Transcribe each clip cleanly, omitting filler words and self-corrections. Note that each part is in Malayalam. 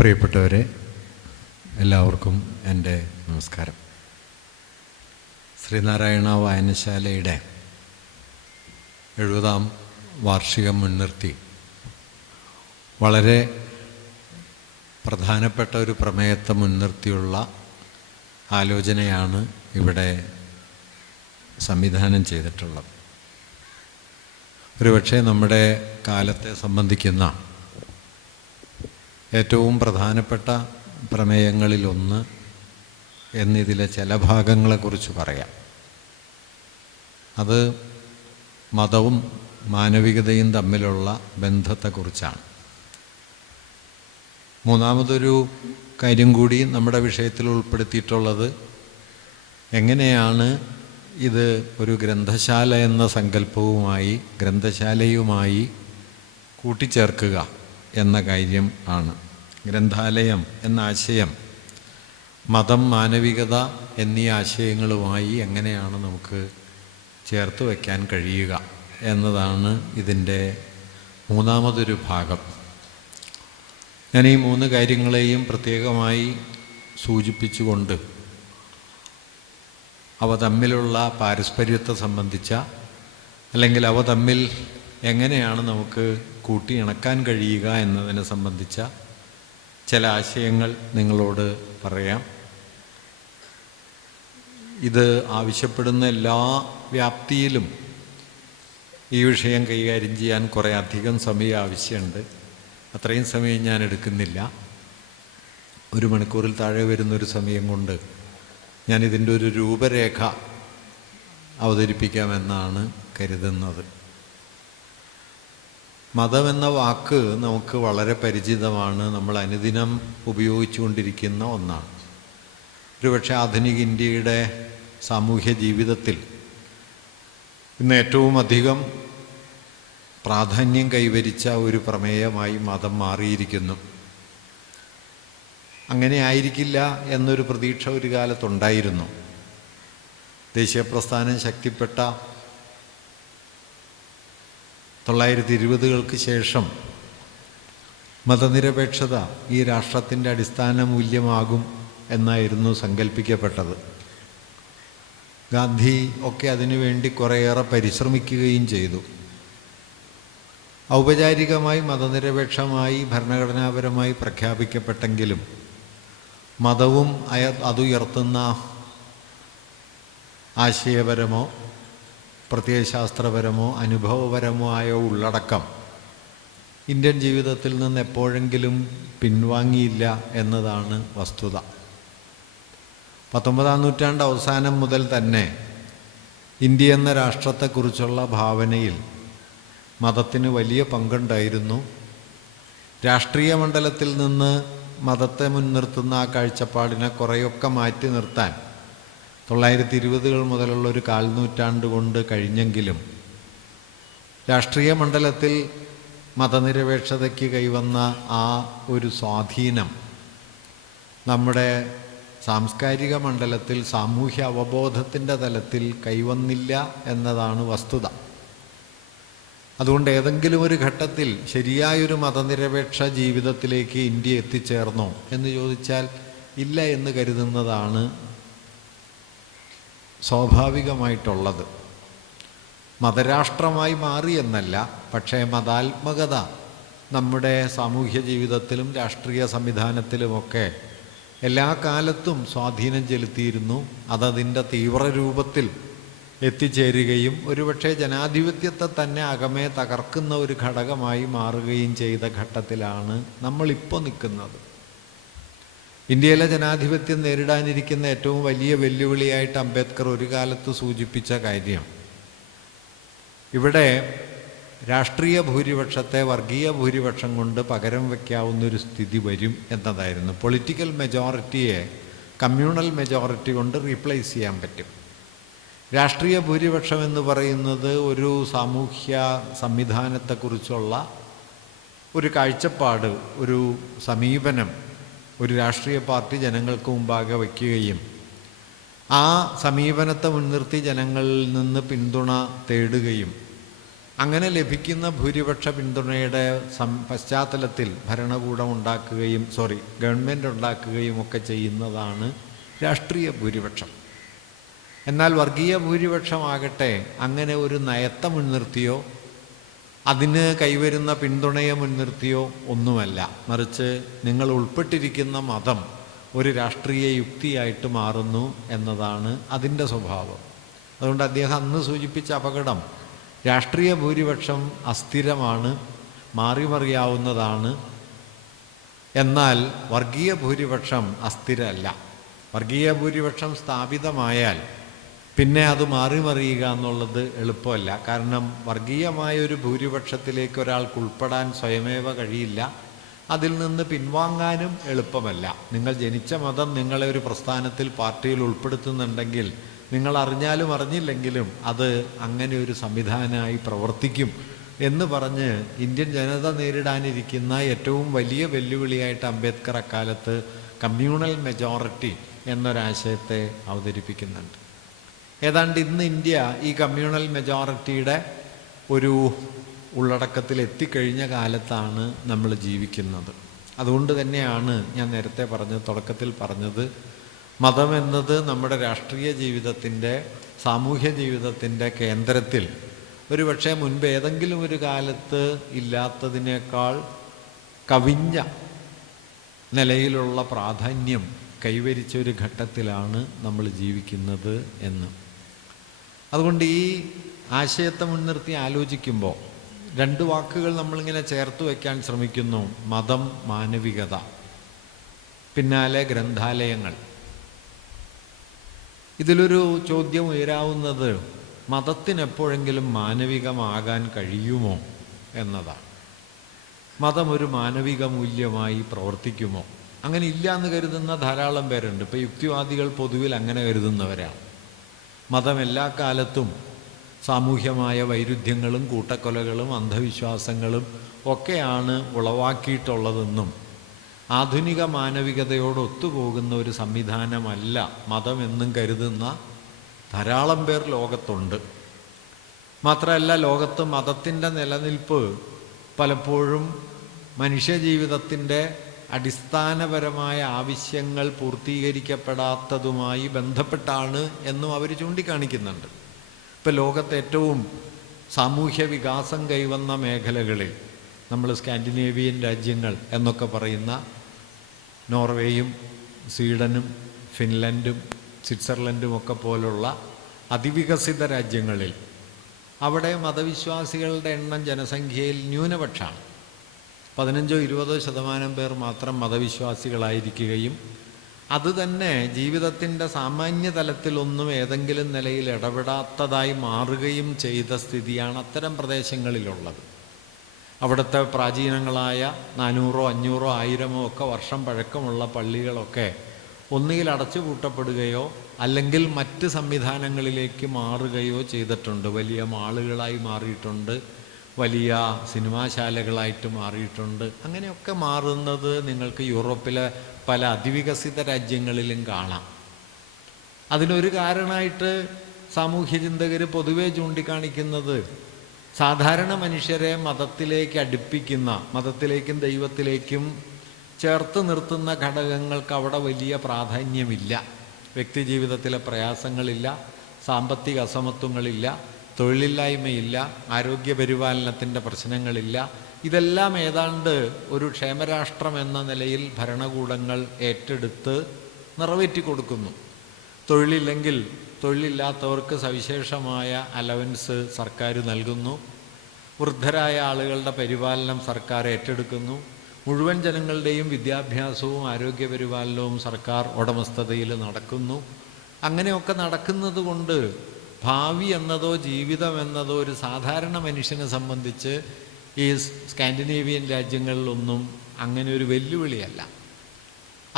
പ്രിയപ്പെട്ടവരെ, എല്ലാവർക്കും എൻ്റെ നമസ്കാരം. ശ്രീനാരായണ വായനശാലയുടെ 70ാം വാർഷികം മുൻനിർത്തി വളരെ പ്രധാനപ്പെട്ട ഒരു പ്രമേയത്തെ മുൻനിർത്തിയുള്ള ആലോചനയാണ് ഇവിടെ സംവിധാനം ചെയ്തിട്ടുള്ളത്. ഒരുപക്ഷെ നമ്മുടെ കാലത്തെ സംബന്ധിക്കുന്ന ഏറ്റവും പ്രധാനപ്പെട്ട പ്രമേയങ്ങളിലൊന്ന് എന്നിതിലെ ചില ഭാഗങ്ങളെക്കുറിച്ച് പറയാം. അത് മതവും മാനവികതയും തമ്മിലുള്ള ബന്ധത്തെക്കുറിച്ചാണ്. മൂന്നാമതൊരു കാര്യം കൂടി നമ്മുടെ വിഷയത്തിൽ ഉൾപ്പെടുത്തിയിട്ടുള്ളത് എങ്ങനെയാണ് ഇത് ഒരു ഗ്രന്ഥശാല എന്ന സങ്കല്പവുമായി ഗ്രന്ഥശാലയുമായി കൂട്ടിച്ചേർക്കുക എന്ന കാര്യം ആണ്. ഗ്രന്ഥാലയം എന്ന ആശയം മതം, മാനവികത എന്നീ ആശയങ്ങളുമായി എങ്ങനെയാണ് നമുക്ക് ചേർത്ത് വയ്ക്കാൻ കഴിയുക എന്നതാണ് ഇതിൻ്റെ മൂന്നാമതൊരു ഭാഗം. ഞാൻ ഈ 3 കാര്യങ്ങളെയും പ്രത്യേകമായി സൂചിപ്പിച്ചുകൊണ്ട് അവ തമ്മിലുള്ള പാരസ്പര്യത്തെ സംബന്ധിച്ച, അല്ലെങ്കിൽ അവ തമ്മിൽ എങ്ങനെയാണ് നമുക്ക് കൂട്ടിയിണക്കാൻ കഴിയുക എന്നതിനെ സംബന്ധിച്ച ചില ആശയങ്ങൾ നിങ്ങളോട് പറയാം. ഇത് ആവശ്യപ്പെടുന്ന എല്ലാ വ്യാപ്തിയിലും ഈ വിഷയം കൈകാര്യം ചെയ്യാൻ കുറേ അധികം സമയം ആവശ്യമുണ്ട്. അത്രയും സമയം ഞാൻ എടുക്കുന്നില്ല. 1 മണിക്കൂറിൽ താഴെ വരുന്നൊരു സമയം കൊണ്ട് ഞാൻ ഇതിൻ്റെ ഒരു രൂപരേഖ അവതരിപ്പിക്കാമെന്നാണ് കരുതുന്നത്. മതമെന്ന വാക്ക് നമുക്ക് വളരെ പരിചിതമാണ്, നമ്മൾ അനുദിനം ഉപയോഗിച്ചുകൊണ്ടിരിക്കുന്ന ഒന്നാണ്. ഒരുപക്ഷെ ആധുനിക ഇന്ത്യയുടെ സാമൂഹ്യ ജീവിതത്തിൽ ഇന്ന് ഏറ്റവും അധികം പ്രാധാന്യം കൈവരിച്ച ഒരു പ്രമേയമായി മതം മാറിയിരിക്കുന്നു. അങ്ങനെ ആയിരിക്കില്ല എന്നൊരു പ്രതീക്ഷ ഒരു കാലത്തുണ്ടായിരുന്നു. ദേശീയ പ്രസ്ഥാനം ശക്തിപ്പെട്ട 1920-കൾക്ക് ശേഷം മതനിരപേക്ഷത ഈ രാഷ്ട്രത്തിൻ്റെ അടിസ്ഥാന മൂല്യമാകും എന്നായിരുന്നു സങ്കല്പിക്കപ്പെട്ടത്. ഗാന്ധി ഒക്കെ അതിനുവേണ്ടി കുറേയേറെ പരിശ്രമിക്കുകയും ചെയ്തു. ഔപചാരികമായി മതനിരപേക്ഷമായി ഭരണഘടനാപരമായി പ്രഖ്യാപിക്കപ്പെട്ടെങ്കിലും മതവും അതുയർത്തുന്ന ആശയപരമോ പ്രത്യയശാസ്ത്രപരമോ അനുഭവപരമോ ആയ ഉള്ളടക്കം ഇന്ത്യൻ ജീവിതത്തിൽ നിന്ന് എപ്പോഴെങ്കിലും പിൻവാങ്ങിയില്ല എന്നതാണ് വസ്തുത. 19-ാം നൂറ്റാണ്ട് അവസാനം മുതൽ തന്നെ ഇന്ത്യ എന്ന രാഷ്ട്രത്തെക്കുറിച്ചുള്ള ഭാവനയിൽ മതത്തിന് വലിയ പങ്കുണ്ടായിരുന്നു. രാഷ്ട്രീയ മണ്ഡലത്തിൽ നിന്ന് മതത്തെ മുൻനിർത്തുന്ന ആ കാഴ്ചപ്പാടിനെ കുറേയൊക്കെ മാറ്റി നിർത്താൻ 1920-കൾ മുതലുള്ള ഒരു 1/4 നൂറ്റാണ്ട് കൊണ്ട് കഴിഞ്ഞെങ്കിലും രാഷ്ട്രീയ മണ്ഡലത്തിൽ മതനിരപേക്ഷതയ്ക്ക് കൈവന്ന ആ ഒരു സ്വാധീനം നമ്മുടെ സാംസ്കാരിക മണ്ഡലത്തിൽ സാമൂഹ്യ അവബോധത്തിൻ്റെ തലത്തിൽ കൈവന്നില്ല എന്നതാണ് വസ്തുത. അതുകൊണ്ട് ഏതെങ്കിലും ഒരു ഘട്ടത്തിൽ ശരിയായൊരു മതനിരപേക്ഷ ജീവിതത്തിലേക്ക് ഇന്ത്യ എത്തിച്ചേർന്നോ എന്ന് ചോദിച്ചാൽ ഇല്ല എന്ന് കരുതുന്നതാണ് സ്വാഭാവികമായിട്ടുള്ളത്. മതരാഷ്ട്രമായി മാറി എന്നല്ല, പക്ഷേ മതാത്മകത നമ്മുടെ സാമൂഹ്യ ജീവിതത്തിലും രാഷ്ട്രീയ സംവിധാനത്തിലുമൊക്കെ എല്ലാ കാലത്തും സ്വാധീനം ചെലുത്തിയിരുന്നു. അതതിൻ്റെ തീവ്രരൂപത്തിൽ എത്തിച്ചേരുകയും ഒരുപക്ഷെ ജനാധിപത്യത്തെ തന്നെ അകമേ തകർക്കുന്ന ഒരു ഘടകമായി മാറുകയും ചെയ്ത ഘട്ടത്തിലാണ് നമ്മളിപ്പോൾ നിൽക്കുന്നത്. ഇന്ത്യയിലെ ജനാധിപത്യം നേരിടാനിരിക്കുന്ന ഏറ്റവും വലിയ വെല്ലുവിളിയായിട്ട് അംബേദ്കർ ഒരു കാലത്ത് സൂചിപ്പിച്ച കാര്യം, ഇവിടെ രാഷ്ട്രീയ ഭൂരിപക്ഷത്തെ വർഗീയ ഭൂരിപക്ഷം കൊണ്ട് പകരം വയ്ക്കാവുന്നൊരു സ്ഥിതി വരും എന്നതായിരുന്നു. പൊളിറ്റിക്കൽ മെജോറിറ്റിയെ കമ്മ്യൂണൽ മെജോറിറ്റി കൊണ്ട് റീപ്ലേസ് ചെയ്യാൻ പറ്റും. രാഷ്ട്രീയ ഭൂരിപക്ഷം എന്ന് പറയുന്നത് ഒരു സാമൂഹ്യ സംവിധാനത്തെക്കുറിച്ചുള്ള ഒരു കാഴ്ചപ്പാട്, ഒരു സമീപനം ഒരു രാഷ്ട്രീയ പാർട്ടി ജനങ്ങൾക്ക് മുമ്പാകെ വയ്ക്കുകയും ആ സമീപനത്തെ മുൻനിർത്തി ജനങ്ങളിൽ നിന്ന് പിന്തുണ തേടുകയും അങ്ങനെ ലഭിക്കുന്ന ഭൂരിപക്ഷ പിന്തുണയുടെ പശ്ചാത്തലത്തിൽ ഭരണകൂടം ഉണ്ടാക്കുകയും ഗവൺമെൻറ് ഉണ്ടാക്കുകയും ഒക്കെ ചെയ്യുന്നതാണ് രാഷ്ട്രീയ ഭൂരിപക്ഷം. എന്നാൽ വർഗീയ ഭൂരിപക്ഷമാകട്ടെ അങ്ങനെ ഒരു നയത്തെ മുൻനിർത്തിയോ അതിന് കൈവരുന്ന പിന്തുണയെ മുൻനിർത്തിയോ ഒന്നുമല്ല. മറിച്ച് നിങ്ങൾ ഉൾപ്പെട്ടിരിക്കുന്ന മതം ഒരു രാഷ്ട്രീയ യുക്തിയായിട്ട് മാറുന്നു എന്നതാണ് അതിൻ്റെ സ്വഭാവം. അതുകൊണ്ട് അദ്ദേഹം അന്ന് സൂചിപ്പിച്ച അപകടം, രാഷ്ട്രീയ ഭൂരിപക്ഷം അസ്ഥിരമാണ്, മാറിമറിയാവുന്നതാണ്. എന്നാൽ വർഗീയ ഭൂരിപക്ഷം അസ്ഥിരമല്ല. വർഗീയ ഭൂരിപക്ഷം സ്ഥാപിതമായാൽ പിന്നെ അത് മാറിമറിയുക എന്നുള്ളത് എളുപ്പമല്ല. കാരണം വർഗീയമായൊരു ഭൂരിപക്ഷത്തിലേക്ക് ഒരാൾക്ക് ഉൾപ്പെടാൻ സ്വയമേവ കഴിയില്ല. അതിൽ നിന്ന് പിൻവാങ്ങാനും എളുപ്പമല്ല. നിങ്ങൾ ജനിച്ച മതം നിങ്ങളെ ഒരു പ്രസ്ഥാനത്തിൽ, പാർട്ടിയിൽ ഉൾപ്പെടുത്തുന്നുണ്ടെങ്കിൽ നിങ്ങൾ അറിഞ്ഞാലും അറിഞ്ഞില്ലെങ്കിലും അത് അങ്ങനെ ഒരു സംവിധാനമായി പ്രവർത്തിക്കും എന്ന് പറഞ്ഞ് ഇന്ത്യൻ ജനത നേരിടാനിരിക്കുന്ന ഏറ്റവും വലിയ വെല്ലുവിളിയായിട്ട് അംബേദ്കർ അക്കാലത്ത് കമ്മ്യൂണൽ മെജോറിറ്റി എന്നൊരാശയത്തെ അവതരിപ്പിക്കുന്നുണ്ട്. ഏതാണ്ട് ഇന്ന് ഇന്ത്യ ഈ കമ്മ്യൂണൽ മെജോറിറ്റിയുടെ ഒരു ഉള്ളടക്കത്തിൽ എത്തിക്കഴിഞ്ഞ കാലത്താണ് നമ്മൾ ജീവിക്കുന്നത്. അതുകൊണ്ട് തന്നെയാണ് ഞാൻ നേരത്തെ തുടക്കത്തിൽ പറഞ്ഞത്, മതം എന്നത് നമ്മുടെ രാഷ്ട്രീയ ജീവിതത്തിൻ്റെ, സാമൂഹ്യ ജീവിതത്തിൻ്റെ കേന്ദ്രത്തിൽ ഒരുപക്ഷെ മുൻപ് ഏതെങ്കിലും ഒരു കാലത്ത് ഇല്ലാത്തതിനേക്കാൾ കവിഞ്ഞ നിലയിലുള്ള പ്രാധാന്യം കൈവരിച്ച ഒരു ഘട്ടത്തിലാണ് നമ്മൾ ജീവിക്കുന്നത് എന്ന്. അതുകൊണ്ട് ഈ ആശയത്തെ മുൻനിർത്തി ആലോചിക്കുമ്പോൾ രണ്ട് വാക്കുകൾ നമ്മളിങ്ങനെ ചേർത്ത് വയ്ക്കാൻ ശ്രമിക്കുന്നു: മതം, മാനവികത, പിന്നാലെ ഗ്രന്ഥാലയങ്ങൾ. ഇതിലൊരു ചോദ്യം ഉയരാവുന്നത് മതത്തിനെപ്പോഴെങ്കിലും മാനവികമാകാൻ കഴിയുമോ എന്നതാണ്. മതം ഒരു മാനവിക മൂല്യമായി പ്രവർത്തിക്കുമോ? അങ്ങനെ ഇല്ല എന്ന് കരുതുന്ന ധാരാളം പേരുണ്ട്. ഇപ്പോൾ യുക്തിവാദികൾ പൊതുവിൽ അങ്ങനെ കരുതുന്നവരാണ്. മതം എല്ലാ കാലത്തും സാമൂഹ്യമായ വൈരുദ്ധ്യങ്ങളും കൂട്ടക്കൊലകളും അന്ധവിശ്വാസങ്ങളും ഒക്കെയാണ് ഉളവാക്കിയിട്ടുള്ളതെന്നും ആധുനിക മാനവികതയോട് ഒത്തുപോകുന്ന ഒരു സംവിധാനമല്ല മതമെന്നും കരുതുന്ന ധാരാളം പേർ ലോകത്തുണ്ട്. മാത്രമല്ല, ലോകത്ത് മതത്തിൻ്റെ നിലനിൽപ്പ് പലപ്പോഴും മനുഷ്യജീവിതത്തിൻ്റെ അടിസ്ഥാനപരമായ ആവശ്യങ്ങൾ പൂർത്തീകരിക്കപ്പെടാത്തതുമായി ബന്ധപ്പെട്ടാണ് എന്നും അവർ ചൂണ്ടിക്കാണിക്കുന്നുണ്ട്. ഇപ്പോൾ ലോകത്ത് ഏറ്റവും സാമൂഹ്യ വികാസം കൈവന്ന മേഖലകളിൽ നമ്മൾ സ്കാൻഡിനേവിയൻ രാജ്യങ്ങൾ എന്നൊക്കെ പറയുന്ന നോർവേയും സ്വീഡനും ഫിൻലൻഡും സ്വിറ്റ്സർലൻഡും ഒക്കെ പോലുള്ള അതിവികസിത രാജ്യങ്ങളിൽ അവിടെ മതവിശ്വാസികളുടെ എണ്ണം ജനസംഖ്യയിൽ ന്യൂനപക്ഷമാണ്. 15-20% പേർ മാത്രം മതവിശ്വാസികളായിരിക്കുകയും അതുതന്നെ ജീവിതത്തിൻ്റെ സാമാന്യ തലത്തിലൊന്നും ഏതെങ്കിലും നിലയിൽ ഇടപെടാത്തതായി മാറുകയും ചെയ്ത സ്ഥിതിയാണ് അത്തരം പ്രദേശങ്ങളിലുള്ളത്. അവിടുത്തെ പ്രാചീനങ്ങളായ 400, 500, 1000 ഒക്കെ വർഷം പഴക്കമുള്ള പള്ളികളൊക്കെ ഒന്നുകിൽ അടച്ചുപൂട്ടപ്പെടുകയോ അല്ലെങ്കിൽ മറ്റ് സംവിധാനങ്ങളിലേക്ക് മാറുകയോ ചെയ്തിട്ടുണ്ട്. വലിയ മാളുകളായി മാറിയിട്ടുണ്ട്, വലിയ സിനിമാശാലകളായിട്ട് മാറിയിട്ടുണ്ട്. അങ്ങനെയൊക്കെ മാറുന്നത് നിങ്ങൾക്ക് യൂറോപ്പിലെ പല അതിവികസിത രാജ്യങ്ങളിലും കാണാം. അതിനൊരു കാരണമായിട്ട് സാമൂഹ്യ ചിന്തകർ പൊതുവെ ചൂണ്ടിക്കാണിക്കുന്നത് സാധാരണ മനുഷ്യരെ മതത്തിലേക്ക് അടുപ്പിക്കുന്ന, മതത്തിലേക്കും ദൈവത്തിലേക്കും ചേർത്ത് നിർത്തുന്ന ഘടകങ്ങൾക്ക് അവിടെ വലിയ പ്രാധാന്യമില്ല. വ്യക്തിജീവിതത്തിലെ പ്രയാസങ്ങളില്ല, സാമ്പത്തിക അസമത്വങ്ങളില്ല, തൊഴിലില്ലായ്മയില്ല, ആരോഗ്യപരിപാലനത്തിൻ്റെ പ്രശ്നങ്ങളില്ല. ഇതെല്ലാം ഏതാണ്ട് ഒരു ക്ഷേമരാഷ്ട്രം എന്ന നിലയിൽ ഭരണകൂടങ്ങൾ ഏറ്റെടുത്ത് നിറവേറ്റി കൊടുക്കുന്നു. തൊഴിലില്ലെങ്കിൽ തൊഴിലില്ലാത്തവർക്ക് സവിശേഷമായ അലവൻസ് സർക്കാർ നൽകുന്നു. വൃദ്ധരായ ആളുകളുടെ പരിപാലനം സർക്കാർ ഏറ്റെടുക്കുന്നു. മുഴുവൻ ജനങ്ങളുടെയും വിദ്യാഭ്യാസവും ആരോഗ്യപരിപാലനവും സർക്കാർ ഉടമസ്ഥതയിൽ നടക്കുന്നു. അങ്ങനെയൊക്കെ നടക്കുന്നത് കൊണ്ട് ഭാവി എന്നതോ ജീവിതം എന്നതോ ഒരു സാധാരണ മനുഷ്യനെ സംബന്ധിച്ച് ഈ സ്കാൻഡിനേവിയൻ രാജ്യങ്ങളിലൊന്നും അങ്ങനെ ഒരു വെല്ലുവിളിയല്ല.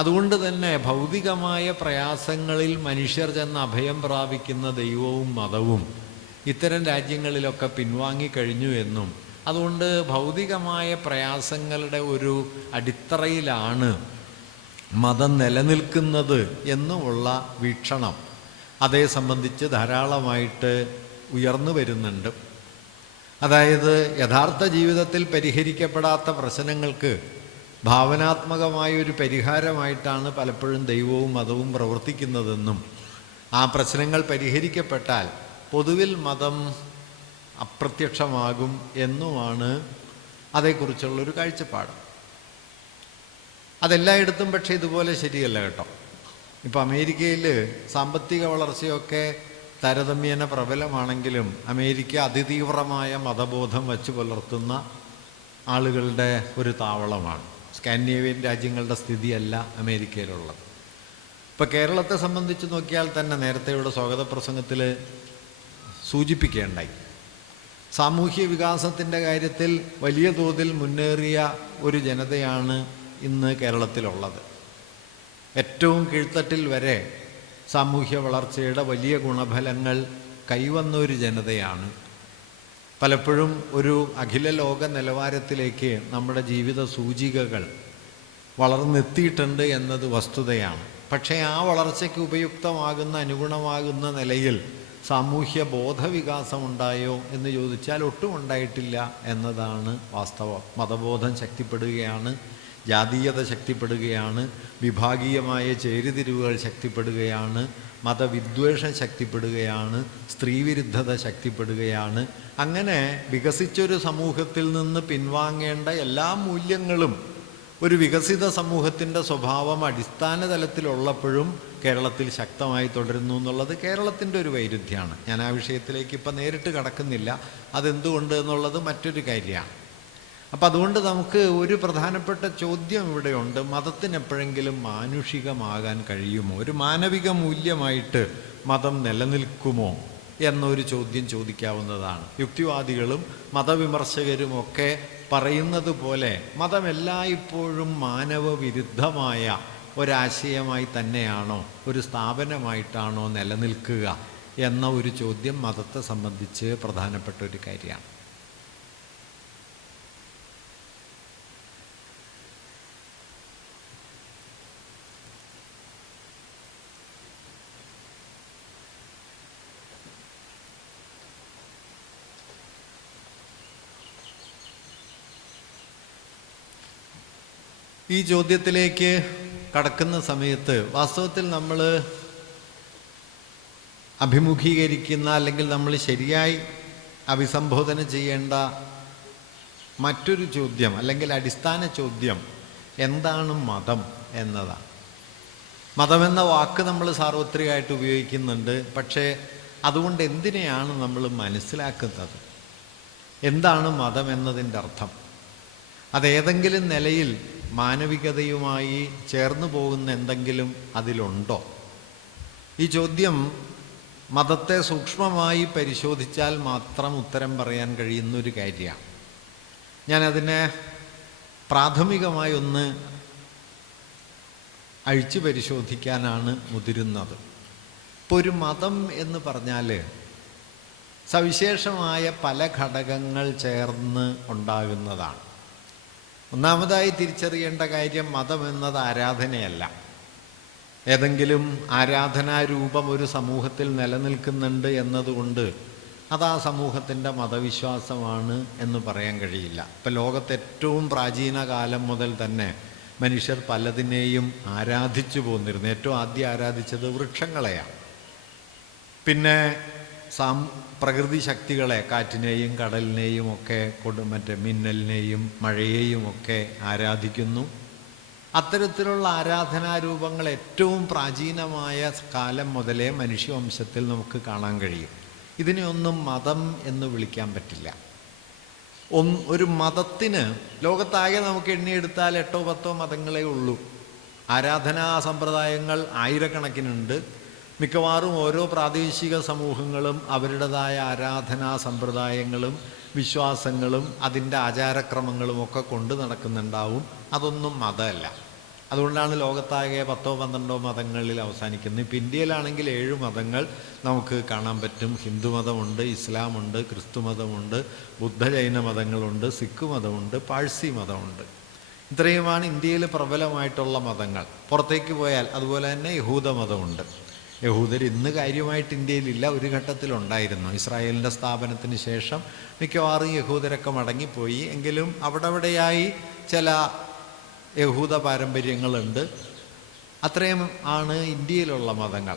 അതുകൊണ്ട് തന്നെ ഭൗതികമായ പ്രയാസങ്ങളിൽ മനുഷ്യർ ചെന്ന് അഭയം പ്രാപിക്കുന്ന ദൈവവും മതവും ഇത്തരം രാജ്യങ്ങളിലൊക്കെ പിൻവാങ്ങിക്കഴിഞ്ഞു എന്നും അതുകൊണ്ട് ഭൗതികമായ പ്രയാസങ്ങളുടെ ഒരു അടിത്തറയിലാണ് മതം നിലനിൽക്കുന്നത് എന്നുമുള്ള വീക്ഷണം അതേ സംബന്ധിച്ച് ധാരാളമായിട്ട് ഉയർന്നു വരുന്നുണ്ട്. അതായത് യഥാർത്ഥ ജീവിതത്തിൽ പരിഹരിക്കപ്പെടാത്ത പ്രശ്നങ്ങൾക്ക് ഭാവനാത്മകമായൊരു പരിഹാരമായിട്ടാണ് പലപ്പോഴും ദൈവവും മതവും പ്രവർത്തിക്കുന്നതെന്നും ആ പ്രശ്നങ്ങൾ പരിഹരിക്കപ്പെട്ടാൽ പൊതുവിൽ മതം അപ്രത്യക്ഷമാകും എന്നുമാണ് അതേക്കുറിച്ചുള്ളൊരു കാഴ്ചപ്പാട്. അതെല്ലായിടത്തും പക്ഷേ ഇതുപോലെ ശരിയല്ല കേട്ടോ. ഇപ്പോൾ അമേരിക്കയിൽ സാമ്പത്തിക വളർച്ചയൊക്കെ താരതമ്യേന പ്രബലമാണെങ്കിലും അമേരിക്ക അതിതീവ്രമായ മതബോധം വച്ചു പുലർത്തുന്ന ആളുകളുടെ ഒരു താവളമാണ്. സ്കാൻഡിനേവിയൻ രാജ്യങ്ങളുടെ സ്ഥിതിയല്ല അമേരിക്കയിലുള്ളത്. ഇപ്പോൾ കേരളത്തെ സംബന്ധിച്ച് നോക്കിയാൽ തന്നെ നേരത്തെയുള്ള സ്വാഗത പ്രസംഗത്തിൽ സൂചിപ്പിക്കേണ്ടായി, സാമൂഹ്യ വികാസത്തിൻ്റെ കാര്യത്തിൽ വലിയ തോതിൽ മുന്നേറിയ ഒരു ജനതയാണ് ഇന്ന് കേരളത്തിലുള്ളത്. ഏറ്റവും കീഴ്ത്തട്ടിൽ വരെ സാമൂഹ്യ വളർച്ചയുടെ വലിയ ഗുണഫലങ്ങൾ കൈവന്ന ഒരു ജനതയാണ്. പലപ്പോഴും ഒരു അഖില ലോക നിലവാരത്തിലേക്ക് നമ്മുടെ ജീവിത സൂചികകൾ വളർന്നെത്തിയിട്ടുണ്ട് എന്നത് വസ്തുതയാണ്. പക്ഷേ ആ വളർച്ചയ്ക്ക് ഉപയുക്തമാകുന്ന അനുഗുണമാകുന്ന നിലയിൽ സാമൂഹ്യ ബോധവികാസമുണ്ടായോ എന്ന് ചോദിച്ചാൽ ഒട്ടും ഉണ്ടായിട്ടില്ല എന്നതാണ് വാസ്തവം. മതബോധം ശക്തിപ്പെടുകയാണ്, ജാതീയത ശക്തിപ്പെടുകയാണ്, വിഭാഗീയമായ ചേരിതിരിവുകൾ ശക്തിപ്പെടുകയാണ്, മതവിദ്വേഷം ശക്തിപ്പെടുകയാണ്, സ്ത്രീവിരുദ്ധത ശക്തിപ്പെടുകയാണ്. അങ്ങനെ വികസിച്ചൊരു സമൂഹത്തിൽ നിന്ന് പിൻവാങ്ങേണ്ട എല്ലാ മൂല്യങ്ങളും ഒരു വികസിത സമൂഹത്തിൻ്റെ സ്വഭാവം അടിസ്ഥാന തലത്തിലുള്ളപ്പോഴും കേരളത്തിൽ ശക്തമായി തുടരുന്നു എന്നുള്ളത് കേരളത്തിൻ്റെ ഒരു വൈരുദ്ധ്യമാണ്. ഞാൻ ആ വിഷയത്തിലേക്ക് ഇപ്പം നേരിട്ട് കടക്കുന്നില്ല, അതെന്തുകൊണ്ട് എന്നുള്ളത് മറ്റൊരു കാര്യമാണ്. അപ്പം അതുകൊണ്ട് നമുക്ക് ഒരു പ്രധാനപ്പെട്ട ചോദ്യം ഇവിടെയുണ്ട്. മതത്തിന് എപ്പോഴെങ്കിലും മാനുഷികമാകാൻ കഴിയുമോ? ഒരു മാനവിക മൂല്യമായിട്ട് മതം നിലനിൽക്കുമോ എന്നൊരു ചോദ്യം ചോദിക്കാവുന്നതാണ്. യുക്തിവാദികളും മതവിമർശകരുമൊക്കെ പറയുന്നത് പോലെ മതം എല്ലായ്പ്പോഴും മാനവവിരുദ്ധമായ ഒരാശയമായി തന്നെയാണോ, ഒരു സ്ഥാപനമായിട്ടാണോ നിലനിൽക്കുക എന്ന ഒരു ചോദ്യം മതത്തെ സംബന്ധിച്ച് പ്രധാനപ്പെട്ട ഒരു കാര്യമാണ്. ഈ ചോദ്യത്തിലേക്ക് കടക്കുന്ന സമയത്ത് വാസ്തവത്തിൽ നമ്മൾ അഭിമുഖീകരിക്കുന്ന അല്ലെങ്കിൽ നമ്മൾ ശരിയായി അഭിസംബോധന ചെയ്യേണ്ട മറ്റൊരു ചോദ്യം അല്ലെങ്കിൽ അടിസ്ഥാന ചോദ്യം എന്താണ് മതം എന്നതാണ്. മതമെന്ന വാക്ക് നമ്മൾ സാർവത്രികമായിട്ട് ഉപയോഗിക്കുന്നുണ്ട്. പക്ഷേ അതുകൊണ്ട് എന്തിനെയാണ് നമ്മൾ മനസ്സിലാക്കുന്നത്? എന്താണ് മതം എന്നതിൻ്റെ അർത്ഥം? അതേതെങ്കിലും നിലയിൽ മാനവികതയുമായി ചേർന്നു പോകുന്ന എന്തെങ്കിലും അതിലുണ്ടോ? ഈ ചോദ്യം മതത്തെ സൂക്ഷ്മമായി പരിശോധിച്ചാൽ മാത്രം ഉത്തരം പറയാൻ കഴിയുന്നൊരു കാര്യമാണ്. ഞാനതിനെ പ്രാഥമികമായി ഒന്ന് അഴിച്ചു പരിശോധിക്കാനാണ് മുതിരുന്നത്. ഇപ്പോൾ ഒരു മതം എന്ന് പറഞ്ഞാൽ സവിശേഷമായ പല ഘടകങ്ങൾ ചേർന്ന് ഉണ്ടാകുന്നതാണ്. ഒന്നാമതായി തിരിച്ചറിയേണ്ട കാര്യം, മതം എന്നത് ആരാധനയല്ല. ഏതെങ്കിലും ആരാധനാരൂപം ഒരു സമൂഹത്തിൽ നിലനിൽക്കുന്നുണ്ട് എന്നതുകൊണ്ട് അത് ആ സമൂഹത്തിൻ്റെ മതവിശ്വാസമാണ് എന്ന് പറയാൻ കഴിയില്ല. ഇപ്പം ലോകത്ത് ഏറ്റവും പ്രാചീന കാലം മുതൽ തന്നെ മനുഷ്യർ പലതിനെയും ആരാധിച്ചു പോന്നിരുന്നു. ഏറ്റവും ആദ്യം ആരാധിച്ചത് വൃക്ഷങ്ങളെയാണ്. പിന്നെ പ്രകൃതി ശക്തികളെ, കാറ്റിനെയും കടലിനെയും ഒക്കെ മറ്റേ മിന്നലിനെയും മഴയെയും ഒക്കെ ആരാധിക്കുന്നു. അത്തരത്തിലുള്ള ആരാധനാരൂപങ്ങൾ ഏറ്റവും പ്രാചീനമായ കാലം മുതലേ മനുഷ്യവംശത്തിൽ നമുക്ക് കാണാൻ കഴിയും. ഇതിനെയൊന്നും മതം എന്ന് വിളിക്കാൻ പറ്റില്ല. ഒരു മതത്തിന് ലോകത്താകെ നമുക്ക് എണ്ണിയെടുത്താൽ 8-10 മതങ്ങളേ ഉള്ളൂ. ആരാധനാ സമ്പ്രദായങ്ങൾ ആയിരക്കണക്കിനുണ്ട്. മിക്കവാറും ഓരോ പ്രാദേശിക സമൂഹങ്ങളും അവരുടേതായ ആരാധനാ സമ്പ്രദായങ്ങളും വിശ്വാസങ്ങളും അതിൻ്റെ ആചാരക്രമങ്ങളും ഒക്കെ കൊണ്ട് നടക്കുന്നുണ്ടാവും. അതൊന്നും മതമല്ല. അതുകൊണ്ടാണ് ലോകത്താകെ 10-12 മതങ്ങളിൽ അവസാനിക്കുന്നത്. ഇപ്പം ഇന്ത്യയിലാണെങ്കിൽ 7 മതങ്ങൾ നമുക്ക് കാണാൻ പറ്റും. ഹിന്ദുമതമുണ്ട്, ഇസ്ലാമുണ്ട്, ക്രിസ്തുമതമുണ്ട്, ബുദ്ധ-ജൈന മതങ്ങളുണ്ട്, സിഖ് മതമുണ്ട്, പാഴ്സി മതമുണ്ട്. ഇത്രയുമാണ് ഇന്ത്യയിൽ പ്രബലമായിട്ടുള്ള മതങ്ങൾ. പുറത്തേക്ക് പോയാൽ അതുപോലെ തന്നെ യഹൂദ മതമുണ്ട്. യഹൂദർ ഇന്ന് കാര്യമായിട്ട് ഇന്ത്യയിലില്ല, ഒരു ഘട്ടത്തിലുണ്ടായിരുന്നു. ഇസ്രായേലിൻ്റെ സ്ഥാപനത്തിന് ശേഷം മിക്കവാറും യഹൂദരൊക്കെ മടങ്ങിപ്പോയി. എങ്കിലും അവിടെയായി ചില യഹൂദ പാരമ്പര്യങ്ങളുണ്ട്. അത്രയും ആണ് ഇന്ത്യയിലുള്ള മതങ്ങൾ.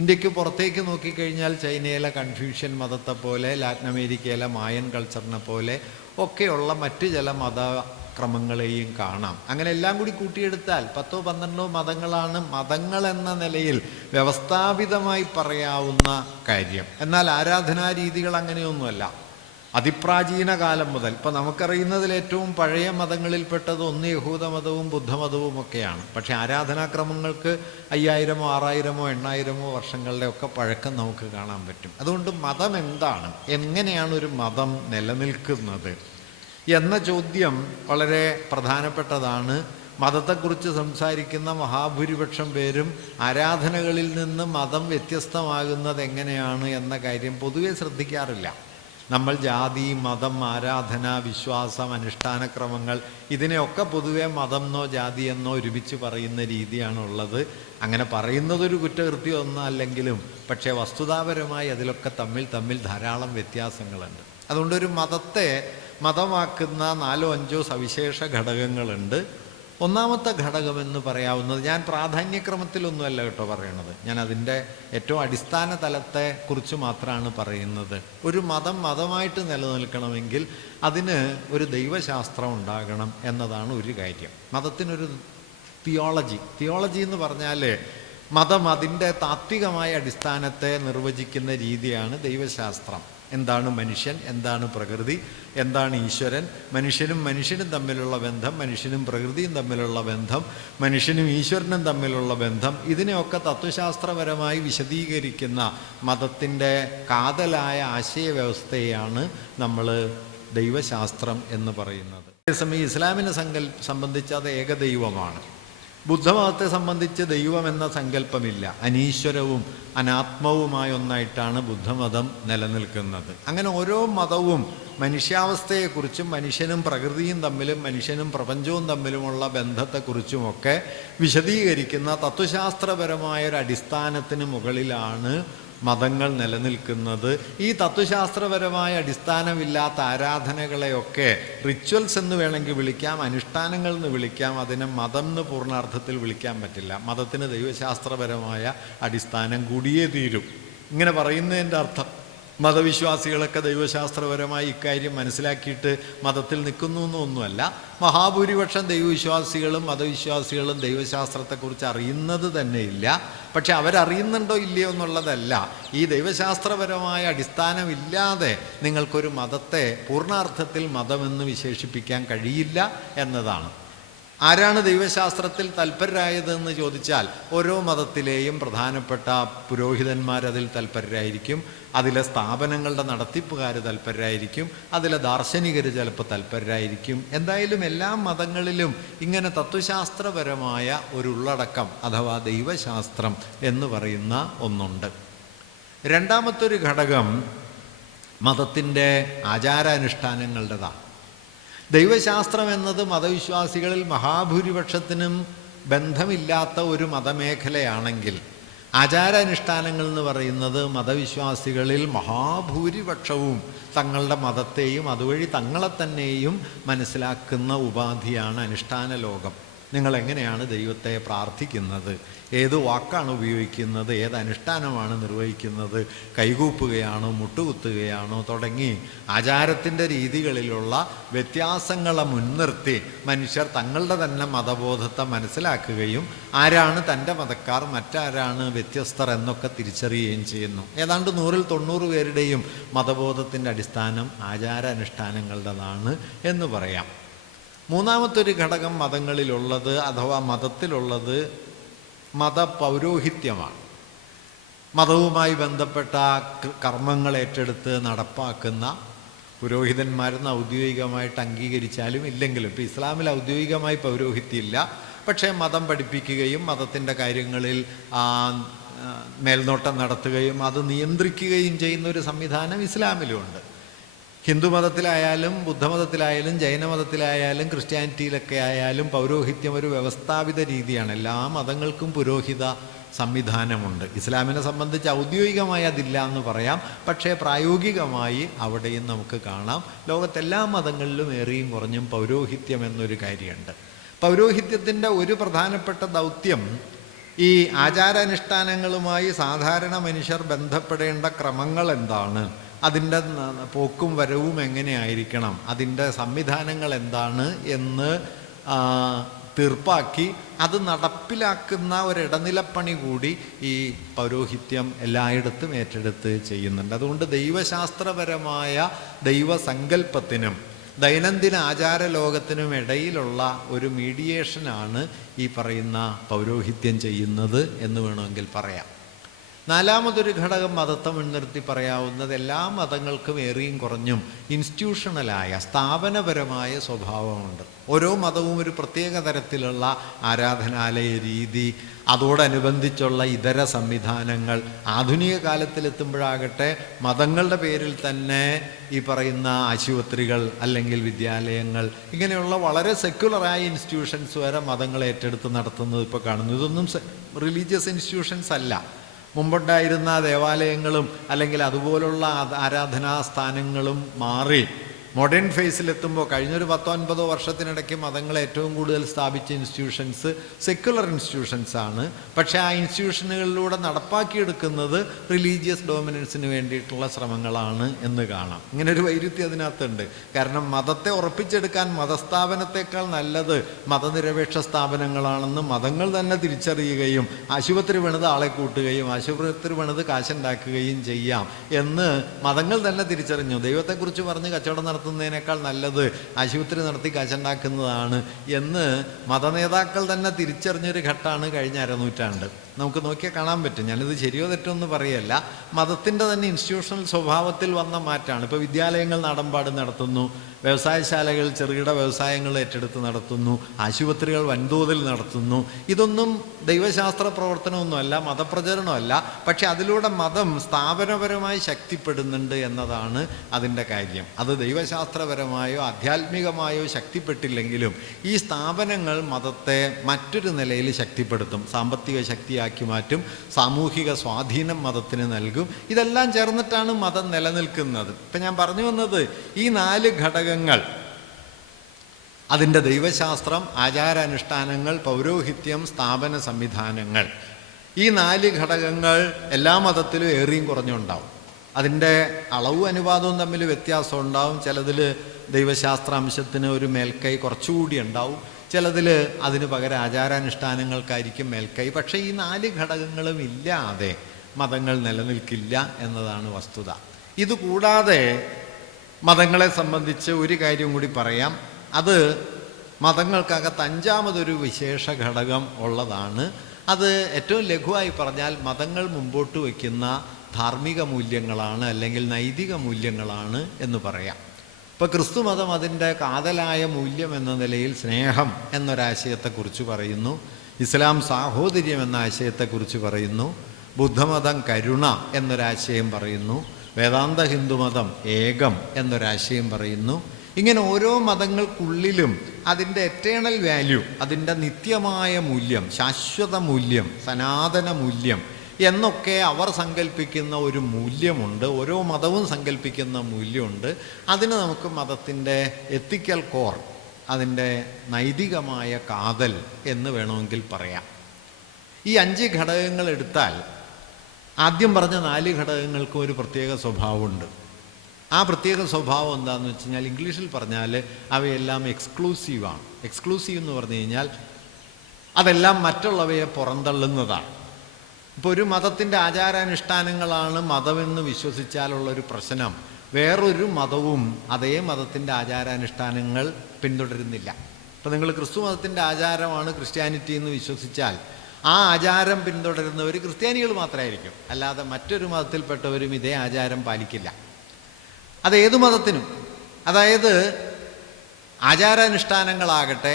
ഇന്ത്യക്ക് പുറത്തേക്ക് നോക്കിക്കഴിഞ്ഞാൽ ചൈനയിലെ കൺഫ്യൂഷ്യൻ മതത്തെ പോലെ, ലാറ്റിൻ അമേരിക്കയിലെ മായൻ കൾച്ചറിനെ പോലെ ഒക്കെയുള്ള മറ്റ് ചില മതക്രമങ്ങളെയും കാണാം. അങ്ങനെ എല്ലാം കൂടി കൂട്ടിയെടുത്താൽ 10-12 മതങ്ങളാണ് മതങ്ങൾ എന്ന നിലയിൽ വ്യവസ്ഥാപിതമായി പറയാവുന്ന കാര്യം. എന്നാൽ ആരാധനാ രീതികൾ അങ്ങനെയൊന്നുമല്ല. അതിപ്രാചീന കാലം മുതൽ, ഇപ്പം നമുക്കറിയുന്നതിൽ ഏറ്റവും പഴയ മതങ്ങളിൽപ്പെട്ടത് ഒന്ന് യഹൂദമതവും ബുദ്ധമതവും ഒക്കെയാണ്. പക്ഷേ ആരാധനാക്രമങ്ങൾക്ക് 5000, 6000, 8000 വർഷങ്ങളുടെ ഒക്കെ പഴക്കം നമുക്ക് കാണാൻ പറ്റും. അതുകൊണ്ട് മതം എന്താണ്, എങ്ങനെയാണ് ഒരു മതം നിലനിൽക്കുന്നത് എന്ന ചോദ്യം വളരെ പ്രധാനപ്പെട്ടതാണ്. മതത്തെക്കുറിച്ച് സംസാരിക്കുന്ന മഹാഭൂരിപക്ഷം പേരും ആരാധനകളിൽ നിന്ന് മതം വ്യത്യസ്തമാകുന്നത് എങ്ങനെയാണ് എന്ന കാര്യം പൊതുവെ ശ്രദ്ധിക്കാറില്ല. നമ്മൾ ജാതി, മതം, ആരാധന, വിശ്വാസം, അനുഷ്ഠാനക്രമങ്ങൾ ഇതിനെയൊക്കെ പൊതുവെ മതമെന്നോ ജാതിയെന്നോ ഒരുമിച്ച് പറയുന്ന രീതിയാണുള്ളത്. അങ്ങനെ പറയുന്നതൊരു കുറ്റകൃത്യമൊന്നും അല്ലെങ്കിലും പക്ഷേ വസ്തുതാപരമായി അതിലൊക്കെ തമ്മിൽ ധാരാളം വ്യത്യാസങ്ങളുണ്ട്. അതുകൊണ്ടൊരു മതത്തെ മതമാക്കുന്ന 4-5 സവിശേഷ ഘടകങ്ങളുണ്ട്. ഒന്നാമത്തെ ഘടകമെന്ന് പറയാവുന്നത്, ഞാൻ പ്രാധാന്യക്രമത്തിലൊന്നുമല്ല കേട്ടോ പറയണത്, ഞാൻ അതിൻ്റെ ഏറ്റവും അടിസ്ഥാന തലത്തെ കുറിച്ച് മാത്രമാണ് പറയുന്നത്. ഒരു മതം മതമായിട്ട് നിലനിൽക്കണമെങ്കിൽ അതിന് ഒരു ദൈവശാസ്ത്രം ഉണ്ടാകണം എന്നതാണ് ഒരു കാര്യം. മതത്തിനൊരു തിയോളജി എന്ന് പറഞ്ഞാൽ മതം അതിൻ്റെ താത്വികമായ അടിസ്ഥാനത്തെ നിർവചിക്കുന്ന രീതിയാണ് ദൈവശാസ്ത്രം. എന്താണ് മനുഷ്യൻ, എന്താണ് പ്രകൃതി, എന്താണ് ഈശ്വരൻ, മനുഷ്യനും തമ്മിലുള്ള ബന്ധം, മനുഷ്യനും പ്രകൃതിയും തമ്മിലുള്ള ബന്ധം, മനുഷ്യനും ഈശ്വരനും തമ്മിലുള്ള ബന്ധം, ഇതിനെയൊക്കെ തത്വശാസ്ത്രപരമായി വിശദീകരിക്കുന്ന മതത്തിൻ്റെ കാതലായ ആശയവ്യവസ്ഥയാണ് നമ്മൾ ദൈവശാസ്ത്രം എന്ന് പറയുന്നത്. അതേസമയം ഇസ്ലാമിനെ സംബന്ധിച്ച് അത് ഏകദൈവമാണ്. ബുദ്ധമതത്തെ സംബന്ധിച്ച് ദൈവം എന്ന സങ്കല്പമില്ല. അനീശ്വരവും അനാത്മവുമായ ഒന്നായിട്ടാണ് ബുദ്ധമതം നിലനിൽക്കുന്നത്. അങ്ങനെ ഓരോ മതവും മനുഷ്യാവസ്ഥയെക്കുറിച്ചും മനുഷ്യനും പ്രകൃതിയും തമ്മിലും മനുഷ്യനും പ്രപഞ്ചവും തമ്മിലുമുള്ള ബന്ധത്തെക്കുറിച്ചുമൊക്കെ വിശദീകരിക്കുന്ന തത്വശാസ്ത്രപരമായ ഒരു അടിസ്ഥാനത്തിന് മുകളിലാണ് മതങ്ങൾ നിലനിൽക്കുന്നത്. ഈ തത്വശാസ്ത്രപരമായ അടിസ്ഥാനമില്ലാത്ത ആരാധനകളെയൊക്കെ റിച്വൽസ് എന്ന് വേണമെങ്കിൽ വിളിക്കാം, അനുഷ്ഠാനങ്ങൾ എന്ന് വിളിക്കാം. അതിനെ മതം എന്ന് പൂർണ്ണാർത്ഥത്തിൽ വിളിക്കാൻ പറ്റില്ല. മതത്തിന് ദൈവശാസ്ത്രപരമായ അടിസ്ഥാനം കൂടിയേ തീരും. ഇങ്ങനെ പറയുന്നതിൻ്റെ അർത്ഥം മതവിശ്വാസികളൊക്കെ ദൈവശാസ്ത്രപരമായി ഇക്കാര്യം മനസ്സിലാക്കിയിട്ട് മതത്തിൽ നിൽക്കുന്നു എന്നൊന്നുമല്ല. മഹാഭൂരിപക്ഷം ദൈവവിശ്വാസികളും മതവിശ്വാസികളും ദൈവശാസ്ത്രത്തെക്കുറിച്ച് അറിയുന്നത് തന്നെയില്ല. പക്ഷെ അവരറിയുന്നുണ്ടോ ഇല്ലയോ എന്നുള്ളതല്ല. ഈ ദൈവശാസ്ത്രപരമായ അടിസ്ഥാനമില്ലാതെ നിങ്ങൾക്കൊരു മതത്തെ പൂർണ്ണാർത്ഥത്തിൽ മതമെന്ന് വിശേഷിപ്പിക്കാൻ കഴിയില്ല എന്നതാണ്. ആരാണ് ദൈവശാസ്ത്രത്തിൽ തൽപരരായതെന്ന് ചോദിച്ചാൽ ഓരോ മതത്തിലെയും പ്രധാനപ്പെട്ട പുരോഹിതന്മാരതിൽ തൽപരരായിരിക്കും, അതിലെ സ്ഥാപനങ്ങളുടെ നടത്തിപ്പുകാർ തൽപരരായിരിക്കും, അതിലെ ദാർശനികർ ചിലപ്പോൾ തൽപരരായിരിക്കും. എന്തായാലും എല്ലാ മതങ്ങളിലും ഇങ്ങനെ തത്വശാസ്ത്രപരമായ ഒരു ഉള്ളടക്കം അഥവാ ദൈവശാസ്ത്രം എന്ന് പറയുന്ന ഒന്നുണ്ട്. രണ്ടാമത്തൊരു ഘടകം മതത്തിൻ്റെ ആചാരാനുഷ്ഠാനങ്ങളുടേതാണ്. ദൈവശാസ്ത്രം എന്നത് മതവിശ്വാസികളിൽ മഹാഭൂരിപക്ഷത്തിനും ബന്ധമില്ലാത്ത ഒരു മതമേഖലയാണെങ്കിൽ ആചാരാനുഷ്ഠാനങ്ങൾ എന്ന് പറയുന്നത് മതവിശ്വാസികളിൽ മഹാഭൂരിപക്ഷവും തങ്ങളുടെ മതത്തെയും അതുവഴി തങ്ങളെ തന്നെയും മനസ്സിലാക്കുന്ന ഉപാധിയാണ് അനുഷ്ഠാന ലോകം. നിങ്ങളെങ്ങനെയാണ് ദൈവത്തെ പ്രാർത്ഥിക്കുന്നത്, ഏത് വാക്കാണ് ഉപയോഗിക്കുന്നത്, ഏത് അനുഷ്ഠാനമാണ് നിർവഹിക്കുന്നത്, കൈകൂപ്പുകയാണോ മുട്ടുകുത്തുകയാണോ തുടങ്ങി ആചാരത്തിൻ്റെ രീതികളിലുള്ള വ്യത്യാസങ്ങളെ മുൻനിർത്തി മനുഷ്യർ തങ്ങളുടെ തന്നെ മതബോധത്തെ മനസ്സിലാക്കുകയും ആരാണ് തൻ്റെ മതക്കാർ മറ്റാരാണ് വ്യത്യസ്തർ എന്നൊക്കെ തിരിച്ചറിയുകയും ചെയ്യുന്നു. ഏതാണ്ട് 100-90 പേരുടെയും മതബോധത്തിൻ്റെ അടിസ്ഥാനം ആചാരാനുഷ്ഠാനങ്ങളുടേതാണ് എന്ന് പറയാം. മൂന്നാമത്തൊരു ഘടകം മതങ്ങളിലുള്ളത് അഥവാ മതത്തിലുള്ളത് മതപൗരോഹിത്യമാണ്. മതവുമായി ബന്ധപ്പെട്ട കർമ്മങ്ങൾ ഏറ്റെടുത്ത് നടപ്പാക്കുന്ന പുരോഹിതന്മാരെന്ന് ഔദ്യോഗികമായിട്ട് അംഗീകരിച്ചാലും ഇല്ലെങ്കിലും, ഇപ്പോൾ ഇസ്ലാമിൽ ഔദ്യോഗികമായി പൗരോഹിത്യമില്ല, പക്ഷേ മതം പഠിപ്പിക്കുകയും മതത്തിൻ്റെ കാര്യങ്ങളിൽ മേൽനോട്ടം നടത്തുകയും അത് നിയന്ത്രിക്കുകയും ചെയ്യുന്ന ഒരു സംവിധാനം ഇസ്ലാമിലുമുണ്ട്. ഹിന്ദുമതത്തിലായാലും ബുദ്ധമതത്തിലായാലും ജൈനമതത്തിലായാലും ക്രിസ്ത്യാനിറ്റിയിലൊക്കെ ആയാലും പൗരോഹിത്യം ഒരു വ്യവസ്ഥാപിത രീതിയാണ്. എല്ലാ മതങ്ങൾക്കും പുരോഹിത സംവിധാനമുണ്ട്. ഇസ്ലാമിനെ സംബന്ധിച്ച് ഔദ്യോഗികമായി അതില്ല എന്ന് പറയാം, പക്ഷേ പ്രായോഗികമായി അവിടെയും നമുക്ക് കാണാം. ലോകത്തെല്ലാ മതങ്ങളിലും ഏറിയും കുറഞ്ഞും പൗരോഹിത്യം എന്നൊരു കാര്യമുണ്ട്. പൗരോഹിത്യത്തിൻ്റെ ഒരു പ്രധാനപ്പെട്ട ദൗത്യം ഈ ആചാരാനുഷ്ഠാനങ്ങളുമായി സാധാരണ മനുഷ്യർ ബന്ധപ്പെടേണ്ട ക്രമങ്ങൾ എന്താണ്, അതിൻ്റെ പോക്കും വരവും എങ്ങനെയായിരിക്കണം, അതിൻ്റെ സംവിധാനങ്ങൾ എന്താണ് എന്ന് തീർപ്പാക്കി അത് നടപ്പിലാക്കുന്ന ഒരിടനിലപ്പണി കൂടി ഈ പൗരോഹിത്യം എല്ലായിടത്തും ഏറ്റെടുത്ത് ചെയ്യുന്നുണ്ട്. അതുകൊണ്ട് ദൈവശാസ്ത്രപരമായ ദൈവസങ്കല്പത്തിനും ദൈനംദിന ആചാര ലോകത്തിനും ഇടയിലുള്ള ഒരു മീഡിയേഷനാണ് ഈ പറയുന്ന പൗരോഹിത്യം ചെയ്യുന്നത് എന്ന് വേണമെങ്കിൽ പറയാം. നാലാമതൊരു ഘടകം മതത്തെ മുൻനിർത്തി പറയാവുന്നത് എല്ലാ മതങ്ങൾക്കും ഏറിയും കുറഞ്ഞും ഇൻസ്റ്റിറ്റ്യൂഷണലായ സ്ഥാപനപരമായ സ്വഭാവമുണ്ട്. ഓരോ മതവും ഒരു പ്രത്യേക തരത്തിലുള്ള ആരാധനാലയ രീതി, അതോടനുബന്ധിച്ചുള്ള ഇതര സംവിധാനങ്ങൾ. ആധുനിക കാലത്തിലെത്തുമ്പോഴാകട്ടെ മതങ്ങളുടെ പേരിൽ തന്നെ ഈ പറയുന്ന ആശുപത്രികൾ അല്ലെങ്കിൽ വിദ്യാലയങ്ങൾ, ഇങ്ങനെയുള്ള വളരെ സെക്യുലറായ ഇൻസ്റ്റിറ്റ്യൂഷൻസ് വരെ മതങ്ങൾ ഏറ്റെടുത്ത് നടത്തുന്നത് ഇപ്പോൾ കാണുന്നു. ഇതൊന്നും റിലീജിയസ് ഇൻസ്റ്റിറ്റ്യൂഷൻസ് അല്ല. മുമ്പുണ്ടായിരുന്ന ദേവാലയങ്ങളും അല്ലെങ്കിൽ അതുപോലുള്ള ആരാധനാ സ്ഥാനങ്ങളും മാറി മോഡേൺ ഫേസിലെത്തുമ്പോൾ കഴിഞ്ഞൊരു 10-9 വർഷത്തിനിടയ്ക്ക് മതങ്ങൾ ഏറ്റവും കൂടുതൽ സ്ഥാപിച്ച ഇൻസ്റ്റിറ്റ്യൂഷൻസ് സെക്യുലർ ഇൻസ്റ്റിറ്റ്യൂഷൻസാണ്. പക്ഷേ ആ ഇൻസ്റ്റിറ്റ്യൂഷനുകളിലൂടെ നടപ്പാക്കിയെടുക്കുന്നത് റിലീജിയസ് ഡോമിനൻസിന് വേണ്ടിയിട്ടുള്ള ശ്രമങ്ങളാണ് എന്ന് കാണാം. ഇങ്ങനെ ഒരു വൈരുദ്ധ്യം അതിനകത്തുണ്ട്. കാരണം മതത്തെ ഉറപ്പിച്ചെടുക്കാൻ മതസ്ഥാപനത്തെക്കാൾ നല്ലത് മതനിരപേക്ഷ സ്ഥാപനങ്ങളാണെന്ന് മതങ്ങൾ തന്നെ തിരിച്ചറിയുകയും ആശുപത്രി പണിത് ആളെ കൂട്ടുകയും ആശുപത്രി പണിത് കാശുണ്ടാക്കുകയും ചെയ്യാം എന്ന് മതങ്ങൾ തന്നെ തിരിച്ചറിഞ്ഞു. ദൈവത്തെക്കുറിച്ച് പറഞ്ഞ് കച്ചവടം നടത്തുന്നതിനേക്കാൾ നല്ലത് ആശുപത്രി നടത്തി കാശുണ്ടാക്കുന്നതാണ് എന്ന് മതനേതാക്കൾ തന്നെ തിരിച്ചറിഞ്ഞൊരു ഘട്ടമാണ് കഴിഞ്ഞ അരനൂറ്റാണ്ട്. നമുക്ക് നോക്കിയാൽ കാണാൻ പറ്റും. ഞാനിത് ശരിയോ തെറ്റോ എന്ന് പറയല്ല, മതത്തിൻ്റെ തന്നെ ഇൻസ്റ്റിറ്റ്യൂഷണൽ സ്വഭാവത്തിൽ വന്ന മാറ്റമാണ്. ഇപ്പോൾ വിദ്യാലയങ്ങൾ നാടൻപാട് നടത്തുന്നു, വ്യവസായശാലകൾ ചെറുകിട വ്യവസായങ്ങൾ ഏറ്റെടുത്ത് നടത്തുന്നു, ആശുപത്രികൾ വൻതോതിൽ നടത്തുന്നു. ഇതൊന്നും ദൈവശാസ്ത്ര പ്രവർത്തനമൊന്നുമല്ല, മതപ്രചരണമല്ല. പക്ഷെ അതിലൂടെ മതം സ്ഥാപനപരമായി ശക്തിപ്പെടുന്നുണ്ട് എന്നതാണ് അതിൻ്റെ കാര്യം. അത് ദൈവശാസ്ത്രപരമായോ ആധ്യാത്മികമായോ ശക്തിപ്പെട്ടില്ലെങ്കിലും ഈ സ്ഥാപനങ്ങൾ മതത്തെ മറ്റൊരു നിലയിൽ ശക്തിപ്പെടുത്തും, സാമ്പത്തിക ശക്തിയാക്കി മാറ്റും, സാമൂഹിക സ്വാധീനം മതത്തിന് നൽകും. ഇതെല്ലാം ചേർന്നിട്ടാണ് മതം നിലനിൽക്കുന്നത്. ഇപ്പം ഞാൻ പറഞ്ഞു വന്നത് ഈ 4 ഘടകങ്ങൾ, അതിൻ്റെ ദൈവശാസ്ത്രം, ആചാരാനുഷ്ഠാനങ്ങൾ, പൗരോഹിത്യം, സ്ഥാപന സംവിധാനങ്ങൾ, ഈ 4 ഘടകങ്ങൾ എല്ലാ മതത്തിലും ഏറിയും കുറഞ്ഞുണ്ടാവും. അതിൻ്റെ അളവും അനുപാതവും തമ്മിൽ വ്യത്യാസം ഉണ്ടാവും. ചിലതിൽ ദൈവശാസ്ത്ര അംശത്തിന് ഒരു മേൽക്കൈ കുറച്ചുകൂടി ഉണ്ടാവും, ചിലതിൽ അതിന് പകരം ആചാരാനുഷ്ഠാനങ്ങൾക്കായിരിക്കും മേൽക്കൈ. പക്ഷേ ഈ 4 ഘടകങ്ങളും ഇല്ലാതെ മതങ്ങൾ നിലനിൽക്കില്ല എന്നതാണ് വസ്തുത. ഇതുകൂടാതെ മതങ്ങളെ സംബന്ധിച്ച് ഒരു കാര്യം കൂടി പറയാം. അത് മതങ്ങൾക്കകത്ത് 5ാമതൊരു വിശേഷ ഘടകം ഉള്ളതാണ്. അത് ഏറ്റവും ലഘുവായി പറഞ്ഞാൽ മതങ്ങൾ മുമ്പോട്ട് വയ്ക്കുന്ന ധാർമ്മിക മൂല്യങ്ങളാണ്, അല്ലെങ്കിൽ നൈതിക മൂല്യങ്ങളാണ് എന്ന് പറയാം. ഇപ്പോൾ ക്രിസ്തു മതം അതിൻ്റെ കാതലായ മൂല്യം എന്ന നിലയിൽ സ്നേഹം എന്നൊരാശയത്തെക്കുറിച്ച് പറയുന്നു, ഇസ്ലാം സാഹോദര്യം എന്ന ആശയത്തെക്കുറിച്ച് പറയുന്നു, ബുദ്ധമതം കരുണ എന്നൊരാശയം പറയുന്നു, വേദാന്ത ഹിന്ദുമതം ഏകം എന്നൊരാശയം പറയുന്നു. ഇങ്ങനെ ഓരോ മതങ്ങൾക്കുള്ളിലും അതിൻ്റെ എറ്റേണൽ വാല്യൂ, അതിൻ്റെ നിത്യമായ മൂല്യം, ശാശ്വത മൂല്യം, സനാതന മൂല്യം എന്നൊക്കെ അവർ സങ്കല്പിക്കുന്ന ഒരു മൂല്യമുണ്ട്. ഓരോ മതവും സങ്കല്പിക്കുന്ന മൂല്യമുണ്ട്. അതിന് നമുക്ക് മതത്തിൻ്റെ എത്തിക്കൽ കോർ, അതിൻ്റെ നൈതികമായ കാതൽ എന്ന് വേണമെങ്കിൽ പറയാം. ഈ 5 ഘടകങ്ങൾ എടുത്താൽ ആദ്യം പറഞ്ഞ 4 ഘടകങ്ങൾക്കും ഒരു പ്രത്യേക സ്വഭാവമുണ്ട്. ആ പ്രത്യേക സ്വഭാവം എന്താണെന്ന് വെച്ച് കഴിഞ്ഞാൽ, ഇംഗ്ലീഷിൽ പറഞ്ഞാൽ അവയെല്ലാം എക്സ്ക്ലൂസീവാണ്. എക്സ്ക്ലൂസീവ് എന്ന് പറഞ്ഞു കഴിഞ്ഞാൽ അതെല്ലാം മറ്റുള്ളവയെ പുറന്തള്ളുന്നതാണ്. ഇപ്പോൾ ഒരു മതത്തിൻ്റെ ആചാരാനുഷ്ഠാനങ്ങളാണ് മതമെന്ന് വിശ്വസിച്ചാലുള്ളൊരു പ്രശ്നം, വേറൊരു മതവും അതേ മതത്തിൻ്റെ ആചാരാനുഷ്ഠാനങ്ങൾ പിന്തുടരുന്നില്ല. ഇപ്പോൾ നിങ്ങൾ ക്രിസ്തു മതത്തിൻ്റെ ആചാരമാണ് ക്രിസ്ത്യാനിറ്റി എന്ന് വിശ്വസിച്ചാൽ ആ ആചാരം പിന്തുടരുന്നവർ ക്രിസ്ത്യാനികൾ മാത്രമായിരിക്കും, അല്ലാതെ മറ്റൊരു മതത്തിൽപ്പെട്ടവരും ഇതേ ആചാരം പാലിക്കില്ല. അതേതു മതത്തിനും, അതായത് ആചാരാനുഷ്ഠാനങ്ങളാകട്ടെ,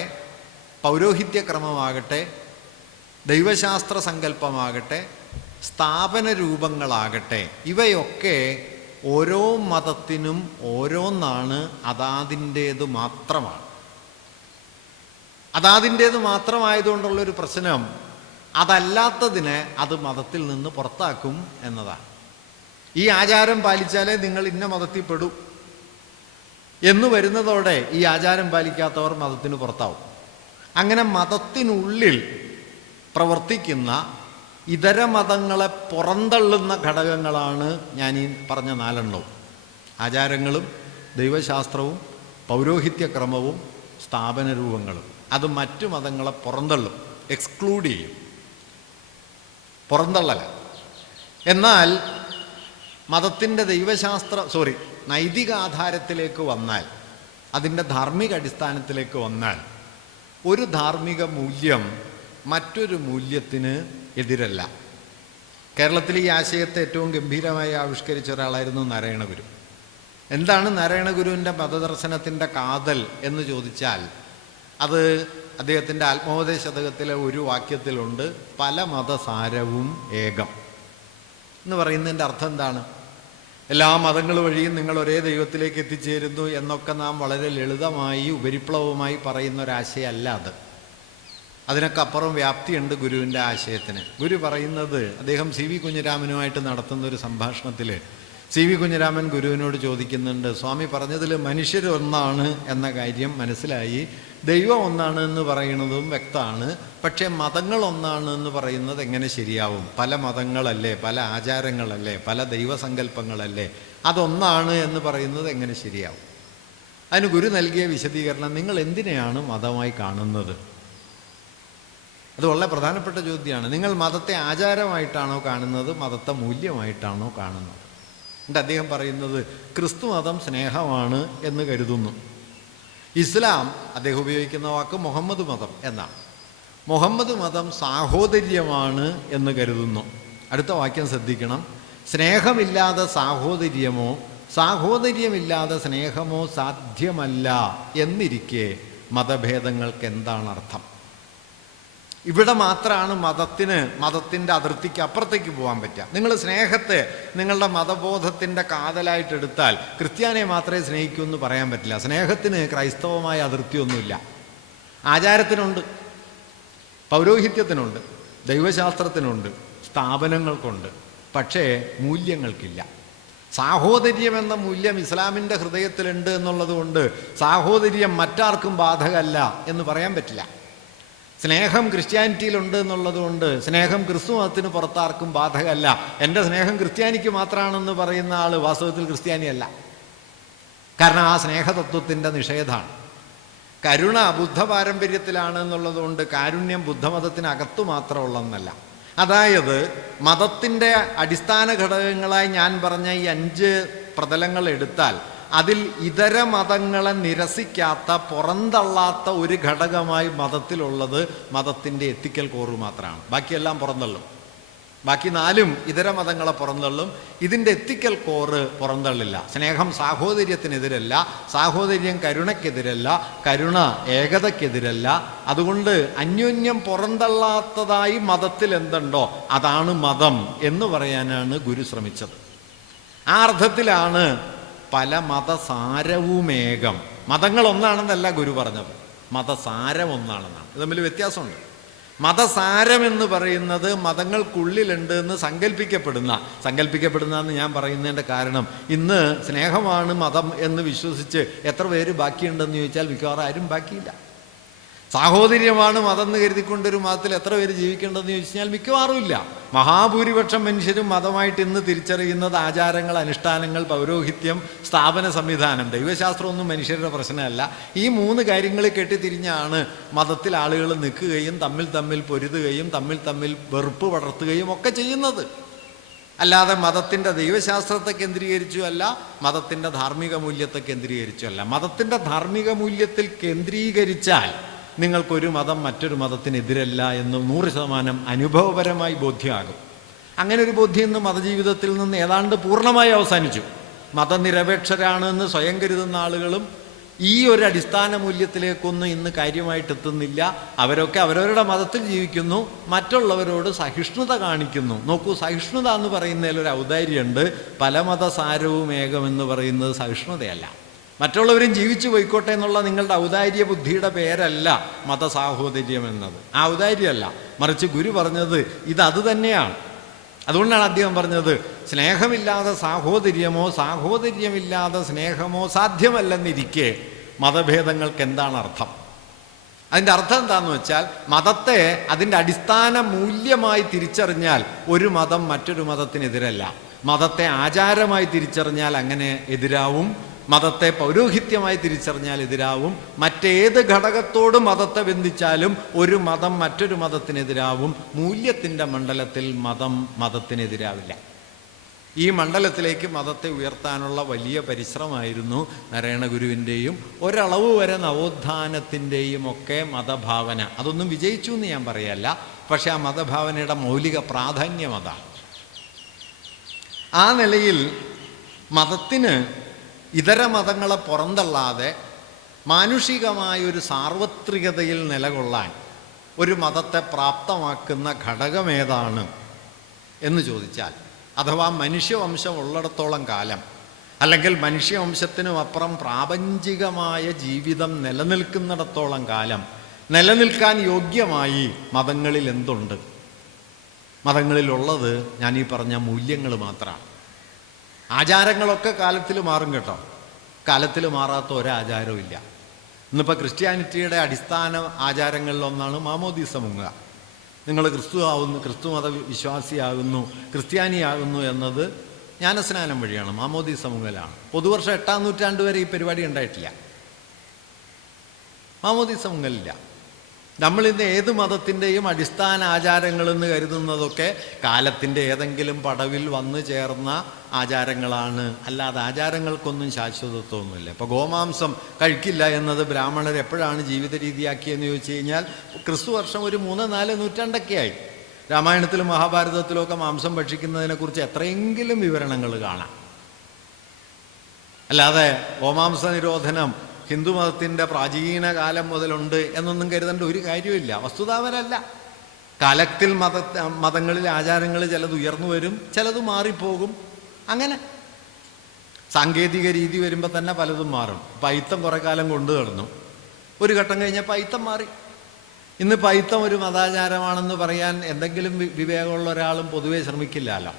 പൗരോഹിത്യക്രമമാകട്ടെ, ദൈവശാസ്ത്ര സങ്കല്പമാകട്ടെ, സ്ഥാപന രൂപങ്ങളാകട്ടെ, ഇവയൊക്കെ ഓരോ മതത്തിനും ഓരോന്നാണ് അതാതിൻ്റേത് മാത്രമാണ്. അതാതിൻ്റേത് മാത്രമായതുകൊണ്ടുള്ളൊരു പ്രശ്നം, അതല്ലാത്തതിനെ അത് മതത്തിൽ നിന്ന് പുറത്താക്കും എന്നതാണ്. ഈ ആചാരം പാലിച്ചാലേ നിങ്ങൾ ഇന്ന മതത്തിൽ പെടൂ എന്ന് വരുന്നതോടെ ഈ ആചാരം പാലിക്കാത്തവർ മതത്തിന് പുറത്താവും. അങ്ങനെ മതത്തിനുള്ളിൽ പ്രവർത്തിക്കുന്ന ഇതര മതങ്ങളെ പുറന്തള്ളുന്ന ഘടകങ്ങളാണ് ഞാൻ ഈ പറഞ്ഞ 4 ആചാരങ്ങളും ദൈവശാസ്ത്രവും പൗരോഹിത്യക്രമവും സ്ഥാപന രൂപങ്ങളും. അത് മറ്റു മതങ്ങളെ പുറന്തള്ളും, എക്സ്ക്ലൂഡ് ചെയ്യും, പുറന്തള്ളല. എന്നാൽ മതത്തിൻ്റെ നൈതിക ആധാരത്തിലേക്ക് വന്നാൽ, അതിൻ്റെ ധാർമ്മിക അടിസ്ഥാനത്തിലേക്ക് വന്നാൽ, ഒരു ധാർമ്മിക മൂല്യം മറ്റൊരു മൂല്യത്തിന് എതിരല്ല. കേരളത്തിൽ ഈ ആശയത്തെ ഏറ്റവും ഗംഭീരമായി ആവിഷ്കരിച്ച ഒരാളായിരുന്നു നാരായണ ഗുരു. എന്താണ് നാരായണ ഗുരുവിൻ്റെ മതദർശനത്തിൻ്റെ കാതൽ എന്ന് ചോദിച്ചാൽ, അത് അദ്ദേഹത്തിൻ്റെ ആത്മോപദേശ ശതകത്തിലെ ഒരു വാക്യത്തിലുണ്ട്, പല മതസാരവും ഏകം എന്ന് പറയുന്നതിൻ്റെ അർത്ഥം എന്താണ്? എല്ലാ മതങ്ങൾ വഴിയും നിങ്ങൾ ഒരേ ദൈവത്തിലേക്ക് എത്തിച്ചേരുന്നു എന്നൊക്കെ നാം വളരെ ലളിതമായി ഉപരിപ്ലവമായി പറയുന്ന ഒരാശയമല്ല അത്. അതിനൊക്കെ അപ്പുറം വ്യാപ്തിയുണ്ട് ഗുരുവിൻ്റെ ആശയത്തിന്. ഗുരു പറയുന്നത്, അദ്ദേഹം സി വി കുഞ്ഞിരാമനുമായിട്ട് നടത്തുന്ന ഒരു സംഭാഷണത്തിൽ സി വി കുഞ്ഞിരാമൻ ഗുരുവിനോട് ചോദിക്കുന്നുണ്ട്, സ്വാമി പറഞ്ഞതിൽ മനുഷ്യർ ഒന്നാണ് എന്ന കാര്യം മനസ്സിലായി, ദൈവം ഒന്നാണ് എന്ന് പറയുന്നതും വ്യക്തമാണ്, പക്ഷേ മതങ്ങൾ ഒന്നാണ് എന്ന് പറയുന്നത് എങ്ങനെ ശരിയാവും? പല മതങ്ങളല്ലേ, പല ആചാരങ്ങളല്ലേ, പല ദൈവസങ്കല്പങ്ങളല്ലേ, അതൊന്നാണ് എന്ന് പറയുന്നത് എങ്ങനെ ശരിയാവും? അതിന് ഗുരു നൽകിയ വിശദീകരണം, നിങ്ങൾ എന്തിനെയാണ് മതമായി കാണുന്നത്? അത് വളരെ പ്രധാനപ്പെട്ട ചോദ്യമാണ്. നിങ്ങൾ മതത്തെ ആചാരമായിട്ടാണോ കാണുന്നത്, മതത്തെ മൂല്യമായിട്ടാണോ കാണുന്നത്? എന്നിട്ട് അദ്ദേഹം പറയുന്നത്, ക്രിസ്തു മതം സ്നേഹമാണ് എന്ന് കരുതുന്നു. ഇസ്ലാം, അദ്ദേഹം ഉപയോഗിക്കുന്ന വാക്ക് മുഹമ്മദ് മതം എന്നാണ്, മുഹമ്മദ് മതം സാഹോദര്യമാണ് എന്ന് കരുതുന്നു. അടുത്ത വാക്യം ശ്രദ്ധിക്കണം, സ്നേഹമില്ലാതെ സാഹോദര്യമോ സാഹോദര്യമില്ലാതെ സ്നേഹമോ സാധ്യമല്ല എന്നിരിക്കെ മതഭേദങ്ങൾക്ക് എന്താണ് അർത്ഥം? ഇവിടെ മാത്രമാണ് മതത്തിൻ്റെ അതിർത്തിക്ക് അപ്പുറത്തേക്ക് പോകാൻ പറ്റുക. നിങ്ങൾ സ്നേഹത്തെ നിങ്ങളുടെ മതബോധത്തിൻ്റെ കാതലായിട്ട് എടുത്താൽ ക്രിസ്ത്യാനിയെ മാത്രമേ സ്നേഹിക്കൂ എന്ന് പറയാൻ പറ്റില്ല. സ്നേഹത്തിന് ക്രൈസ്തവമായ അതിർത്തിയൊന്നുമില്ല. ആചാരത്തിനുണ്ട്, പൗരോഹിത്യത്തിനുണ്ട്, ദൈവശാസ്ത്രത്തിനുണ്ട്, സ്ഥാപനങ്ങൾക്കുണ്ട്, പക്ഷേ മൂല്യങ്ങൾക്കില്ല. സാഹോദര്യം എന്ന മൂല്യം ഇസ്ലാമിൻ്റെ ഹൃദയത്തിലുണ്ട് എന്നുള്ളത് കൊണ്ട് സാഹോദര്യം മറ്റാർക്കും ബാധകമല്ല എന്ന് പറയാൻ പറ്റില്ല. സ്നേഹം ക്രിസ്ത്യാനിറ്റിയിലുണ്ട് എന്നുള്ളത് കൊണ്ട് സ്നേഹം ക്രിസ്തു മതത്തിന് പുറത്താർക്കും ബാധകമല്ല. എൻ്റെ സ്നേഹം ക്രിസ്ത്യാനിക്ക് മാത്രമാണെന്ന് പറയുന്ന ആൾ വാസ്തവത്തിൽ ക്രിസ്ത്യാനിയല്ല. കാരണം ആ സ്നേഹതത്വത്തിൻ്റെ നിഷേധമാണ്. കരുണ ബുദ്ധ പാരമ്പര്യത്തിലാണ് എന്നുള്ളത് കൊണ്ട് കാരുണ്യം ബുദ്ധമതത്തിനകത്തു മാത്രമുള്ളതെന്നല്ല. അതായത് മതത്തിൻ്റെ അടിസ്ഥാന ഘടകങ്ങളായി ഞാൻ പറഞ്ഞ ഈ 5 പ്രതലങ്ങൾ എടുത്താൽ അതിൽ ഇതര മതങ്ങളെ നിരസിക്കാത്ത, പുറന്തള്ളാത്ത ഒരു ഘടകമായി മതത്തിലുള്ളത് മതത്തിൻ്റെ എത്തിക്കൽ കോറ് മാത്രമാണ്. ബാക്കിയെല്ലാം പുറന്തള്ളും. ബാക്കി 4ഉം ഇതര മതങ്ങളെ പുറന്തള്ളും. ഇതിൻ്റെ എത്തിക്കൽ കോറ് പുറന്തള്ളില്ല. സ്നേഹം സാഹോദര്യത്തിനെതിരല്ല, സാഹോദര്യം കരുണയ്ക്കെതിരല്ല, കരുണ ഏകതയ്ക്കെതിരല്ല. അതുകൊണ്ട് അന്യോന്യം പുറന്തള്ളാത്തതായി മതത്തിൽ എന്തുണ്ടോ അതാണ് മതം എന്ന് പറയാനാണ് ഗുരു ശ്രമിച്ചത്. ആ അർത്ഥത്തിലാണ് പല മതസാരവുമേകം. മതങ്ങൾ ഒന്നാണെന്നല്ല ഗുരു പറഞ്ഞത്, മതസാരം ഒന്നാണെന്നാണ്. ഇത് തമ്മിൽ വ്യത്യാസമുണ്ട്. മതസാരം എന്ന് പറയുന്നത് മതങ്ങൾക്കുള്ളിലുണ്ട് എന്ന് സങ്കല്പിക്കപ്പെടുന്നതെന്ന് ഞാൻ പറയുന്നതിൻ്റെ കാരണം, ഇന്ന് സ്നേഹമാണ് മതം എന്ന് വിശ്വസിച്ച് എത്ര പേര് ബാക്കിയുണ്ടെന്ന് ചോദിച്ചാൽ മിക്കവാറും ആരും ബാക്കിയില്ല. സാഹോദര്യമാണ് മതം എന്ന് കരുതിക്കൊണ്ടൊരു മതത്തിൽ എത്ര പേര് ജീവിക്കേണ്ടതെന്ന് ചോദിച്ചാൽ മിക്കവാറും ഇല്ല. മഹാഭൂരിപക്ഷം മനുഷ്യരും മതമായിട്ട് ഇന്ന് തിരിച്ചറിയുന്നത് ആചാരങ്ങൾ, അനുഷ്ഠാനങ്ങൾ, പൗരോഹിത്യം, സ്ഥാപന സംവിധാനം. ദൈവശാസ്ത്രമൊന്നും മനുഷ്യരുടെ പ്രശ്നമല്ല. ഈ 3 കാര്യങ്ങളിൽ കെട്ടിത്തിരിഞ്ഞാണ് മതത്തിൽ ആളുകൾ നിൽക്കുകയും തമ്മിൽ പൊരുതുകയും തമ്മിൽ വെറുപ്പ് വളർത്തുകയും ഒക്കെ ചെയ്യുന്നത്. അല്ലാതെ മതത്തിൻ്റെ ദൈവശാസ്ത്രത്തെ കേന്ദ്രീകരിച്ചു അല്ല, മതത്തിൻ്റെ ധാർമ്മിക മൂല്യത്തെ കേന്ദ്രീകരിച്ചു അല്ല. മതത്തിൻ്റെ ധാർമ്മിക മൂല്യത്തിൽ കേന്ദ്രീകരിച്ചാൽ നിങ്ങൾക്കൊരു മതം മറ്റൊരു മതത്തിനെതിരല്ല എന്ന് 100% അനുഭവപരമായി ബോധ്യമാകും. അങ്ങനെ ഒരു ബോധ്യം ഇന്ന് മതജീവിതത്തിൽ നിന്ന് ഏതാണ്ട് പൂർണ്ണമായി അവസാനിച്ചു. മതനിരപേക്ഷരാണ് എന്ന് സ്വയം കരുതുന്ന ആളുകളും ഈ ഒരു അടിസ്ഥാന മൂല്യത്തിലേക്കൊന്നും ഇന്ന് കാര്യമായിട്ട് എത്തുന്നില്ല. അവരൊക്കെ അവരവരുടെ മതത്തിൽ ജീവിക്കുന്നു, മറ്റുള്ളവരോട് സഹിഷ്ണുത കാണിക്കുന്നു. നോക്കൂ, സഹിഷ്ണുത എന്ന് പറയുന്നതിലൊരു ഔദാര്യമുണ്ട്. പല മതസാരവും ഏകമെന്ന് പറയുന്നത് സഹിഷ്ണുതയല്ല. മറ്റുള്ളവരും ജീവിച്ചു പോയിക്കോട്ടെ എന്നുള്ള നിങ്ങളുടെ ഔദാര്യ ബുദ്ധിയുടെ പേരല്ല മതസാഹോദര്യം എന്നത്. ആ ഔദാര്യമല്ല, മറിച്ച് ഗുരു പറഞ്ഞത് അത് തന്നെയാണ്. അതുകൊണ്ടാണ് അദ്ദേഹം പറഞ്ഞത്, സ്നേഹമില്ലാതെ സാഹോദര്യമോ സാഹോദര്യമില്ലാതെ സ്നേഹമോ സാധ്യമല്ലെന്നിരിക്കെ മതഭേദങ്ങൾക്ക് എന്താണ് അർത്ഥം? അതിൻ്റെ അർത്ഥം എന്താണെന്ന് വെച്ചാൽ, മതത്തെ അതിൻ്റെ അടിസ്ഥാന മൂല്യമായി തിരിച്ചറിഞ്ഞാൽ ഒരു മതം മറ്റൊരു മതത്തിനെതിരല്ല. മതത്തെ ആചാരമായി തിരിച്ചറിഞ്ഞാൽ അങ്ങനെ എതിരാവും, മതത്തെ പൗരോഹിത്യമായി തിരിച്ചറിഞ്ഞാൽ എതിരാവും. മറ്റേത് ഘടകത്തോട് മതത്തെ ബന്ധിച്ചാലും ഒരു മതം മറ്റൊരു മതത്തിനെതിരാവും. മൂല്യത്തിൻ്റെ മണ്ഡലത്തിൽ മതം മതത്തിനെതിരാവില്ല. ഈ മണ്ഡലത്തിലേക്ക് മതത്തെ ഉയർത്താനുള്ള വലിയ പരിശ്രമമായിരുന്നു നാരായണ ഗുരുവിൻ്റെയും ഒരളവ് വരെ നവോത്ഥാനത്തിൻ്റെയും ഒക്കെ മതഭാവന. അതൊന്നും വിജയിച്ചു എന്ന് ഞാൻ പറയല്ല, പക്ഷെ ആ മതഭാവനയുടെ മൗലിക പ്രാധാന്യം അതാണ്. ആ നിലയിൽ മതത്തിന് ഇതര മതങ്ങളെ പുറന്തള്ളാതെ മാനുഷികമായൊരു സാർവത്രികതയിൽ നിലകൊള്ളാൻ ഒരു മതത്തെ പ്രാപ്തമാക്കുന്ന ഘടകമേതാണ് എന്ന് ചോദിച്ചാൽ, അഥവാ മനുഷ്യവംശം ഉള്ളിടത്തോളം കാലം, അല്ലെങ്കിൽ മനുഷ്യവംശത്തിനും അപ്പുറം പ്രാപഞ്ചികമായ ജീവിതം നിലനിൽക്കുന്നിടത്തോളം കാലം നിലനിൽക്കാൻ യോഗ്യമായി മതങ്ങളിൽ എന്തുണ്ട്? മതങ്ങളിലുള്ളത് ഞാൻ ഈ പറഞ്ഞ മൂല്യങ്ങൾ മാത്രമാണ്. ആചാരങ്ങളൊക്കെ കാലത്തിൽ മാറും കേട്ടോ, കാലത്തിൽ മാറാത്ത ഒരാചാരവും ഇല്ല. ഇന്നിപ്പോൾ ക്രിസ്ത്യാനിറ്റിയുടെ അടിസ്ഥാന ആചാരങ്ങളിലൊന്നാണ് മാമോദീസ മുങ്ങുക. നിങ്ങൾ ക്രിസ്തു മത വിശ്വാസിയാകുന്നു, ക്രിസ്ത്യാനിയാകുന്നു എന്നത് ജ്ഞാനസ്നാനം വഴിയാണ്, മാമോദീസ മുങ്ങലാണ്. പൊതുവർഷം 8-ാം നൂറ്റാണ്ട് വരെ ഈ പരിപാടി ഉണ്ടായിട്ടില്ല, മാമോദീസ മുങ്ങലില്ല. നമ്മളിന്ന് ഏത് മതത്തിൻ്റെയും അടിസ്ഥാന ആചാരങ്ങളെന്ന് കരുതുന്നതൊക്കെ കാലത്തിൻ്റെ ഏതെങ്കിലും പടവിൽ വന്നു ചേർന്ന ആചാരങ്ങളാണ്, അല്ലാതെ ആചാരങ്ങൾക്കൊന്നും ശാശ്വതത്വമൊന്നുമില്ല. ഇപ്പോൾ ഗോമാംസം കഴിക്കില്ല എന്നത് ബ്രാഹ്മണർ എപ്പോഴാണ് ജീവിത രീതിയാക്കിയെന്ന് ചോദിച്ചു കഴിഞ്ഞാൽ ക്രിസ്തു വർഷം ഒരു 3-4 നൂറ്റാണ്ടൊക്കെ ആയി. രാമായണത്തിലും മഹാഭാരതത്തിലും ഒക്കെ മാംസം ഭക്ഷിക്കുന്നതിനെക്കുറിച്ച് എത്രയെങ്കിലും വിവരണങ്ങൾ കാണാം. അല്ലാതെ ഗോമാംസ നിരോധനം ഹിന്ദുമതത്തിൻ്റെ പ്രാചീന കാലം മുതലുണ്ട് എന്നൊന്നും കരുതേണ്ട ഒരു കാര്യമില്ല. വസ്തുതാപരമല്ല. കാലത്തിൽ മതങ്ങളിൽ ആചാരങ്ങൾ ചിലത് ഉയർന്നു വരും, ചിലത് മാറിപ്പോകും. അങ്ങനെ സാങ്കേതിക രീതി വരുമ്പോൾ തന്നെ പലതും മാറും. പൈത്തം കുറേ കാലം കൊണ്ടു നടന്നു, ഒരു ഘട്ടം കഴിഞ്ഞാൽ പൈത്തം മാറി. ഇന്ന് പൈത്തം ഒരു മതാചാരമാണെന്ന് പറയാൻ എന്തെങ്കിലും വിവേകമുള്ള ഒരാളും പൊതുവെ ശ്രമിക്കില്ലല്ലോ.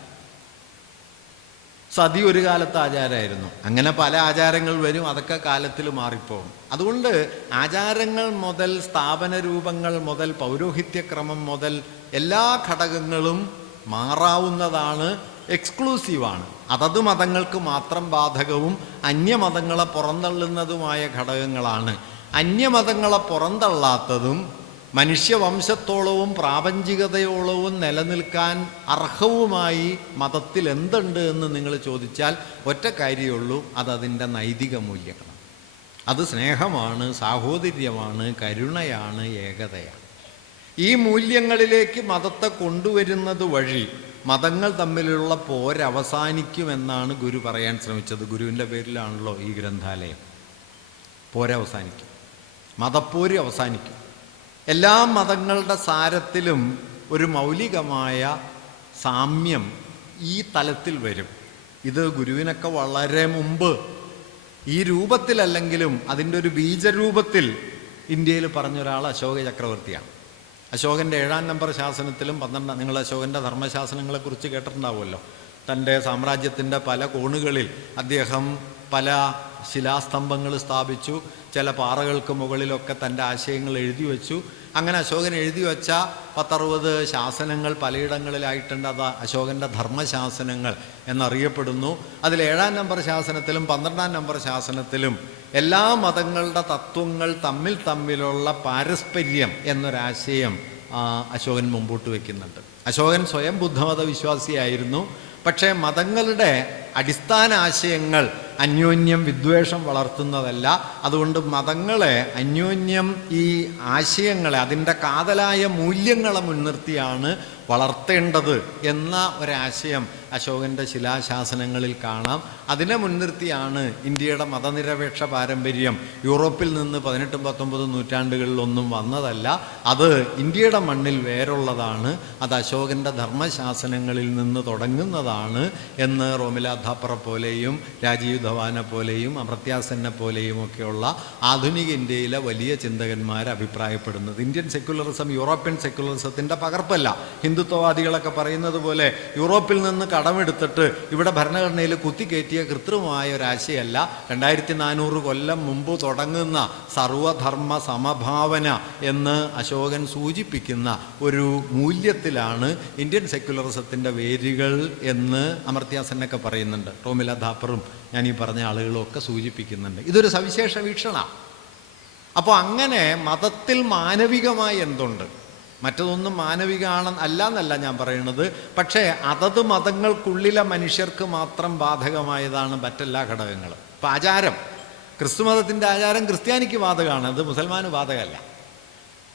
സതി ഒരു കാലത്ത് ആചാരമായിരുന്നു. അങ്ങനെ പല ആചാരങ്ങൾ വരും, അതൊക്കെ കാലത്തിൽ മാറിപ്പോകും. അതുകൊണ്ട് ആചാരങ്ങൾ മുതൽ സ്ഥാപന രൂപങ്ങൾ മുതൽ പൗരോഹിത്യക്രമം മുതൽ എല്ലാ ഘടകങ്ങളും മാറാവുന്നതാണ്, എക്സ്ക്ലൂസീവാണ്. അതത് മതങ്ങൾക്ക് മാത്രം ബാധകവും അന്യമതങ്ങളെ പുറന്തള്ളുന്നതുമായ ഘടകങ്ങളാണ്. അന്യമതങ്ങളെ പുറന്തള്ളാത്തതും മനുഷ്യവംശത്തോളവും പ്രാപഞ്ചികതയോളവും നിലനിൽക്കാൻ അർഹവുമായി മതത്തിൽ എന്തുണ്ട് എന്ന് നിങ്ങൾ ചോദിച്ചാൽ ഒറ്റ കാര്യമുള്ളൂ, അതതിൻ്റെ നൈതിക മൂല്യങ്ങളാണ്. അത് സ്നേഹമാണ്, സാഹോദര്യമാണ്, കരുണയാണ്, ഏകതയാണ്. ഈ മൂല്യങ്ങളിലേക്ക് മതത്തെ കൊണ്ടുവരുന്നത് വഴി മതങ്ങൾ തമ്മിലുള്ള പോരവസാനിക്കുമെന്നാണ് ഗുരു പറയാൻ ശ്രമിച്ചത്. ഗുരുവിൻ്റെ പേരിലാണല്ലോ ഈ ഗ്രന്ഥാലയം. പോരവസാനിക്കും, മതപ്പോര് അവസാനിക്കും. എല്ലാ മതങ്ങളുടെ സാരത്തിലും ഒരു മൗലികമായ സാമ്യം ഈ തലത്തിൽ വരും. ഇത് ഗുരുവിനൊക്കെ വളരെ മുമ്പ് ഈ രൂപത്തിലല്ലെങ്കിലും അതിൻ്റെ ഒരു ബീജരൂപത്തിൽ ഇന്ത്യയിൽ പറഞ്ഞൊരാൾ അശോക ചക്രവർത്തിയാണ്. അശോകൻ്റെ 7-ാം നമ്പർ ശാസനത്തിലും 12 നിങ്ങൾ അശോകൻ്റെ ധർമ്മശാസനങ്ങളെക്കുറിച്ച് കേട്ടിട്ടുണ്ടാവുമല്ലോ. തൻ്റെ സാമ്രാജ്യത്തിൻ്റെ പല കോണുകളിൽ അദ്ദേഹം പല ശിലാസ്തംഭങ്ങൾ സ്ഥാപിച്ചു, ചില പാറകൾക്ക് മുകളിലൊക്കെ തൻ്റെ ആശയങ്ങൾ എഴുതി വച്ചു. അങ്ങനെ അശോകൻ എഴുതി വച്ച 10-60 ശാസനങ്ങൾ പലയിടങ്ങളിലായിട്ടുണ്ട്. അത് അശോകൻ്റെ ധർമ്മശാസനങ്ങൾ എന്നറിയപ്പെടുന്നു. അതിൽ 7-ാം നമ്പർ ശാസനത്തിലും 12-ാം നമ്പർ ശാസനത്തിലും എല്ലാ മതങ്ങളുടെ തത്വങ്ങൾ തമ്മിലുള്ള പാരസ്പര്യം എന്നൊരാശയം അശോകൻ മുമ്പോട്ട് വയ്ക്കുന്നുണ്ട്. അശോകൻ സ്വയം ബുദ്ധമത വിശ്വാസിയായിരുന്നു. പക്ഷേ മതങ്ങളുടെ അടിസ്ഥാന ആശയങ്ങൾ അന്യോന്യം വിദ്വേഷം വളർത്തുന്നതല്ല. അതുകൊണ്ട് മതങ്ങളെ അന്യോന്യം ഈ ആശയങ്ങളെ, അതിൻ്റെ കാതലായ മൂല്യങ്ങളെ മുൻനിർത്തിയാണ് വളർത്തേണ്ടത് എന്ന ഒരാശയം അശോകൻ്റെ ശിലാശാസനങ്ങളിൽ കാണാം. അതിനെ മുൻനിർത്തിയാണ് ഇന്ത്യയുടെ മതനിരപേക്ഷ പാരമ്പര്യം യൂറോപ്പിൽ നിന്ന് 18, 19 നൂറ്റാണ്ടുകളിലൊന്നും വന്നതല്ല. അത് ഇന്ത്യയുടെ മണ്ണിൽ വേരുള്ളതാണ്. അത് അശോകൻ്റെ ധർമ്മശാസനങ്ങളിൽ നിന്ന് തുടങ്ങുന്നതാണ് എന്ന് റോമില ഥാപ്പറ പോലെയും രാജീവ് ധവാനെ പോലെയും അമർത്യ സെന്നെ പോലെയും ഒക്കെയുള്ള ആധുനിക ഇന്ത്യയിലെ വലിയ ചിന്തകന്മാർ അഭിപ്രായപ്പെടുന്നത്. ഇന്ത്യൻ സെക്യുലറിസം യൂറോപ്യൻ സെക്യുലറിസത്തിൻ്റെ പകർപ്പല്ല. ഹിന്ദുത്വവാദികളൊക്കെ പറയുന്നത് പോലെ യൂറോപ്പിൽ നിന്ന് കടമെടുത്തിട്ട് ഇവിടെ ഭരണഘടനയിൽ കുത്തിക്കയറ്റിയ കൃത്രിമമായ ഒരാശയമല്ല. 2400 കൊല്ലം മുമ്പ് തുടങ്ങുന്ന സർവധർമ്മ സമഭാവന എന്ന് അശോകൻ സൂചിപ്പിക്കുന്ന ഒരു മൂല്യത്തിലാണ് ഇന്ത്യൻ സെക്യുലറിസത്തിൻ്റെ വേരുകൾ എന്ന് അമർത്യ സെന്നൊക്കെ പറയുന്നുണ്ട്. റോമില ഥാപ്പറും ഞാൻ ഈ പറഞ്ഞ ആളുകളും ഒക്കെ സൂചിപ്പിക്കുന്നുണ്ട്. ഇതൊരു സവിശേഷ വീക്ഷണമാണ്. അപ്പോൾ അങ്ങനെ മതത്തിൽ മാനവികമായി എന്തുണ്ട്? മറ്റതൊന്നും അല്ല എന്നല്ല ഞാൻ പറയുന്നത്. പക്ഷേ അതത് മതങ്ങൾക്കുള്ളിലെ മനുഷ്യർക്ക് മാത്രം ബാധകമായതാണ് മറ്റെല്ലാ ഘടകങ്ങളും. ഇപ്പം ആചാരം, ക്രിസ്തുമതത്തിൻ്റെ ആചാരം ക്രിസ്ത്യാനിക്ക് ബാധകമാണ്, അത് മുസൽമാന് ബാധകമല്ല.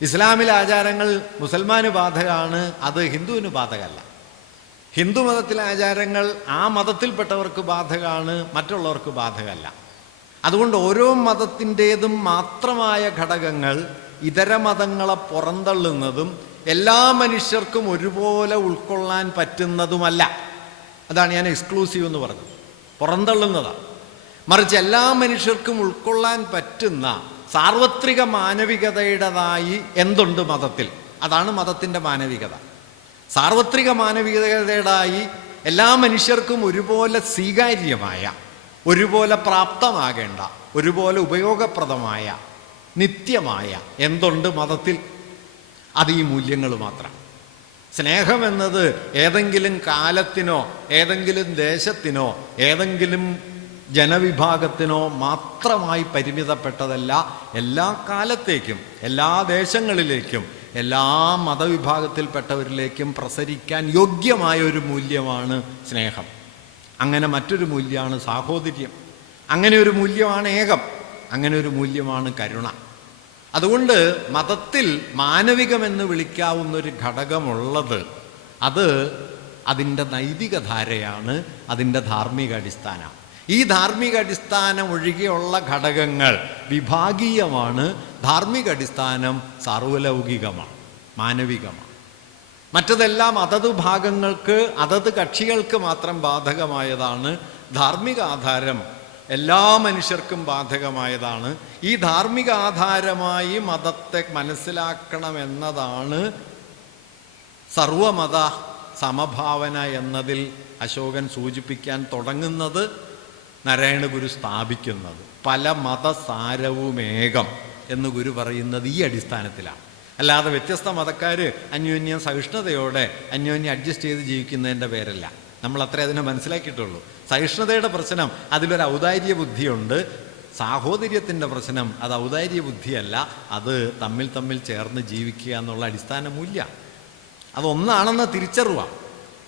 ഇസ്ലാമിലെ ആചാരങ്ങൾ മുസൽമാന് ബാധകമാണ്, അത് ഹിന്ദുവിന് ബാധകമല്ല. ഹിന്ദു മതത്തിലെ ആചാരങ്ങൾ ആ മതത്തിൽപ്പെട്ടവർക്ക് ബാധകമാണ്, മറ്റുള്ളവർക്ക് ബാധകമല്ല. അതുകൊണ്ട് ഓരോ മതത്തിൻ്റേതും മാത്രമായ ഘടകങ്ങൾ ഇതര മതങ്ങളെ പുറന്തള്ളുന്നതും എല്ലാ മനുഷ്യർക്കും ഒരുപോലെ ഉൾക്കൊള്ളാൻ പറ്റുന്നതുമല്ല. അതാണ് ഞാൻ എക്സ്ക്ലൂസീവ് എന്ന് പറഞ്ഞത്, പുറന്തള്ളുന്നതാണ്. മറിച്ച് എല്ലാ മനുഷ്യർക്കും ഉൾക്കൊള്ളാൻ പറ്റുന്ന സാർവത്രിക മാനവികതയുടേതായി എന്തുണ്ട് മതത്തിൽ? അതാണ് മതത്തിൻ്റെ മാനവികത. സാർവത്രിക മാനവികതയുടേതായി എല്ലാ മനുഷ്യർക്കും ഒരുപോലെ സ്വീകാര്യമായ, ഒരുപോലെ പ്രാപ്തമാകേണ്ട, ഒരുപോലെ ഉപയോഗപ്രദമായ, നിത്യമായ എന്തുണ്ട് മതത്തിൽ? അത് ഈ മൂല്യങ്ങൾ മാത്രം. സ്നേഹം എന്നത് ഏതെങ്കിലും കാലത്തിനോ ഏതെങ്കിലും ദേശത്തിനോ ഏതെങ്കിലും ജനവിഭാഗത്തിനോ മാത്രമായി പരിമിതപ്പെട്ടതല്ല. എല്ലാ കാലത്തേക്കും, എല്ലാ ദേശങ്ങളിലേക്കും, എല്ലാ മതവിഭാഗത്തിൽപ്പെട്ടവരിലേക്കും പ്രസരിക്കാൻ യോഗ്യമായ ഒരു മൂല്യമാണ് സ്നേഹം. അങ്ങനെ മറ്റൊരു മൂല്യമാണ് സാഹോദര്യം. അങ്ങനെ ഒരു മൂല്യമാണ് ഏകം. അങ്ങനെ ഒരു മൂല്യമാണ് കരുണ. അതുകൊണ്ട് മതത്തിൽ മാനവികമെന്ന് വിളിക്കാവുന്നൊരു ഘടകമുള്ളത് അത് അതിൻ്റെ നൈതിക ധാരയാണ്, അതിൻ്റെ ധാർമ്മിക അടിസ്ഥാനം. ഈ ധാർമ്മിക അടിസ്ഥാനം ഒഴികെയുള്ള ഘടകങ്ങൾ വിഭാഗീയമാണ്. ധാർമ്മിക അടിസ്ഥാനം സാർവലൗകികമാണ്, മാനവികമാണ്. മറ്റതെല്ലാം അതത് ഭാഗങ്ങൾക്ക്, അതത് കക്ഷികൾക്ക് മാത്രം ബാധകമായതാണ്. ധാർമ്മിക ആധാരം എല്ലാ മനുഷ്യർക്കും ബാധകമായതാണ്. ഈ ധാർമ്മിക ആധാരമായി മതത്തെ മനസ്സിലാക്കണമെന്നതാണ് സർവമത സമഭാവന എന്നതിൽ അശോകൻ സൂചിപ്പിക്കാൻ തുടങ്ങുന്നത്, നാരായണ ഗുരു സ്ഥാപിക്കുന്നത്. പല മതസാരവുമേകം എന്ന് ഗുരു പറയുന്നത് ഈ അടിസ്ഥാനത്തിലാണ്. അല്ലാതെ വ്യത്യസ്ത മതക്കാർ അന്യോന്യം സഹിഷ്ണുതയോടെ അന്യോന്യം അഡ്ജസ്റ്റ് ചെയ്ത് ജീവിക്കുന്നതിൻ്റെ പേരല്ല. നമ്മൾ അത്രേ അതിനെ മനസ്സിലാക്കിയിട്ടുള്ളൂ. സഹിഷ്ണുതയുടെ പ്രശ്നം അതിലൊരു ഔദാര്യ ബുദ്ധിയുണ്ട്. സാഹോദര്യത്തിൻ്റെ പ്രശ്നം അത് ഔദാര്യ ബുദ്ധിയല്ല, അത് തമ്മിൽ ചേർന്ന് ജീവിക്കുക എന്നുള്ള അടിസ്ഥാന മൂല്യം. അതൊന്നാണെന്ന് തിരിച്ചറിവാണ്,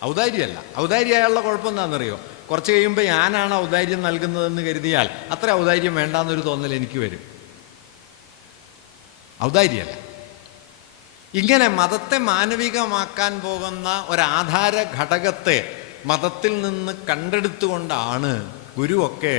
ഔദാര്യമല്ല. ഔദാര്യമായുള്ള കുഴപ്പം എന്താണെന്നറിയോ? കുറച്ച് കഴിയുമ്പോൾ ഞാനാണ് ഔദാര്യം നൽകുന്നതെന്ന് കരുതിയാൽ അത്ര ഔദാര്യം വേണ്ടാന്നൊരു തോന്നൽ എനിക്ക് വരും. ഔദാര്യമല്ല. ഇങ്ങനെ മതത്തെ മാനവികമാക്കാൻ പോകുന്ന ഒരാധാര ഘടകത്തെ മതത്തിൽ നിന്ന് കണ്ടെടുത്തുകൊണ്ടാണ് ഗുരുവൊക്കെ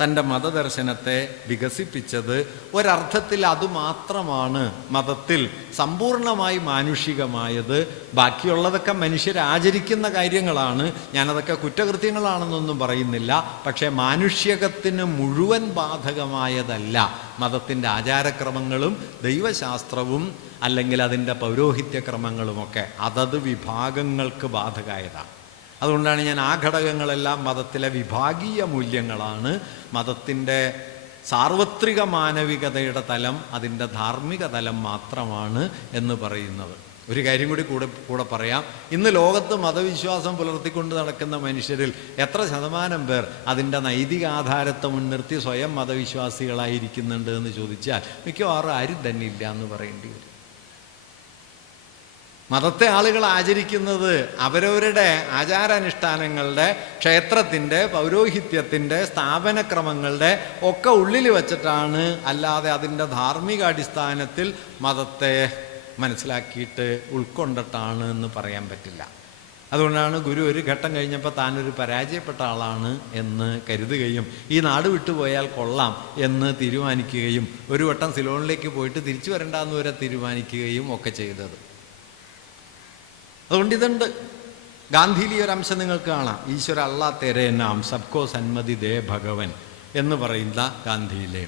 തൻ്റെ മതദർശനത്തെ വികസിപ്പിച്ചത്. ഒരർത്ഥത്തിൽ അതുമാത്രമാണ് മതത്തിൽ സമ്പൂർണമായി മാനുഷികമായത്. ബാക്കിയുള്ളതൊക്കെ മനുഷ്യരാചരിക്കുന്ന കാര്യങ്ങളാണ്. ഞാനതൊക്കെ കുറ്റകൃത്യങ്ങളാണെന്നൊന്നും പറയുന്നില്ല. പക്ഷേ മാനുഷികത്തിന് മുഴുവൻ ബാധകമായതല്ല മതത്തിൻ്റെ ആചാരക്രമങ്ങളും ദൈവശാസ്ത്രവും അല്ലെങ്കിൽ അതിൻ്റെ പൗരോഹിത്യക്രമങ്ങളുമൊക്കെ അതത് വിഭാഗങ്ങൾക്ക് ബാധകമായതാണ്. അതുകൊണ്ടാണ് ഞാൻ ആ ഘടകങ്ങളെല്ലാം മതത്തിലെ വിഭാഗീയ മൂല്യങ്ങളാണ്. മതത്തിൻ്റെ സാർവത്രിക മാനവികതയുടെ തലം അതിൻ്റെ ധാർമ്മിക തലം മാത്രമാണ് എന്ന് പറയുന്നത്. ഒരു കാര്യം കൂടെ പറയാം. ഇന്ന് ലോകത്ത് മതവിശ്വാസം പുലർത്തിക്കൊണ്ട് നടക്കുന്ന മനുഷ്യരിൽ എത്ര ശതമാനം പേർ അതിൻ്റെ നൈതിക ആധാരത്തെ മുൻനിർത്തി സ്വയം മതവിശ്വാസികളായിരിക്കുന്നുണ്ട് എന്ന് ചോദിച്ചാൽ മിക്കവാറും ആരും തന്നെ ഇല്ല എന്ന് പറയേണ്ടി വരും. മതത്തെ ആളുകൾ ആചരിക്കുന്നത് അവരവരുടെ ആചാരാനുഷ്ഠാനങ്ങളുടെ, ക്ഷേത്രത്തിൻ്റെ, പൗരോഹിത്യത്തിൻ്റെ, സ്ഥാപനക്രമങ്ങളുടെ ഒക്കെ ഉള്ളിൽ വച്ചിട്ടാണ്. അല്ലാതെ അതിൻ്റെ ധാർമ്മിക അടിസ്ഥാനത്തിൽ മതത്തെ മനസ്സിലാക്കിയിട്ട് ഉൾക്കൊണ്ടിട്ടാണ് എന്ന് പറയാൻ പറ്റില്ല. അതുകൊണ്ടാണ് ഗുരു ഒരു ഘട്ടം കഴിഞ്ഞപ്പോൾ താനൊരു പരാജയപ്പെട്ട ആളാണ് എന്ന് കരുതുകയും ഈ നാട് വിട്ടുപോയാൽ കൊള്ളാം എന്ന് തീരുമാനിക്കുകയും ഒരു വട്ടം സിലോണിലേക്ക് പോയിട്ട് തിരിച്ചു വരണ്ടെന്ന് വരെ തീരുമാനിക്കുകയും ഒക്കെ ചെയ്തത്. അതുകൊണ്ട് ഇതുണ്ട്. ഗാന്ധിയിലെ ഒരു അംശം നിങ്ങൾക്ക് കാണാം. ഈശ്വര അള്ളാ തേരേ നാം സബ്കോ സന്മതി ദേ ഭഗവൻ എന്ന് പറയുന്ന ഗാന്ധിയിലെ.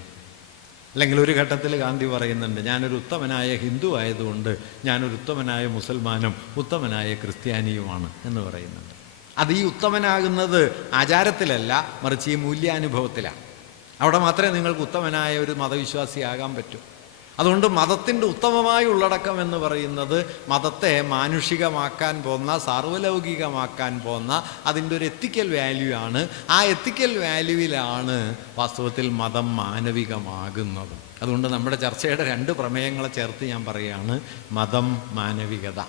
അല്ലെങ്കിൽ ഒരു ഘട്ടത്തിൽ ഗാന്ധി പറയുന്നുണ്ട്, ഞാനൊരു ഉത്തമനായ ഹിന്ദു ആയതുകൊണ്ട് ഞാനൊരു ഉത്തമനായ മുസൽമാനും ഉത്തമനായ ക്രിസ്ത്യാനിയുമാണ് എന്ന് പറയുന്നുണ്ട്. അത് ഈ ഉത്തമനാകുന്നത് ആചാരത്തിലല്ല, മറിച്ച് ഈ മൂല്യാനുഭവത്തിലാണ്. അവിടെ മാത്രമേ നിങ്ങൾക്ക് ഉത്തമനായ ഒരു മതവിശ്വാസിയാകാൻ പറ്റൂ. അതുകൊണ്ട് മതത്തിൻ്റെ ഉത്തമമായ ഉള്ളടക്കം എന്ന് പറയുന്നത് മതത്തെ മാനുഷികമാക്കാൻ പോന്ന, സാർവലൗകികമാക്കാൻ പോന്ന അതിൻ്റെ ഒരു എത്തിക്കൽ വാല്യൂ ആണ്. ആ എത്തിക്കൽ വാല്യൂവിലാണ് വാസ്തവത്തിൽ മതം മാനവികമാകുന്നത്. അതുകൊണ്ട് നമ്മുടെ ചർച്ചയുടെ 2 പ്രമേയങ്ങളെ ചേർത്ത് ഞാൻ പറയുകയാണ്: മതം, മാനവികത.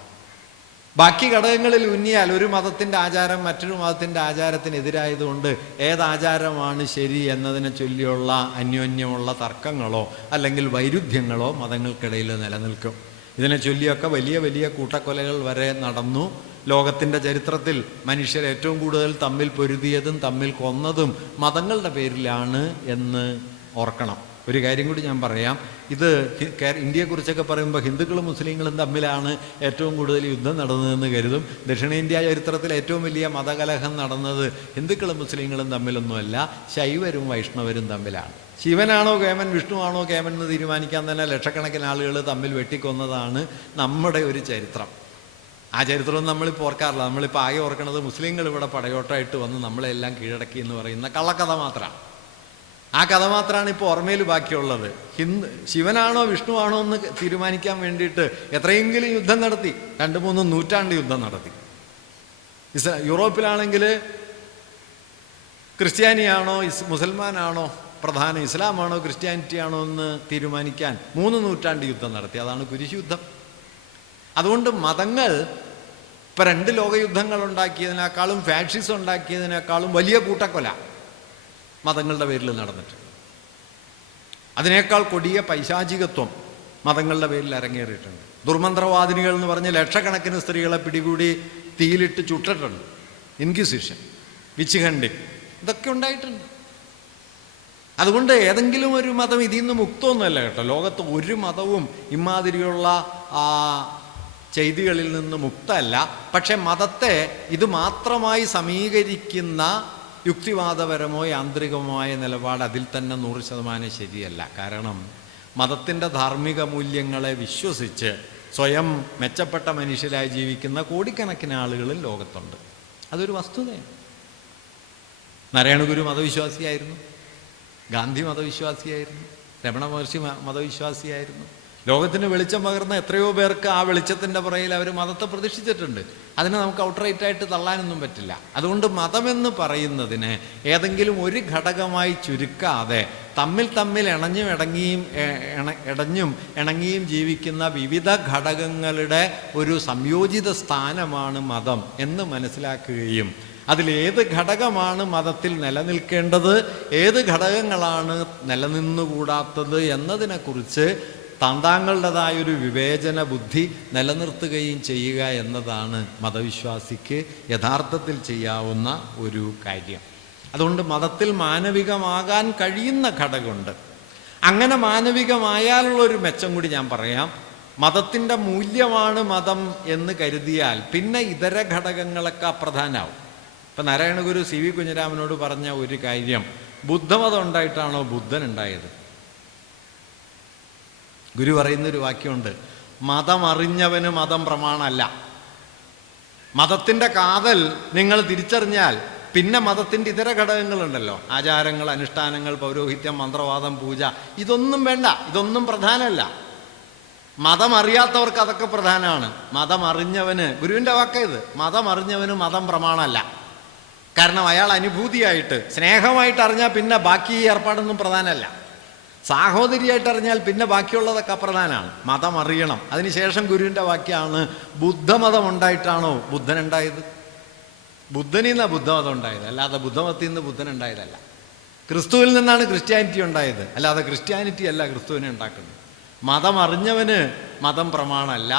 ബാക്കി ഘടകങ്ങളിൽ ഉന്നിയാൽ ഒരു മതത്തിൻ്റെ ആചാരം മറ്റൊരു മതത്തിൻ്റെ ആചാരത്തിനെതിരായതുകൊണ്ട് ഏതാചാരമാണ് ശരി എന്നതിനെ ചൊല്ലിയുള്ള അന്യോന്യമുള്ള തർക്കങ്ങളോ അല്ലെങ്കിൽ വൈരുദ്ധ്യങ്ങളോ മതങ്ങൾക്കിടയിൽ നിലനിൽക്കും. ഇതിനെ ചൊല്ലിയൊക്കെ വലിയ വലിയ കൂട്ടക്കൊലകൾ വരെ നടന്നു. ലോകത്തിൻ്റെ ചരിത്രത്തിൽ മനുഷ്യർ ഏറ്റവും കൂടുതൽ തമ്മിൽ പൊരുതിയതും തമ്മിൽ കൊന്നതും മതങ്ങളുടെ പേരിലാണ് എന്ന് ഓർക്കണം. ഒരു കാര്യം കൂടി ഞാൻ പറയാം. ഇത് ഇന്ത്യയെക്കുറിച്ചൊക്കെ പറയുമ്പോൾ ഹിന്ദുക്കളും മുസ്ലിങ്ങളും തമ്മിലാണ് ഏറ്റവും കൂടുതൽ യുദ്ധം നടന്നതെന്ന് കരുതും. ദക്ഷിണേന്ത്യ ചരിത്രത്തിൽ ഏറ്റവും വലിയ മതകലഹം നടന്നത് ഹിന്ദുക്കളും മുസ്ലിങ്ങളും തമ്മിലൊന്നുമല്ല, ശൈവരും വൈഷ്ണവരും തമ്മിലാണ്. ശിവനാണോ കേമൻ, വിഷ്ണുവാണോ കേമൻ എന്ന് തീരുമാനിക്കാൻ തന്നെ ലക്ഷക്കണക്കിന് ആളുകൾ തമ്മിൽ വെട്ടിക്കൊന്നതാണ് നമ്മുടെ ഒരു ചരിത്രം. ആ ചരിത്രമൊന്നും നമ്മളിപ്പോൾ ഓർക്കാറില്ല. നമ്മളിപ്പോൾ ആകെ ഓർക്കുന്നത് മുസ്ലിങ്ങൾ ഇവിടെ പടയോട്ടമായിട്ട് വന്ന് നമ്മളെല്ലാം കീഴടക്കി എന്ന് പറയുന്ന കള്ളക്കഥ മാത്രമാണ്. ആ കഥ മാത്രമാണ് ഇപ്പോൾ ഓർമ്മയിൽ ബാക്കിയുള്ളത്. ശിവനാണോ വിഷ്ണുവാണോ എന്ന് തീരുമാനിക്കാൻ വേണ്ടിയിട്ട് എത്രയെങ്കിലും യുദ്ധം നടത്തി, 2-3 നൂറ്റാണ്ട് യുദ്ധം നടത്തി. യൂറോപ്പിലാണെങ്കിൽ ക്രിസ്ത്യാനിയാണോ മുസൽമാനാണോ പ്രധാനം, ഇസ്ലാമാണോ ക്രിസ്ത്യാനിറ്റി ആണോ എന്ന് തീരുമാനിക്കാൻ 3 നൂറ്റാണ്ട് യുദ്ധം നടത്തി. അതാണ് കുരിശ് യുദ്ധം. അതുകൊണ്ട് മതങ്ങൾ ഇപ്പം 2 ലോകയുദ്ധങ്ങൾ ഉണ്ടാക്കിയതിനേക്കാളും ഫാഷിസം ഉണ്ടാക്കിയതിനേക്കാളും വലിയ കൂട്ടക്കൊല മതങ്ങളുടെ പേരിൽ നടന്നിട്ടുണ്ട്. അതിനേക്കാൾ കൊടിയ പൈശാചികത്വം മതങ്ങളുടെ പേരിൽ അരങ്ങേറിയിട്ടുണ്ട്. ദുർമന്ത്രവാദിനികൾ എന്ന് പറഞ്ഞ് ലക്ഷക്കണക്കിന് സ്ത്രീകളെ പിടികൂടി തീയിലിട്ട് ചുട്ടിട്ടുണ്ട്. ഇൻക്വിസിഷൻ, വിച്ച് ഹണ്ടിങ്, ഇതൊക്കെ ഉണ്ടായിട്ടുണ്ട്. അതുകൊണ്ട് ഏതെങ്കിലും ഒരു മതം ഇതിൽ നിന്ന് മുക്തമൊന്നുമല്ല കേട്ടോ. ലോകത്ത് ഒരു മതവും ഇമാതിരിയുള്ള ചെയ്തികളിൽ നിന്ന് മുക്തമല്ല. പക്ഷെ മതത്തെ ഇത് മാത്രമായി സമീകരിക്കുന്ന യുക്തിവാദപരമോ യാന്ത്രികമായ നിലപാട് അതിൽ തന്നെ 100% ശരിയല്ല. കാരണം മതത്തിൻ്റെ ധാർമ്മിക മൂല്യങ്ങളെ വിശ്വസിച്ച് സ്വയം മെച്ചപ്പെട്ട മനുഷ്യരായി ജീവിക്കുന്ന കോടിക്കണക്കിന് ആളുകളും ലോകത്തുണ്ട്. അതൊരു വസ്തുതയാണ്. നാരായണഗുരു മതവിശ്വാസിയായിരുന്നു, ഗാന്ധി മതവിശ്വാസിയായിരുന്നു, രമണ മഹർഷി മതവിശ്വാസിയായിരുന്നു. ലോകത്തിന് വെളിച്ചം പകർന്ന എത്രയോ പേർക്ക് ആ വെളിച്ചത്തിൻ്റെ പുറയിൽ അവർ മതത്തെ പ്രതിഷ്ഠിച്ചിട്ടുണ്ട്. അതിനെ നമുക്ക് ഔട്ട്റൈറ്റായിട്ട് തള്ളാനൊന്നും പറ്റില്ല. അതുകൊണ്ട് മതമെന്ന് പറയുന്നതിന് ഏതെങ്കിലും ഒരു ഘടകമായി ചുരുക്കാതെ തമ്മിൽ ഇടഞ്ഞും ഇണങ്ങിയും ജീവിക്കുന്ന വിവിധ ഘടകങ്ങളുടെ ഒരു സംയോജിത സ്ഥാനമാണ് മതം എന്ന് മനസ്സിലാക്കുകയും അതിലേത് ഘടകമാണ് മതത്തിൽ നിലനിൽക്കേണ്ടത്, ഏത് ഘടകങ്ങളാണ് നിലനിന്നുകൂടാത്തത് എന്നതിനെക്കുറിച്ച് താങ്കളുടേതായൊരു വിവേചന ബുദ്ധി നിലനിർത്തുകയും ചെയ്യുക എന്നതാണ് മതവിശ്വാസിക്ക് യഥാർത്ഥത്തിൽ ചെയ്യാവുന്ന ഒരു കാര്യം. അതുകൊണ്ട് മതത്തിൽ മാനവികമാകാൻ കഴിയുന്ന ഘടകമുണ്ട്. അങ്ങനെ മാനവികമായാലുള്ളൊരു മെച്ചം കൂടി ഞാൻ പറയാം. മതത്തിൻ്റെ മൂല്യമാണ് മതം എന്ന് കരുതിയാൽ പിന്നെ ഇതര ഘടകങ്ങളൊക്കെ അപ്രധാനമാവും. ഇപ്പം നാരായണഗുരു സി വി കുഞ്ഞിരാമനോട് പറഞ്ഞ ഒരു കാര്യം, ബുദ്ധമതം ഉണ്ടായിട്ടാണോ ബുദ്ധൻ ഉണ്ടായത്? ഗുരു പറയുന്നൊരു വാക്യമുണ്ട്, മതമറിഞ്ഞവന് മതം പ്രമാണമല്ല. മതത്തിൻ്റെ കാതൽ നിങ്ങൾ തിരിച്ചറിഞ്ഞാൽ പിന്നെ മതത്തിൻ്റെ ഇതര ഘടകങ്ങളുണ്ടല്ലോ, ആചാരങ്ങൾ, അനുഷ്ഠാനങ്ങൾ, പൗരോഹിത്യം, മന്ത്രവാദം, പൂജ, ഇതൊന്നും വേണ്ട, ഇതൊന്നും പ്രധാനമല്ല. മതമറിയാത്തവർക്ക് അതൊക്കെ പ്രധാനമാണ്. മതമറിഞ്ഞവന്, ഗുരുവിൻ്റെ വാക്കേത്, മതമറിഞ്ഞവന് മതം പ്രമാണമല്ല. കാരണം അയാൾ അനുഭൂതിയായിട്ട് സ്നേഹമായിട്ട് അറിഞ്ഞാൽ പിന്നെ ബാക്കി ഏർപ്പാടൊന്നും പ്രധാനമല്ല. സാഹോദര്യമായിട്ട് അറിഞ്ഞാൽ പിന്നെ ബാക്കിയുള്ളതൊക്കെ അപ്രധാനമാണ്. മതം അറിയണം. അതിനുശേഷം ഗുരുവിൻ്റെ വാക്യമാണ്, ബുദ്ധമതം ഉണ്ടായിട്ടാണോ ബുദ്ധൻ ഉണ്ടായത്? ബുദ്ധനിൽ നിന്നാണ് ബുദ്ധമതം ഉണ്ടായത്, അല്ലാതെ ബുദ്ധമതത്തിൽ നിന്ന് ബുദ്ധൻ ഉണ്ടായതല്ല. ക്രിസ്തുവിൽ നിന്നാണ് ക്രിസ്ത്യാനിറ്റി ഉണ്ടായത്, അല്ലാതെ ക്രിസ്ത്യാനിറ്റി അല്ല ക്രിസ്തുവിനെ ഉണ്ടാക്കുന്നത്. മതം അറിഞ്ഞവന് മതം പ്രമാണമല്ല,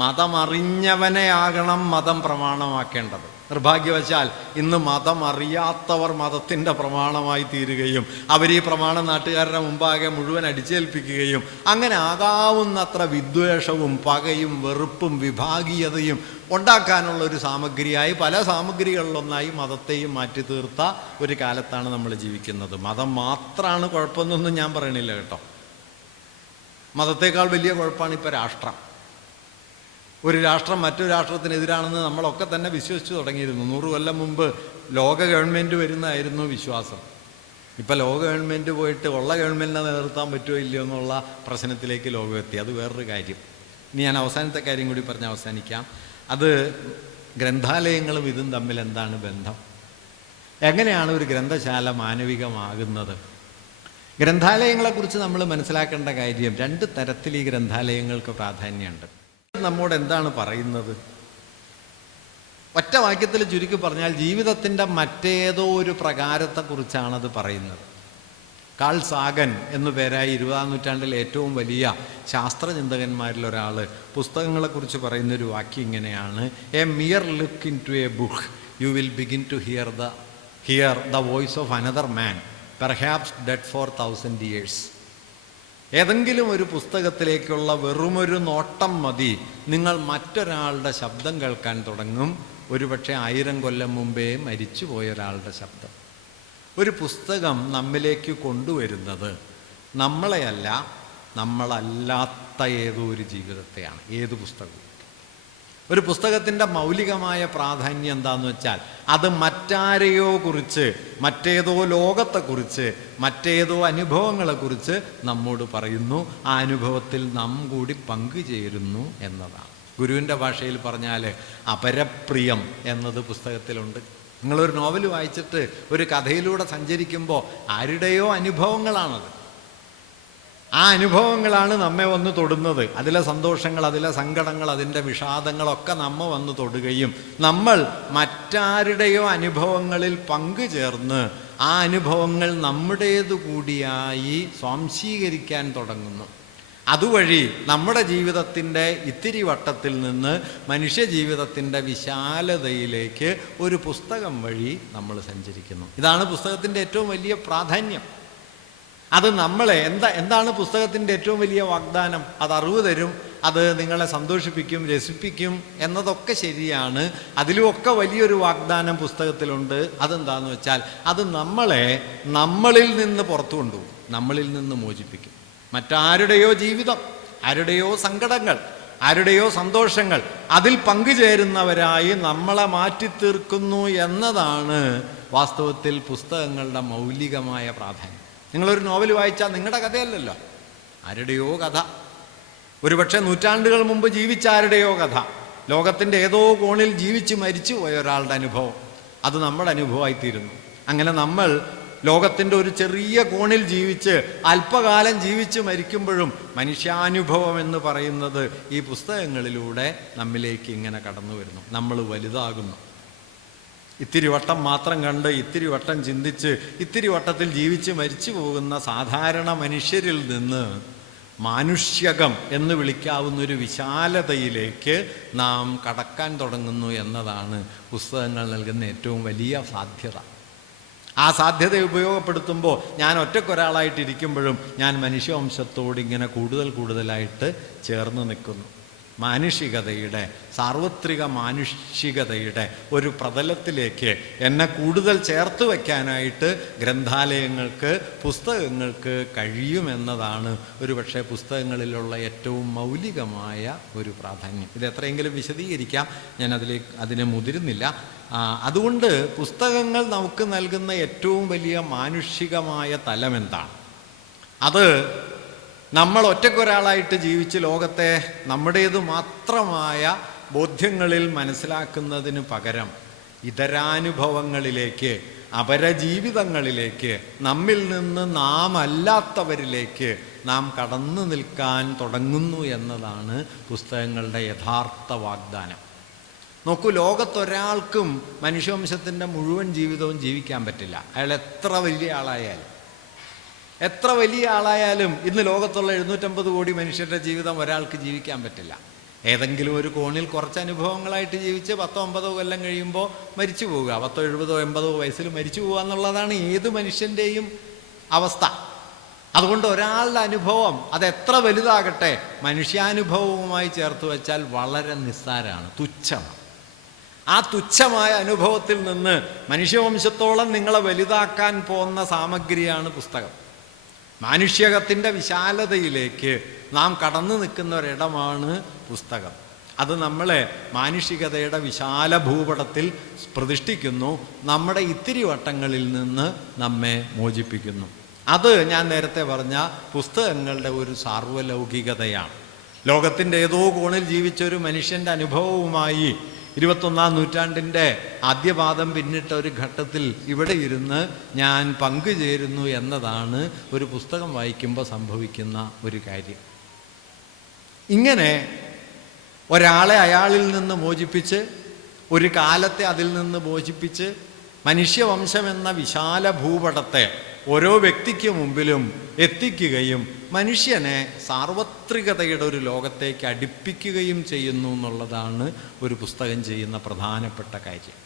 മതമറിഞ്ഞവനെ ആകണം മതം പ്രമാണമാക്കേണ്ടത്. നിർഭാഗ്യവശാൽ ഇന്ന് മതം അറിയാത്തവർ മതത്തിൻ്റെ പ്രമാണമായി തീരുകയും അവർ ഈ പ്രമാണം നാട്ടുകാരുടെ മുമ്പാകെ മുഴുവൻ അടിച്ചേൽപ്പിക്കുകയും അങ്ങനെ ആകാവുന്നത്ര വിദ്വേഷവും പകയും വെറുപ്പും വിഭാഗീയതയും ഉണ്ടാക്കാനുള്ള ഒരു സാമഗ്രിയായി, പല സാമഗ്രികളിലൊന്നായി മതത്തെയും മാറ്റി തീർത്ത ഒരു കാലത്താണ് നമ്മൾ ജീവിക്കുന്നത്. മതം മാത്രമാണ് കുഴപ്പമെന്നൊന്നും ഞാൻ പറയണില്ല കേട്ടോ. മതത്തേക്കാൾ വലിയ കുഴപ്പമാണ് ഇപ്പോൾ രാഷ്ട്രം. ഒരു രാഷ്ട്രം മറ്റൊരു രാഷ്ട്രത്തിനെതിരാണെന്ന് നമ്മളൊക്കെ തന്നെ വിശ്വസിച്ചു തുടങ്ങിയിരുന്നു. 100 കൊല്ലം മുമ്പ് ലോക ഗവൺമെൻറ് വരുന്നതായിരുന്നു വിശ്വാസം. ഇപ്പം ലോക ഗവൺമെൻറ് പോയിട്ട് ഉള്ള ഗവൺമെൻറ്റിനെ നിലനിർത്താൻ പറ്റുമോ ഇല്ലയോ എന്നുള്ള പ്രശ്നത്തിലേക്ക് ലോകം എത്തി. അത് വേറൊരു കാര്യം. ഇനി ഞാൻ അവസാനത്തെ കാര്യം കൂടി പറഞ്ഞ് അവസാനിക്കാം. അത് ഗ്രന്ഥാലയങ്ങളും ഇതും തമ്മിൽ എന്താണ് ബന്ധം? എങ്ങനെയാണ് ഒരു ഗ്രന്ഥശാല മാനവികമാകുന്നത്? ഗ്രന്ഥാലയങ്ങളെക്കുറിച്ച് നമ്മൾ മനസ്സിലാക്കേണ്ട കാര്യം, 2 തരത്തിൽ ഈ ഗ്രന്ഥാലയങ്ങൾക്ക് പ്രാധാന്യമുണ്ട്. നമ്മോട് എന്താണ് പറയുന്നത്? ഒറ്റ വാക്യത്തിൽ ചുരുക്കി പറഞ്ഞാൽ ജീവിതത്തിൻ്റെ മറ്റേതോ ഒരു പ്രകാരത്തെക്കുറിച്ചാണത് പറയുന്നത്. കാൾ സാഗൻ എന്നു പേരായി 20-ാം നൂറ്റാണ്ടിലെ ഏറ്റവും വലിയ ശാസ്ത്രചിന്തകന്മാരിൽ ഒരാൾ പുസ്തകങ്ങളെക്കുറിച്ച് പറയുന്നൊരു വാക്യം ഇങ്ങനെയാണ്: a mere look into a book you will begin to hear the voice of another man perhaps dead for 1000 years. ഏതെങ്കിലും ഒരു പുസ്തകത്തിലേക്കുള്ള വെറുമൊരു നോട്ടം മതി, നിങ്ങൾ മറ്റൊരാളുടെ ശബ്ദം കേൾക്കാൻ തുടങ്ങും. ഒരുപക്ഷെ 1000 കൊല്ലം മുമ്പേ മരിച്ചു പോയ ഒരാളുടെ ശബ്ദം. ഒരു പുസ്തകം നമ്മിലേക്ക് കൊണ്ടുവരുന്നത് നമ്മളെയല്ല, നമ്മളല്ലാത്ത ഏതോ ഒരു ജീവിതത്തെയാണ്. ഏത് പുസ്തകവും. ഒരു പുസ്തകത്തിൻ്റെ മൗലികമായ പ്രാധാന്യം എന്താണെന്ന് വെച്ചാൽ അത് മറ്റാരെയോ കുറിച്ച്, മറ്റേതോ ലോകത്തെക്കുറിച്ച്, മറ്റേതോ അനുഭവങ്ങളെക്കുറിച്ച് നമ്മോട് പറയുന്നു. ആ അനുഭവത്തിൽ നാം കൂടി പങ്കുചേരുന്നു എന്നതാണ്. ഗുരുവിൻ്റെ ഭാഷയിൽ പറഞ്ഞാൽ അപരപ്രിയം എന്നത് പുസ്തകത്തിലുണ്ട്. നിങ്ങളൊരു നോവൽ വായിച്ചിട്ട് ഒരു കഥയിലൂടെ സഞ്ചരിക്കുമ്പോൾ ആരുടെയോ അനുഭവങ്ങളാണത്. ആ അനുഭവങ്ങളാണ് നമ്മെ വന്ന് തൊടുന്നത്. അതിലെ സന്തോഷങ്ങൾ, അതിലെ സങ്കടങ്ങൾ, അതിൻ്റെ വിഷാദങ്ങളൊക്കെ നമ്മെ വന്ന് തൊടുകയും നമ്മൾ മറ്റാരുടെയോ അനുഭവങ്ങളിൽ പങ്കുചേർന്ന് ആ അനുഭവങ്ങൾ നമ്മുടേതു കൂടിയായി സ്വാംശീകരിക്കാൻ തുടങ്ങുന്നു. അതുവഴി നമ്മുടെ ജീവിതത്തിൻ്റെ ഇത്തിരി വട്ടത്തിൽ നിന്ന് മനുഷ്യജീവിതത്തിൻ്റെ വിശാലതയിലേക്ക് ഒരു പുസ്തകം വഴി നമ്മൾ സഞ്ചരിക്കുന്നു. ഇതാണ് പുസ്തകത്തിൻ്റെ ഏറ്റവും വലിയ പ്രാധാന്യം. അത് നമ്മളെ എന്താണ് പുസ്തകത്തിൻ്റെ ഏറ്റവും വലിയ വാഗ്ദാനം? അത് അറിവ് തരും, അത് നിങ്ങളെ സന്തോഷിപ്പിക്കും, രസിപ്പിക്കും എന്നതൊക്കെ ശരിയാണ്. അതിലുമൊക്കെ വലിയൊരു വാഗ്ദാനം പുസ്തകത്തിലുണ്ട്. അതെന്താന്ന് വെച്ചാൽ അത് നമ്മളെ നമ്മളിൽ നിന്ന് പുറത്തു കൊണ്ടുപോകും, നമ്മളിൽ നിന്ന് മോചിപ്പിക്കും. മറ്റാരുടെയോ ജീവിതം, ആരുടെയോ സങ്കടങ്ങൾ, ആരുടെയോ സന്തോഷങ്ങൾ അതിൽ പങ്കുചേരുന്നവരായി നമ്മളെ മാറ്റിത്തീർക്കുന്നു എന്നതാണ് വാസ്തവത്തിൽ പുസ്തകങ്ങളുടെ മൗലികമായ പ്രാധാന്യം. നിങ്ങളൊരു നോവൽ വായിച്ചാൽ നിങ്ങളുടെ കഥയല്ലല്ലോ, ആരുടെയോ കഥ. ഒരുപക്ഷെ നൂറ്റാണ്ടുകൾ മുമ്പ് ജീവിച്ച ആരുടെയോ കഥ, ലോകത്തിൻ്റെ ഏതോ കോണിൽ ജീവിച്ച് മരിച്ചു പോയ ഒരാളുടെ അനുഭവം, അത് നമ്മുടെ അനുഭവമായിത്തീരുന്നു. അങ്ങനെ നമ്മൾ ലോകത്തിൻ്റെ ഒരു ചെറിയ കോണിൽ ജീവിച്ച് അല്പകാലം ജീവിച്ച് മരിക്കുമ്പോഴും മനുഷ്യാനുഭവം എന്ന് പറയുന്നത് ഈ പുസ്തകങ്ങളിലൂടെ നമ്മിലേക്ക് ഇങ്ങനെ കടന്നു വരുന്നു. നമ്മൾ വലുതാകുന്നു. ഇത്തിരി വട്ടം മാത്രം കണ്ട്, ഇത്തിരി വട്ടം ചിന്തിച്ച്, ഇത്തിരി വട്ടത്തിൽ ജീവിച്ച് മരിച്ചു പോകുന്ന സാധാരണ മനുഷ്യരിൽ നിന്ന് മാനുഷ്യകം എന്ന് വിളിക്കാവുന്നൊരു വിശാലതയിലേക്ക് നാം കടക്കാൻ തുടങ്ങുന്നു എന്നതാണ് പുസ്തകങ്ങൾ നൽകുന്ന ഏറ്റവും വലിയ സാധ്യത. ആ സാധ്യത ഉപയോഗപ്പെടുത്തുമ്പോൾ ഞാൻ ഒറ്റക്കൊരാളായിട്ടിരിക്കുമ്പോഴും ഞാൻ മനുഷ്യവംശത്തോട് ഇങ്ങനെ കൂടുതലായിട്ട് ചേർന്ന് നിൽക്കുന്നു. മാനുഷികതയുടെ, സാർവത്രിക മാനുഷികതയുടെ ഒരു പ്രതലത്തിലേക്ക് എന്നെ കൂടുതൽ ചേർത്ത് വയ്ക്കാനായിട്ട് ഗ്രന്ഥാലയങ്ങൾക്ക്, പുസ്തകങ്ങൾക്ക് കഴിയുമെന്നതാണ് ഒരുപക്ഷെ പുസ്തകങ്ങളിലുള്ള ഏറ്റവും മൗലികമായ ഒരു പ്രാധാന്യം. ഇത് എത്രയെങ്കിലും വിശദീകരിക്കാം, ഞാൻ അതിനെ മുതിരുന്നില്ല. അതുകൊണ്ട് പുസ്തകങ്ങൾ നമുക്ക് നൽകുന്ന ഏറ്റവും വലിയ മാനുഷികമായ തലം എന്താണ്? അത് നമ്മൾ ഒറ്റക്കൊരാളായിട്ട് ജീവിച്ച് ലോകത്തെ നമ്മുടേതു മാത്രമായ ബോധ്യങ്ങളിൽ മനസ്സിലാക്കുന്നതിന് പകരം ഇതരാനുഭവങ്ങളിലേക്ക്, അപരജീവിതങ്ങളിലേക്ക്, നമ്മിൽ നിന്ന് നാം അല്ലാത്തവരിലേക്ക് നാം കടന്നു നിൽക്കാൻ തുടങ്ങുന്നു എന്നതാണ് പുസ്തകങ്ങളുടെ യഥാർത്ഥ വാഗ്ദാനം. നോക്കൂ, ലോകത്തൊരാൾക്കും മനുഷ്യവംശത്തിൻ്റെ മുഴുവൻ ജീവിതവും ജീവിക്കാൻ പറ്റില്ല. അയാൾ എത്ര വലിയ ആളായാലും ഇന്ന് ലോകത്തുള്ള 750 കോടി മനുഷ്യരുടെ ജീവിതം ഒരാൾക്ക് ജീവിക്കാൻ പറ്റില്ല. ഏതെങ്കിലും ഒരു കോണിൽ കുറച്ച് അനുഭവങ്ങളായിട്ട് ജീവിച്ച് 10-9 കൊല്ലം കഴിയുമ്പോൾ മരിച്ചു പോവുക, 10, 70, 80 വയസ്സിൽ മരിച്ചു പോവുക എന്നുള്ളതാണ് ഏത് മനുഷ്യൻ്റെയും അവസ്ഥ. അതുകൊണ്ട് ഒരാളുടെ അനുഭവം അതെത്ര വലുതാകട്ടെ, മനുഷ്യാനുഭവവുമായി ചേർത്ത് വെച്ചാൽ വളരെ നിസ്സാരമാണ്, തുച്ഛമാണ്. ആ തുച്ഛമായ അനുഭവത്തിൽ നിന്ന് മനുഷ്യവംശത്തോളം നിങ്ങളെ വലുതാക്കാൻ പോകുന്ന സാമഗ്രിയാണ് പുസ്തകം. മാനുഷ്യകത്തിൻ്റെ വിശാലതയിലേക്ക് നാം കടന്നു നിൽക്കുന്ന ഒരിടമാണ് പുസ്തകം. അത് നമ്മളെ മാനുഷികതയുടെ വിശാല ഭൂപടത്തിൽ പ്രതിഷ്ഠിക്കുന്നു, നമ്മുടെ ഇത്തിരി വട്ടങ്ങളിൽ നിന്ന് നമ്മെ മോചിപ്പിക്കുന്നു. അത് ഞാൻ നേരത്തെ പറഞ്ഞ പുസ്തകങ്ങളുടെ ഒരു സാർവലൗകികതയാണ്. ലോകത്തിൻ്റെ ഏതോ കോണിൽ ജീവിച്ചൊരു മനുഷ്യൻ്റെ അനുഭവവുമായി 21-ാം നൂറ്റാണ്ടിൻ്റെ ആദ്യപാദം പിന്നിട്ട ഒരു ഘട്ടത്തിൽ ഇവിടെ ഇരുന്ന് ഞാൻ പങ്കുചേരുന്നു എന്നതാണ് ഒരു പുസ്തകം വായിക്കുമ്പോൾ സംഭവിക്കുന്ന ഒരു കാര്യം. ഇങ്ങനെ ഒരാളെ അയാളിൽ നിന്ന് മോചിപ്പിച്ച്, ഒരു കാലത്തെ അതിൽ നിന്ന് മോചിപ്പിച്ച്, മനുഷ്യവംശം എന്ന വിശാല ഭൂപടത്തെ ഓരോ വ്യക്തിക്ക് മുമ്പിലും എത്തിക്കുകയും മനുഷ്യനെ സാർവത്രികതയുടെ ഒരു ലോകത്തേക്ക് അടുപ്പിക്കുകയും ചെയ്യുന്നു എന്നുള്ളതാണ് ഒരു പുസ്തകം ചെയ്യുന്ന പ്രധാനപ്പെട്ട കാര്യം.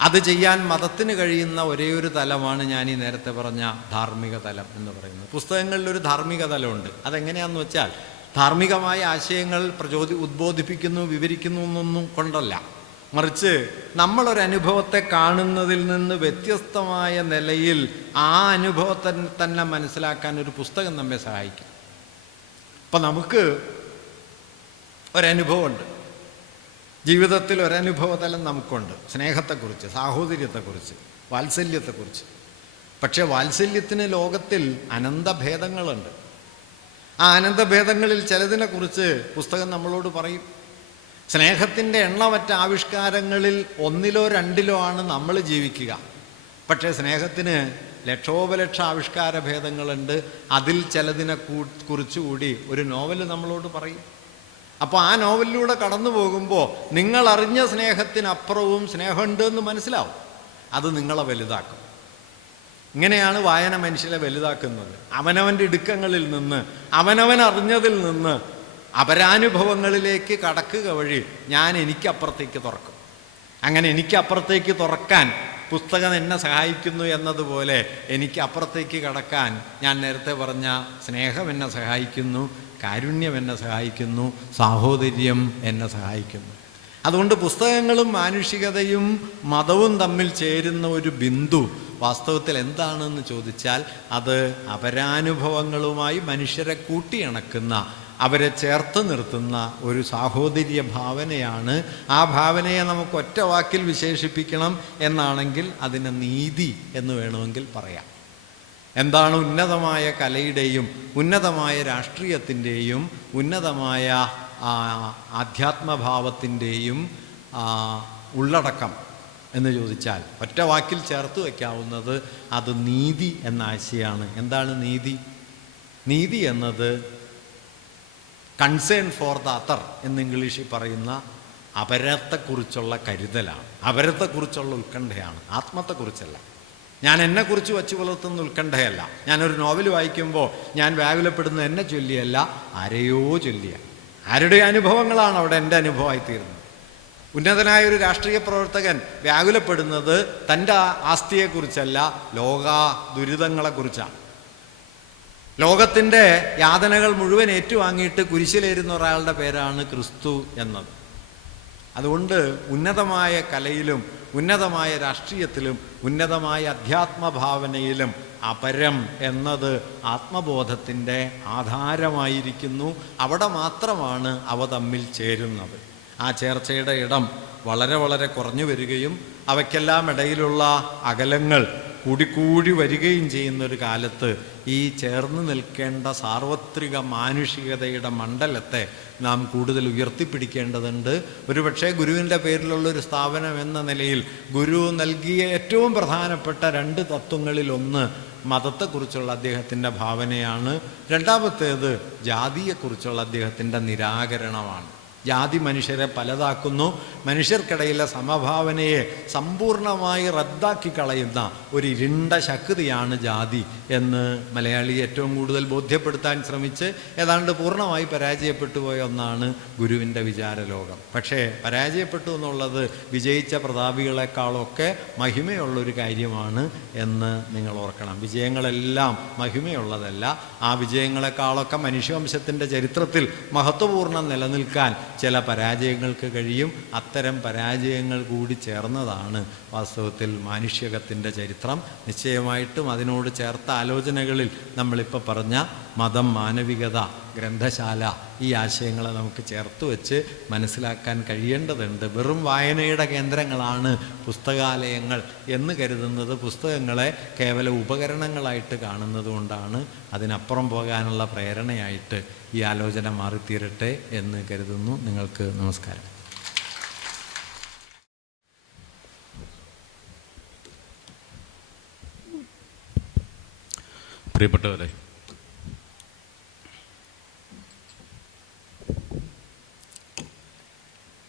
അത് ചെയ്യാൻ മതത്തിന് കഴിയുന്ന ഒരേ ഒരു തലമാണ് ഞാൻ ഈ നേരത്തെ പറഞ്ഞ ധാർമ്മിക തലം എന്ന് പറയുന്നത്. പുസ്തകങ്ങളിലൊരു ധാർമ്മിക തലമുണ്ട്. അതെങ്ങനെയാണെന്ന് വെച്ചാൽ, ധാർമ്മികമായ ആശയങ്ങൾ ഉദ്ബോധിപ്പിക്കുന്നു, വിവരിക്കുന്നു എന്നൊന്നും കൊണ്ടല്ല, മറിച്ച് നമ്മളൊരനുഭവത്തെ കാണുന്നതിൽ നിന്ന് വ്യത്യസ്തമായ നിലയിൽ ആ അനുഭവത്തെ തന്നെ മനസ്സിലാക്കാൻ ഒരു പുസ്തകം നമ്മെ സഹായിക്കും. അപ്പം നമുക്ക് ഒരനുഭവമുണ്ട്, ജീവിതത്തിൽ ഒരനുഭവതലം നമുക്കുണ്ട്, സ്നേഹത്തെക്കുറിച്ച്, സാഹോദര്യത്തെക്കുറിച്ച്, വാത്സല്യത്തെക്കുറിച്ച്. പക്ഷെ വാത്സല്യത്തിന് ലോകത്തിൽ അനന്തഭേദങ്ങളുണ്ട്. ആ അനന്തഭേദങ്ങളിൽ ചിലതിനെക്കുറിച്ച് പുസ്തകം നമ്മളോട് പറയും. സ്നേഹത്തിൻ്റെ എണ്ണമറ്റ ആവിഷ്കാരങ്ങളിൽ 1-ലോ 2-ലോ ആണ് നമ്മൾ ജീവിക്കുക. പക്ഷേ സ്നേഹത്തിന് ലക്ഷോപലക്ഷ ആവിഷ്കാര ഭേദങ്ങളുണ്ട്. അതിൽ ചിലതിനെ കുറിച്ചുകൂടി ഒരു നോവൽ നമ്മളോട് പറയും. അപ്പോൾ ആ നോവലിലൂടെ കടന്നു പോകുമ്പോൾ നിങ്ങൾ അറിഞ്ഞ സ്നേഹത്തിനപ്പുറവും സ്നേഹമുണ്ട് എന്ന് മനസ്സിലാവും. അത് നിങ്ങളെ വലുതാക്കും. ഇങ്ങനെയാണ് വായന മനുഷ്യനെ വലുതാക്കുന്നത്. അവനവൻ്റെ ഇടുക്കങ്ങളിൽ നിന്ന്, അവനവൻ അറിഞ്ഞതിൽ നിന്ന് അപരാനുഭവങ്ങളിലേക്ക് കടക്കുക വഴി ഞാൻ എനിക്കപ്പുറത്തേക്ക് തുറക്കും. അങ്ങനെ എനിക്കപ്പുറത്തേക്ക് തുറക്കാൻ പുസ്തകം എന്നെ സഹായിക്കുന്നു എന്നതുപോലെ എനിക്ക് അപ്പുറത്തേക്ക് കടക്കാൻ ഞാൻ നേരത്തെ പറഞ്ഞ സ്നേഹം എന്നെ സഹായിക്കുന്നു, കാരുണ്യം എന്നെ സഹായിക്കുന്നു, സാഹോദര്യം എന്നെ സഹായിക്കുന്നു. അതുകൊണ്ട് പുസ്തകങ്ങളും മാനുഷികതയും മതവും തമ്മിൽ ചേരുന്ന ഒരു ബിന്ദു വാസ്തവത്തിൽ എന്താണെന്ന് ചോദിച്ചാൽ, അത് അപരാനുഭവങ്ങളുമായി മനുഷ്യരെ കൂട്ടിയിണക്കുന്ന, അവരെ ചേർത്ത് നിർത്തുന്ന ഒരു സാഹോദര്യ ഭാവനയാണ്. ആ ഭാവനയെ നമുക്ക് ഒറ്റ വാക്കിൽ വിശേഷിപ്പിക്കണം എന്നാണെങ്കിൽ അതിനെ നീതി എന്ന് വേണമെങ്കിൽ പറയാം. എന്താണ് ഉന്നതമായ കലയുടെയും ഉന്നതമായ രാഷ്ട്രീയത്തിൻ്റെയും ഉന്നതമായ ആധ്യാത്മഭാവത്തിൻ്റെയും ഉള്ളടക്കം എന്ന് ചോദിച്ചാൽ ഒറ്റ വാക്കിൽ ചേർത്ത് വയ്ക്കാവുന്നത് അത് നീതി എന്ന ആശയമാണ്. എന്താണ് നീതി? നീതി എന്നത് കൺസേൺ ഫോർ ദ അതർ എന്ന് ഇംഗ്ലീഷിൽ പറയുന്ന അപരത്തെക്കുറിച്ചുള്ള കരുതലാണ്, അപരത്തെക്കുറിച്ചുള്ള ഉത്കണ്ഠയാണ്, ആത്മത്തെക്കുറിച്ചല്ല. ഞാൻ എന്നെക്കുറിച്ച് വച്ചു പുലർത്തുന്ന ഉത്കണ്ഠയല്ല. ഞാനൊരു നോവൽ വായിക്കുമ്പോൾ ഞാൻ വ്യാകുലപ്പെടുന്ന എന്നെ ചൊല്ലിയല്ല, ആരെയോ ചൊല്ലിയ, ആരുടെ അനുഭവങ്ങളാണ് അവിടെ എൻ്റെ അനുഭവമായിത്തീരുന്നത്. ഉന്നതനായൊരു രാഷ്ട്രീയ പ്രവർത്തകൻ വ്യാകുലപ്പെടുന്നത് തൻ്റെ ആസ്തിയെക്കുറിച്ചല്ല, ലോക ദുരിതങ്ങളെക്കുറിച്ചാണ്. ലോകത്തിൻ്റെ യാതനകൾ മുഴുവൻ ഏറ്റുവാങ്ങിയിട്ട് കുരിശിലേരുന്ന ഒരാളുടെ പേരാണ് ക്രിസ്തു എന്നത്. അതുകൊണ്ട് ഉന്നതമായ കലയിലും ഉന്നതമായ രാഷ്ട്രീയത്തിലും ഉന്നതമായ അധ്യാത്മഭാവനയിലും അപരം എന്നത് ആത്മബോധത്തിൻ്റെ ആധാരമായിരിക്കുന്നു. അവിടെ മാത്രമാണ് അവ തമ്മിൽ ചേരുന്നത്. ആ ചേർച്ചയുടെ ഇടം വളരെ വളരെ കുറഞ്ഞു വരികയും അവയ്ക്കെല്ലാം ഇടയിലുള്ള അകലങ്ങൾ കൂടിക്കൂടി വരികയും ചെയ്യുന്നൊരു കാലത്ത് ഈ ചേർന്ന് നിൽക്കേണ്ട സാർവത്രിക മാനുഷികതയുടെ മണ്ഡലത്തെ നാം കൂടുതൽ ഉയർത്തിപ്പിടിക്കേണ്ടതുണ്ട്. ഒരുപക്ഷെ ഗുരുവിൻ്റെ പേരിലുള്ളൊരു സ്ഥാപനം എന്ന നിലയിൽ ഗുരു നൽകിയ ഏറ്റവും പ്രധാനപ്പെട്ട 2 തത്വങ്ങളിലൊന്ന് മതത്തെക്കുറിച്ചുള്ള അദ്ദേഹത്തിൻ്റെ ഭാവനയാണ്. രണ്ടാമത്തേത് ജാതിയെക്കുറിച്ചുള്ള അദ്ദേഹത്തിൻ്റെ നിരാകരണമാണ്. ജാതി മനുഷ്യരെ പലതാക്കുന്നു. മനുഷ്യർക്കിടയിലെ സമഭാവനയെ സമ്പൂർണമായി റദ്ദാക്കി കളയുന്ന ഒരു ഇരുണ്ട ശക്തിയാണ് ജാതി എന്ന് മലയാളി ഏറ്റവും കൂടുതൽ ബോധ്യപ്പെടുത്താൻ ശ്രമിച്ച് ഏതാണ്ട് പൂർണ്ണമായി പരാജയപ്പെട്ടു പോയ ഒന്നാണ് ഗുരുവിൻ്റെ വിചാരലോകം. പക്ഷേ പരാജയപ്പെട്ടു എന്നുള്ളത് വിജയിച്ച പ്രതാപികളെക്കാളൊക്കെ മഹിമയുള്ളൊരു കാര്യമാണ് എന്ന് നിങ്ങൾ ഓർക്കണം. വിജയങ്ങളെല്ലാം മഹിമയുള്ളതല്ല. ആ വിജയങ്ങളെക്കാളൊക്കെ മനുഷ്യവംശത്തിൻ്റെ ചരിത്രത്തിൽ മഹത്വപൂർണ്ണം നിലനിൽക്കാൻ ചില പരാജയങ്ങൾക്ക് കഴിയും. അത്തരം പരാജയങ്ങൾ കൂടി ചേർന്നതാണ് വാസ്തവത്തിൽ മാനുഷികത്തിൻ്റെ ചരിത്രം. നിശ്ചയമായിട്ടും അതിനോട് ചേർത്ത ആലോചനകളിൽ നമ്മളിപ്പോൾ പറഞ്ഞ മതം, മാനവികത, ഗ്രന്ഥശാല ഈ ആശയങ്ങളെ നമുക്ക് ചേർത്ത് വെച്ച് മനസ്സിലാക്കാൻ കഴിയേണ്ടതുണ്ട്. വെറും വായനയുടെ കേന്ദ്രങ്ങളാണ് പുസ്തകാലയങ്ങൾ എന്ന് കരുതുന്നത് പുസ്തകങ്ങളെ കേവല ഉപകരണങ്ങളായിട്ട് കാണുന്നത് കൊണ്ടാണ്. അതിനപ്പുറം പോകാനുള്ള പ്രേരണയായിട്ട് ഈ ആലോചന മാറിത്തീരട്ടെ എന്ന് കരുതുന്നു. നിങ്ങൾക്ക് നമസ്കാരം. പ്രിയപ്പെട്ടവരെ,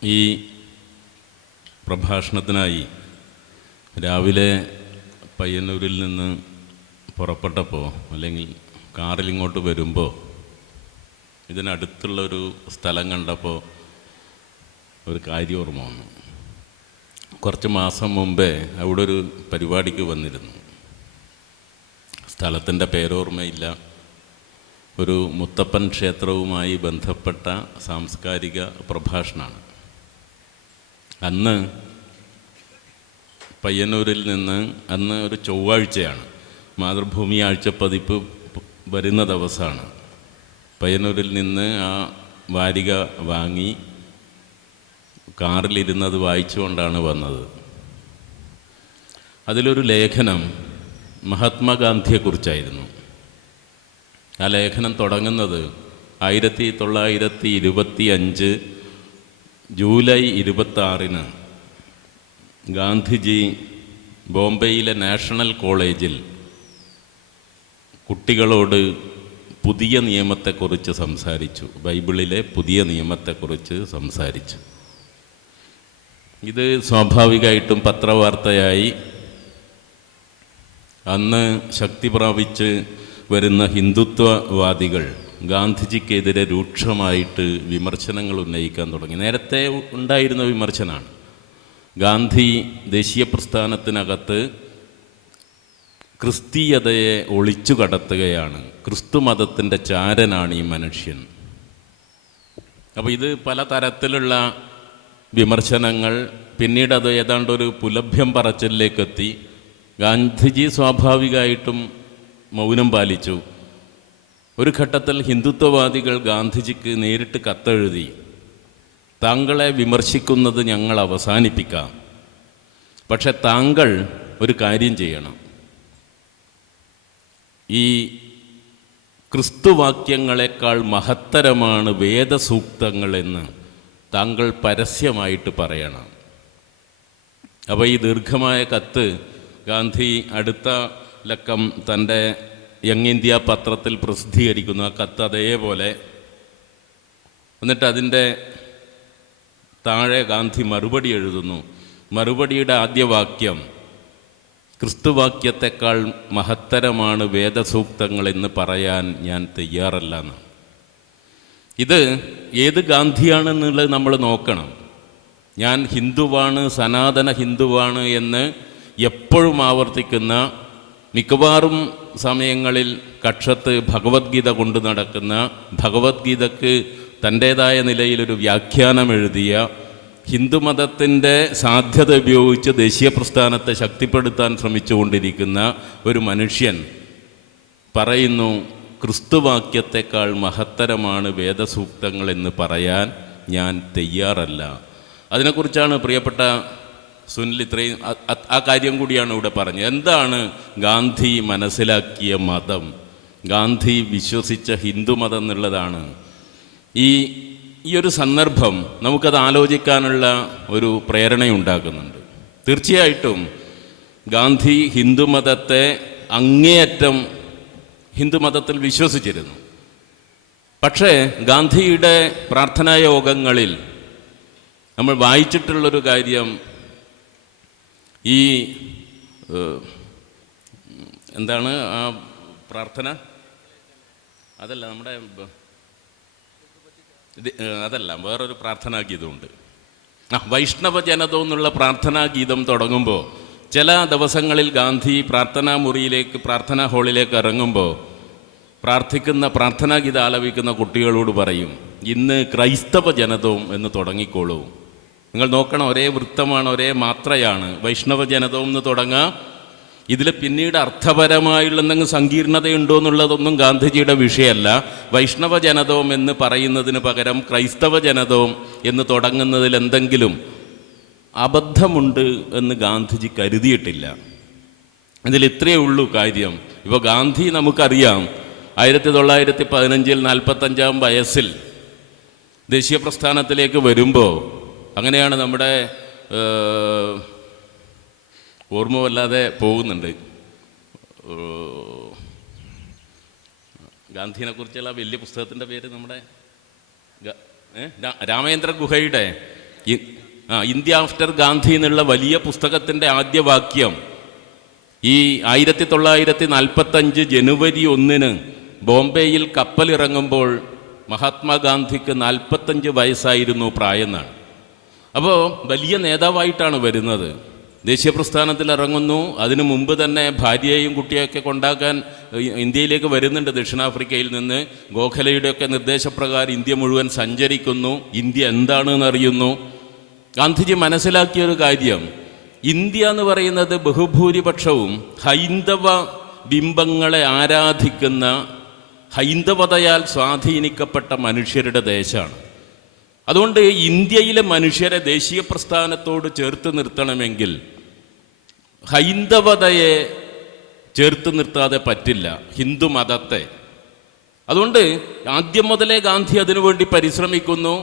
ഈ പ്രഭാഷണത്തിനായി രാവിലെ പയ്യന്നൂരിൽ നിന്ന് പുറപ്പെട്ടപ്പോൾ അല്ലെങ്കിൽ കാറിൽ ഇങ്ങോട്ട് വരുമ്പോൾ ഇതിനടുത്തുള്ളൊരു സ്ഥലം കണ്ടപ്പോൾ ഒരു കാര്യം ഓർമ്മ വന്നു. കുറച്ച് മാസം മുമ്പേ അവിടെ ഒരു പരിപാടിക്ക് വന്നിരുന്നു. സ്ഥലത്തിൻ്റെ പേരോർമ്മയില്ല. ഒരു മുത്തപ്പൻ ക്ഷേത്രവുമായി ബന്ധപ്പെട്ട സാംസ്കാരിക പ്രഭാഷണമാണ്. അന്ന് പയ്യന്നൂരിൽ നിന്ന്, അന്ന് ഒരു ചൊവ്വാഴ്ചയാണ്, മാതൃഭൂമി ആഴ്ചപ്പതിപ്പ് വരുന്ന ദിവസമാണ്. പയ്യന്നൂരിൽ നിന്ന് ആ വാരിക വാങ്ങി കാറിലിരുന്നത് വായിച്ചുകൊണ്ടാണ് വന്നത്. അതിലൊരു ലേഖനം മഹാത്മാഗാന്ധിയെക്കുറിച്ചായിരുന്നു. ആ ലേഖനം തുടങ്ങുന്നത് 1925 ജൂലൈ 26 ഗാന്ധിജി ബോംബെയിലെ നാഷണൽ കോളേജിൽ കുട്ടികളോട് പുതിയ നിയമത്തെക്കുറിച്ച് സംസാരിച്ചു. ബൈബിളിലെ പുതിയ നിയമത്തെക്കുറിച്ച് സംസാരിച്ചു. ഇത് സ്വാഭാവികമായിട്ടും പത്രവാർത്തയായി. അന്ന് ശക്തി പ്രാപിച്ച് വരുന്ന ഹിന്ദുത്വവാദികൾ ഗാന്ധിജിക്കെതിരെ രൂക്ഷമായിട്ട് വിമർശനങ്ങൾ ഉന്നയിക്കാൻ തുടങ്ങി. നേരത്തെ ഉണ്ടായിരുന്ന വിമർശനമാണ്. ഗാന്ധി ദേശീയ പ്രസ്ഥാനത്തിനകത്ത് ക്രിസ്തീയതയെ ഒളിച്ചു കടത്തുകയാണ്, ക്രിസ്തു മതത്തിൻ്റെ ചാരനാണ് ഈ മനുഷ്യൻ. അപ്പോൾ ഇത് പല തരത്തിലുള്ള വിമർശനങ്ങൾ. പിന്നീട് അത് ഏതാണ്ടൊരു പുലഭ്യം പറച്ചിലേക്കെത്തി. ഗാന്ധിജി സ്വാഭാവികമായിട്ടും മൗനം പാലിച്ചു. ഒരു ഘട്ടത്തിൽ ഹിന്ദുത്വവാദികൾ ഗാന്ധിജിക്ക് നേരിട്ട് കത്തെഴുതി, താങ്കളെ വിമർശിക്കുന്നത് ഞങ്ങൾ അവസാനിപ്പിക്കാം, പക്ഷെ താങ്കൾ ഒരു കാര്യം ചെയ്യണം. ഈ ക്രിസ്തുവാക്യങ്ങളെക്കാൾ മഹത്തരമാണ് വേദസൂക്തങ്ങളെന്ന് താങ്കൾ പരസ്യമായിട്ട് പറയണം. അപ്പോൾ ഈ ദീർഘമായ കത്ത് ഗാന്ധി അടുത്ത ലക്കം തൻ്റെ യങ് ഇന്ത്യ പത്രത്തിൽ പ്രസിദ്ധീകരിക്കുന്നു. ആ കത്ത് അതേപോലെ. എന്നിട്ട് അതിൻ്റെ താഴെ ഗാന്ധി മറുപടി എഴുതുന്നു. മറുപടിയുടെ ആദ്യ വാക്യം, ക്രിസ്തുവാക്യത്തെക്കാൾ മഹത്തരമാണ് വേദസൂക്തങ്ങളെന്ന് പറയാൻ ഞാൻ തയ്യാറല്ല എന്നാണ്. ഇത് ഏത് ഗാന്ധിയാണെന്നുള്ളത് നമ്മൾ നോക്കണം. ഞാൻ ഹിന്ദുവാണ്, സനാതന ഹിന്ദുവാണ് എന്ന് എപ്പോഴും ആവർത്തിക്കുന്ന, മിക്കവാറും സമയങ്ങളിൽ കക്ഷത്ത് ഭഗവത്ഗീത കൊണ്ട് നടക്കുന്ന, ഭഗവത്ഗീതക്ക് തൻ്റേതായ നിലയിലൊരു വ്യാഖ്യാനം എഴുതിയ, ഹിന്ദുമതത്തിൻ്റെ സാധ്യത ഉപയോഗിച്ച് ദേശീയ പ്രസ്ഥാനത്തെ ശക്തിപ്പെടുത്താൻ ശ്രമിച്ചുകൊണ്ടിരിക്കുന്ന ഒരു മനുഷ്യൻ പറയുന്നു, ക്രിസ്തുവാക്യത്തെക്കാൾ മഹത്തരമാണ് വേദസൂക്തങ്ങളെന്ന് പറയാൻ ഞാൻ തയ്യാറല്ല. അതിനെക്കുറിച്ചാണ് പ്രിയപ്പെട്ട സുനിൽ ഇത്രയും ആ കാര്യം കൂടിയാണ് ഇവിടെ പറഞ്ഞത്. എന്താണ് ഗാന്ധി മനസ്സിലാക്കിയ മതം, ഗാന്ധി വിശ്വസിച്ച ഹിന്ദുമതം എന്നുള്ളതാണ്. ഈ ഒരു സന്ദർഭം നമുക്കത് ആലോചിക്കാനുള്ള ഒരു പ്രേരണയുണ്ടാക്കുന്നുണ്ട്. തീർച്ചയായിട്ടും ഗാന്ധി ഹിന്ദുമതത്തെ അങ്ങേയറ്റം ഹിന്ദുമതത്തിൽ വിശ്വസിച്ചിരുന്നു. പക്ഷേ ഗാന്ധിയുടെ പ്രാർത്ഥനാ യോഗങ്ങളിൽ നമ്മൾ വായിച്ചിട്ടുള്ളൊരു കാര്യം, ഈ എന്താണ് ആ പ്രാർത്ഥന, അതല്ല നമ്മുടെ അതല്ല വേറൊരു പ്രാർത്ഥനാ ഗീതമുണ്ട്. വൈഷ്ണവ ജനതോ എന്നുള്ള പ്രാർത്ഥനാ ഗീതം തുടങ്ങുമ്പോൾ ചില ദിവസങ്ങളിൽ ഗാന്ധി പ്രാർത്ഥനാ മുറിയിലേക്ക്, പ്രാർത്ഥനാ ഹാളിലേക്ക് ഇറങ്ങുമ്പോൾ പ്രാർത്ഥിക്കുന്ന പ്രാർത്ഥനാ ഗീതം ആലപിക്കുന്ന കുട്ടികളോട് പറയും, ഇന്ന് ക്രൈസ്തവ ജനതവും എന്ന് തുടങ്ങിക്കോളൂ. നിങ്ങൾ നോക്കണം, ഒരേ വൃത്തമാണ്, ഒരേ മാത്രയാണ്. വൈഷ്ണവ ജനതവും എന്ന് തുടങ്ങാം. ഇതിൽ പിന്നീട് അർത്ഥപരമായുള്ള എന്തെങ്കിലും സങ്കീർണതയുണ്ടോ എന്നുള്ളതൊന്നും ഗാന്ധിജിയുടെ വിഷയമല്ല. വൈഷ്ണവ ജനതവും എന്ന് പറയുന്നതിന് പകരം ക്രൈസ്തവ ജനതവും എന്ന് തുടങ്ങുന്നതിൽ എന്തെങ്കിലും അബദ്ധമുണ്ട് എന്ന് ഗാന്ധിജി കരുതിയിട്ടില്ല. ഇതിൽ ഇത്രയേ ഉള്ളൂ കാര്യം. ഇപ്പോൾ ഗാന്ധി നമുക്കറിയാം 1915 45-ാം വയസ്സിൽ ദേശീയ പ്രസ്ഥാനത്തിലേക്ക് വരുമ്പോൾ, അങ്ങനെയാണ് നമ്മുടെ ഓർമ്മ വല്ലാതെ പോകുന്നുണ്ട്, ഗാന്ധിനെ കുറിച്ചുള്ള വലിയ പുസ്തകത്തിൻ്റെ പേര് നമ്മുടെ രാമേന്ദ്ര ഗുഹയുടെ ഇന്ത്യ ആഫ്റ്റർ ഗാന്ധി എന്നുള്ള വലിയ പുസ്തകത്തിൻ്റെ ആദ്യ വാക്യം ഈ 1945 ജനുവരി 1 ബോംബെയിൽ കപ്പലിറങ്ങുമ്പോൾ മഹാത്മാഗാന്ധിക്ക് 45 വയസ്സായിരുന്നു പ്രായം എന്നാണ്. അപ്പോൾ വലിയ നേതാവായിട്ടാണ് വരുന്നത്. ദേശീയ പ്രസ്ഥാനത്തിൽ ഇറങ്ങുന്നു. അതിനു മുമ്പ് തന്നെ ഭാര്യയെയും കുട്ടിയൊക്കെ കൊണ്ടാക്കാൻ ഇന്ത്യയിലേക്ക് വരുന്നുണ്ട് ദക്ഷിണാഫ്രിക്കയിൽ നിന്ന്. ഗോഖലെയുടെയൊക്കെ നിർദ്ദേശപ്രകാരം ഇന്ത്യ മുഴുവൻ സഞ്ചരിക്കുന്നു. ഇന്ത്യ എന്താണെന്ന് അറിയുന്നു. ഗാന്ധിജി മനസ്സിലാക്കിയൊരു കാര്യം, ഇന്ത്യ എന്ന് പറയുന്നത് ബഹുഭൂരിപക്ഷവും ഹൈന്ദവ ബിംബങ്ങളെ ആരാധിക്കുന്ന, ഹൈന്ദവതയാൽ സ്വാധീനിക്കപ്പെട്ട മനുഷ്യരുടെ ദേശമാണ്. അതുകൊണ്ട് ഇന്ത്യയിലെ മനുഷ്യരെ ദേശീയ പ്രസ്ഥാനത്തോട് ചേർത്ത് നിർത്തണമെങ്കിൽ ഹൈന്ദവതയെ ചേർത്ത് നിർത്താതെ പറ്റില്ല, ഹിന്ദു മതത്തെ. അതുകൊണ്ട് ആദ്യം മുതലേ ഗാന്ധി അതിനുവേണ്ടി പരിശ്രമിക്കുന്നു.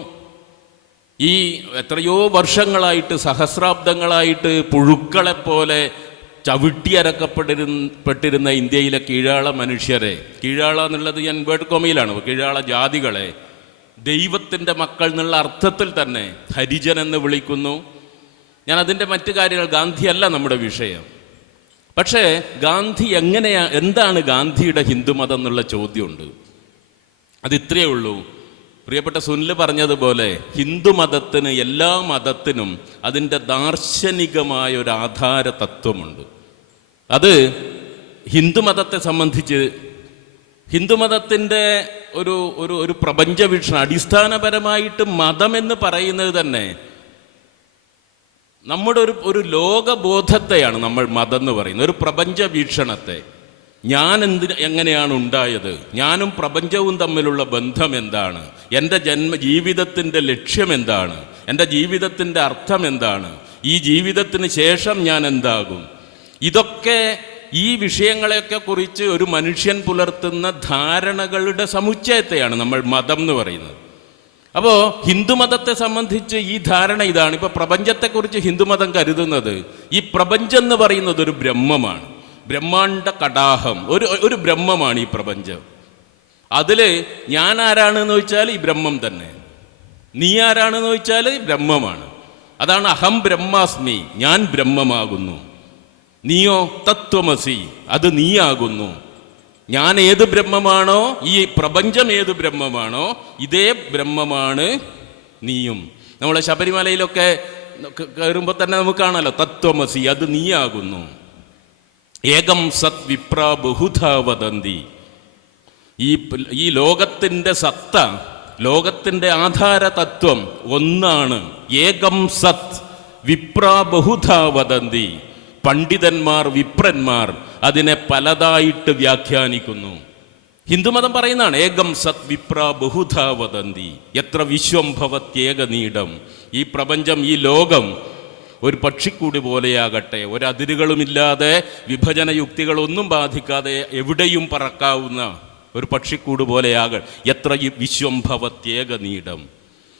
ഈ എത്രയോ വർഷങ്ങളായിട്ട്, സഹസ്രാബ്ദങ്ങളായിട്ട് പുഴുക്കളെപ്പോലെ ചവിട്ടിയരക്കപ്പെട്ടിരുന്ന ഇന്ത്യയിലെ കീഴാള മനുഷ്യരെ, കീഴാള എന്നുള്ളത് ഞാൻ വേർഡ് കോമയിലാണ്, കീഴാള ജാതികളെ ദൈവത്തിൻ്റെ മക്കൾ എന്നുള്ള അർത്ഥത്തിൽ തന്നെ ഹരിജൻ എന്ന് വിളിക്കുന്നു. ഞാൻ അതിൻ്റെ മറ്റു കാര്യങ്ങൾ, ഗാന്ധിയല്ല നമ്മുടെ വിഷയം. പക്ഷേ ഗാന്ധി എന്താണ് ഗാന്ധിയുടെ ഹിന്ദുമതം എന്നുള്ള ചോദ്യമുണ്ട്. അതിത്രയേ ഉള്ളൂ. പ്രിയപ്പെട്ട സുനിൽ പറഞ്ഞതുപോലെ ഹിന്ദുമതത്തിന്, എല്ലാ മതത്തിനും അതിൻ്റെ ദാർശനികമായ ഒരു ആധാര തത്വമുണ്ട്. അത് ഹിന്ദുമതത്തെ സംബന്ധിച്ച്, ഹിന്ദുമതത്തിൻ്റെ ഒരു ഒരു ഒരു പ്രപഞ്ചവീക്ഷണം, അടിസ്ഥാനപരമായിട്ട് മതമെന്ന് പറയുന്നത് തന്നെ നമ്മുടെ ഒരു ലോകബോധത്തെയാണ് നമ്മൾ മതം എന്ന് പറയുന്നത്, ഒരു പ്രപഞ്ച വീക്ഷണത്തെ. ഞാൻ എങ്ങനെയാണ് ഉണ്ടായത്, ഞാനും പ്രപഞ്ചവും തമ്മിലുള്ള ബന്ധം എന്താണ്, എൻ്റെ ജീവിതത്തിൻ്റെ ലക്ഷ്യം എന്താണ്, എൻ്റെ ജീവിതത്തിൻ്റെ അർത്ഥം എന്താണ്, ഈ ജീവിതത്തിന് ശേഷം ഞാൻ എന്താകും, ഇതൊക്കെ ഈ വിഷയങ്ങളെയൊക്കെ കുറിച്ച് ഒരു മനുഷ്യൻ പുലർത്തുന്ന ധാരണകളുടെ സമുച്ചയത്തെയാണ് നമ്മൾ മതം എന്ന് പറയുന്നത്. അപ്പോൾ ഹിന്ദുമതത്തെ സംബന്ധിച്ച് ഈ ധാരണ ഇതാണ്. ഇപ്പോൾ പ്രപഞ്ചത്തെക്കുറിച്ച് ഹിന്ദുമതം കരുതുന്നത്, ഈ പ്രപഞ്ചം എന്ന് പറയുന്നത് ഒരു ബ്രഹ്മമാണ്, ബ്രഹ്മാണ്ഡ കടാഹം, ഒരു ബ്രഹ്മമാണ് ഈ പ്രപഞ്ചം. അതിൽ ഞാൻ ആരാണെന്ന് ചോദിച്ചാൽ ഈ ബ്രഹ്മം തന്നെ, നീ ആരാണെന്ന് ചോദിച്ചാൽ ബ്രഹ്മമാണ്. അതാണ് അഹം ബ്രഹ്മാസ്മി, ഞാൻ ബ്രഹ്മമാകുന്നു. നീയോ തത്വമസി, അത് നീയാകുന്നു. ഞാൻ ഏത് ബ്രഹ്മമാണോ, ഈ പ്രപഞ്ചം ഏത് ബ്രഹ്മമാണോ, ഇതേ ബ്രഹ്മമാണ് നീയും. നമ്മൾ ശബരിമലയിലൊക്കെ കയറുമ്പോൾ തന്നെ നമുക്ക് കാണാമല്ലോ, തത്വമസി, അത് നീയാകുന്നു. ഏകം സത് വിപ്ര ബഹുധാ വദന്തി. ഈ ലോകത്തിൻ്റെ സത്ത, ലോകത്തിൻ്റെ ആധാര തത്വം ഒന്നാണ്. ഏകം സത് വിപ്ര ബഹുധാ വദന്തി. പണ്ഡിതന്മാർ, വിപ്രന്മാർ അതിനെ പലതായിട്ട് വ്യാഖ്യാനിക്കുന്നു. ഹിന്ദുമതം പറയുന്നതാണ് ഏകം സത് വിപ്ര ബഹുധാ വദന്തി. എത്ര വിശ്വം ഭവത്യേക നീടം. ഈ പ്രപഞ്ചം, ഈ ലോകം ഒരു പക്ഷിക്കൂട് പോലെയാകട്ടെ, ഒരതിരുകളുമില്ലാതെ വിഭജന യുക്തികളൊന്നും ബാധിക്കാതെ എവിടെയും പറക്കാവുന്ന ഒരു പക്ഷിക്കൂട് പോലെയാകട്ടെ. എത്ര വിശ്വംഭവത്യേക നീടം.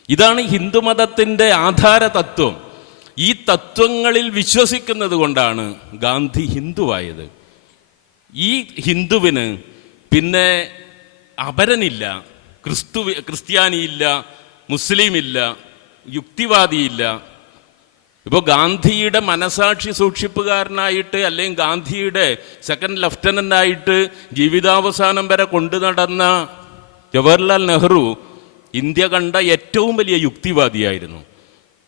ഇതാണ് ഹിന്ദുമതത്തിൻ്റെ ആധാര തത്വം. ഈ തത്വങ്ങളിൽ വിശ്വസിക്കുന്നത് കൊണ്ടാണ് ഗാന്ധി ഹിന്ദുവായത്. ഈ ഹിന്ദുവിന് പിന്നെ അപരനില്ല, ക്രിസ്ത്യാനിയില്ല, മുസ്ലിമില്ല, യുക്തിവാദിയില്ല. ഇപ്പോൾ ഗാന്ധിയുടെ മനസാക്ഷി സൂക്ഷിപ്പുകാരനായിട്ട് അല്ലെങ്കിൽ ഗാന്ധിയുടെ സെക്കൻഡ് ലഫ്റ്റനൻ്റായിട്ട് ജീവിതാവസാനം വരെ കൊണ്ടു നടന്ന ജവഹർലാൽ നെഹ്റു ഇന്ത്യ കണ്ട ഏറ്റവും വലിയ യുക്തിവാദിയായിരുന്നു.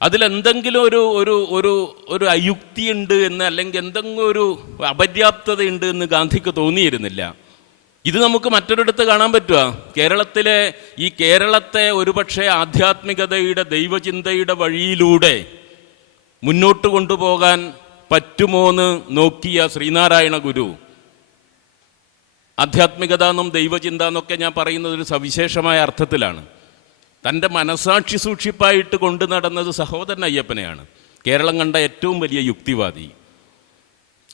അതിലെന്തെങ്കിലും ഒരു ഒരു ഒരു ഒരു അയുക്തിയുണ്ട് എന്ന്, അല്ലെങ്കിൽ എന്തെങ്കിലും ഒരു അപര്യാപ്തതയുണ്ട് എന്ന് ഗാന്ധിക്ക് തോന്നിയിരുന്നില്ല. ഇത് നമുക്ക് മറ്റൊരിടത്ത് കാണാൻ പറ്റുക. കേരളത്തെ ഒരുപക്ഷെ ആധ്യാത്മികതയുടെ, ദൈവചിന്തയുടെ വഴിയിലൂടെ മുന്നോട്ട് കൊണ്ടുപോകാൻ പറ്റുമോയെന്ന് നോക്കിയ ശ്രീനാരായണ ഗുരു, ആധ്യാത്മികത എന്നും ദൈവചിന്ത എന്നൊക്കെ ഞാൻ പറയുന്നത് ഒരു സവിശേഷമായ അർത്ഥത്തിലാണ്. തൻ്റെ മനസാക്ഷി സൂക്ഷിപ്പായിട്ട് കൊണ്ടു നടന്നത് സഹോദരൻ അയ്യപ്പനെയാണ്, കേരളം കണ്ട ഏറ്റവും വലിയ യുക്തിവാദി.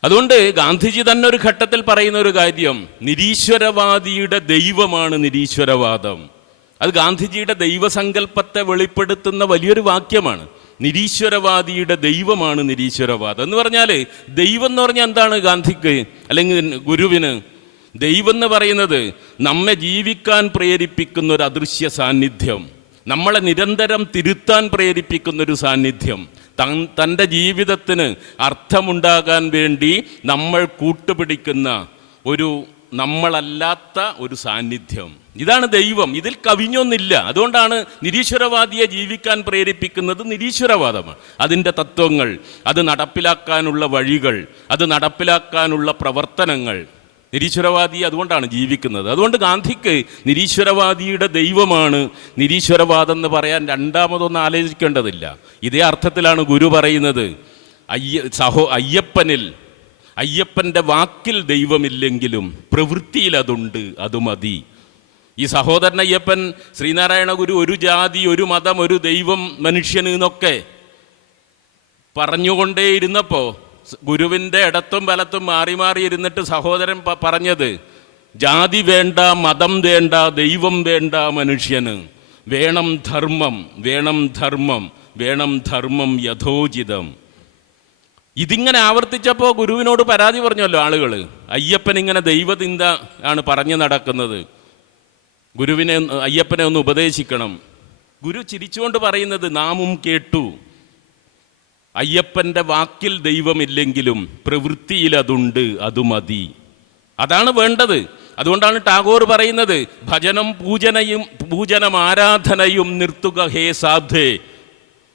അതുകൊണ്ട് ഗാന്ധിജി തന്നെ ഒരു ഘട്ടത്തിൽ പറയുന്ന ഒരു കാര്യം, നിരീശ്വരവാദിയുടെ ദൈവമാണ് നിരീശ്വരവാദം. അത് ഗാന്ധിജിയുടെ ദൈവസങ്കല്പത്തെ വെളിപ്പെടുത്തുന്ന വലിയൊരു വാക്യമാണ്. നിരീശ്വരവാദിയുടെ ദൈവമാണ് നിരീശ്വരവാദം എന്ന് പറഞ്ഞാൽ, ദൈവം എന്ന് പറഞ്ഞാൽ എന്താണ് ഗാന്ധിക്ക് അല്ലെങ്കിൽ ഗുരുവിന്? ദൈവം എന്ന് പറയുന്നത് നമ്മെ ജീവിക്കാൻ പ്രേരിപ്പിക്കുന്ന ഒരു അദൃശ്യ സാന്നിധ്യം, നമ്മളെ നിരന്തരം തിരുത്താൻ പ്രേരിപ്പിക്കുന്നൊരു സാന്നിധ്യം, തൻ്റെ ജീവിതത്തിന് അർത്ഥമുണ്ടാകാൻ വേണ്ടി നമ്മൾ കൂട്ടുപിടിക്കുന്ന ഒരു നമ്മളല്ലാത്ത ഒരു സാന്നിധ്യം. ഇതാണ് ദൈവം. ഇതിൽ കവിഞ്ഞൊന്നില്ല. അതുകൊണ്ടാണ് നിരീശ്വരവാദിയെ ജീവിക്കാൻ പ്രേരിപ്പിക്കുന്നത് നിരീശ്വരവാദമാണ്. അതിൻ്റെ തത്വങ്ങൾ, അത് നടപ്പിലാക്കാനുള്ള വഴികൾ, അത് നടപ്പിലാക്കാനുള്ള പ്രവർത്തനങ്ങൾ. നിരീശ്വരവാദി അതുകൊണ്ടാണ് ജീവിക്കുന്നത്. അതുകൊണ്ട് ഗാന്ധിക്ക് നിരീശ്വരവാദിയുടെ ദൈവമാണ് നിരീശ്വരവാദം എന്ന് പറയാൻ രണ്ടാമതൊന്നും ആലോചിക്കേണ്ടതില്ല. ഇതേ അർത്ഥത്തിലാണ് ഗുരു പറയുന്നത്, അയ്യപ്പൻ്റെ വാക്കിൽ ദൈവമില്ലെങ്കിലും പ്രവൃത്തിയിൽ അതുണ്ട്, അത് മതി. ഈ സഹോദരൻ അയ്യപ്പൻ, ശ്രീനാരായണ ഗുരു ഒരു ജാതി, ഒരു മതം, ഒരു ദൈവം, മനുഷ്യന് എന്നൊക്കെ പറഞ്ഞുകൊണ്ടേയിരുന്നപ്പോൾ ഗുരുവിൻ്റെ ഇടത്തും വലത്തും മാറി മാറി ഇരുന്നിട്ട് സഹോദരൻ പറഞ്ഞത്, ജാതി വേണ്ട, മതം വേണ്ട, ദൈവം വേണ്ട, മനുഷ്യന് വേണം ധർമ്മം, വേണം ധർമ്മം, വേണം ധർമ്മം യഥോചിതം. ഇതിങ്ങനെ ആവർത്തിച്ചപ്പോൾ ഗുരുവിനോട് പരാതി പറഞ്ഞല്ലോ ആളുകൾ, അയ്യപ്പൻ ഇങ്ങനെ ദൈവചിന്ത ആണ് പറഞ്ഞു നടക്കുന്നത്, അയ്യപ്പനെ ഒന്ന് ഉപദേശിക്കണം. ഗുരു ചിരിച്ചുകൊണ്ട് പറയുന്നത്, നാമും കേട്ടു, അയ്യപ്പൻ്റെ വാക്കിൽ ദൈവമില്ലെങ്കിലും പ്രവൃത്തിയിൽ അതുണ്ട്, അത് മതി. അതാണ് വേണ്ടത്. അതുകൊണ്ടാണ് ടാഗോർ പറയുന്നത്, ഭജനം പൂജനം ആരാധനയും നിർത്തുക ഹേ സാധേ.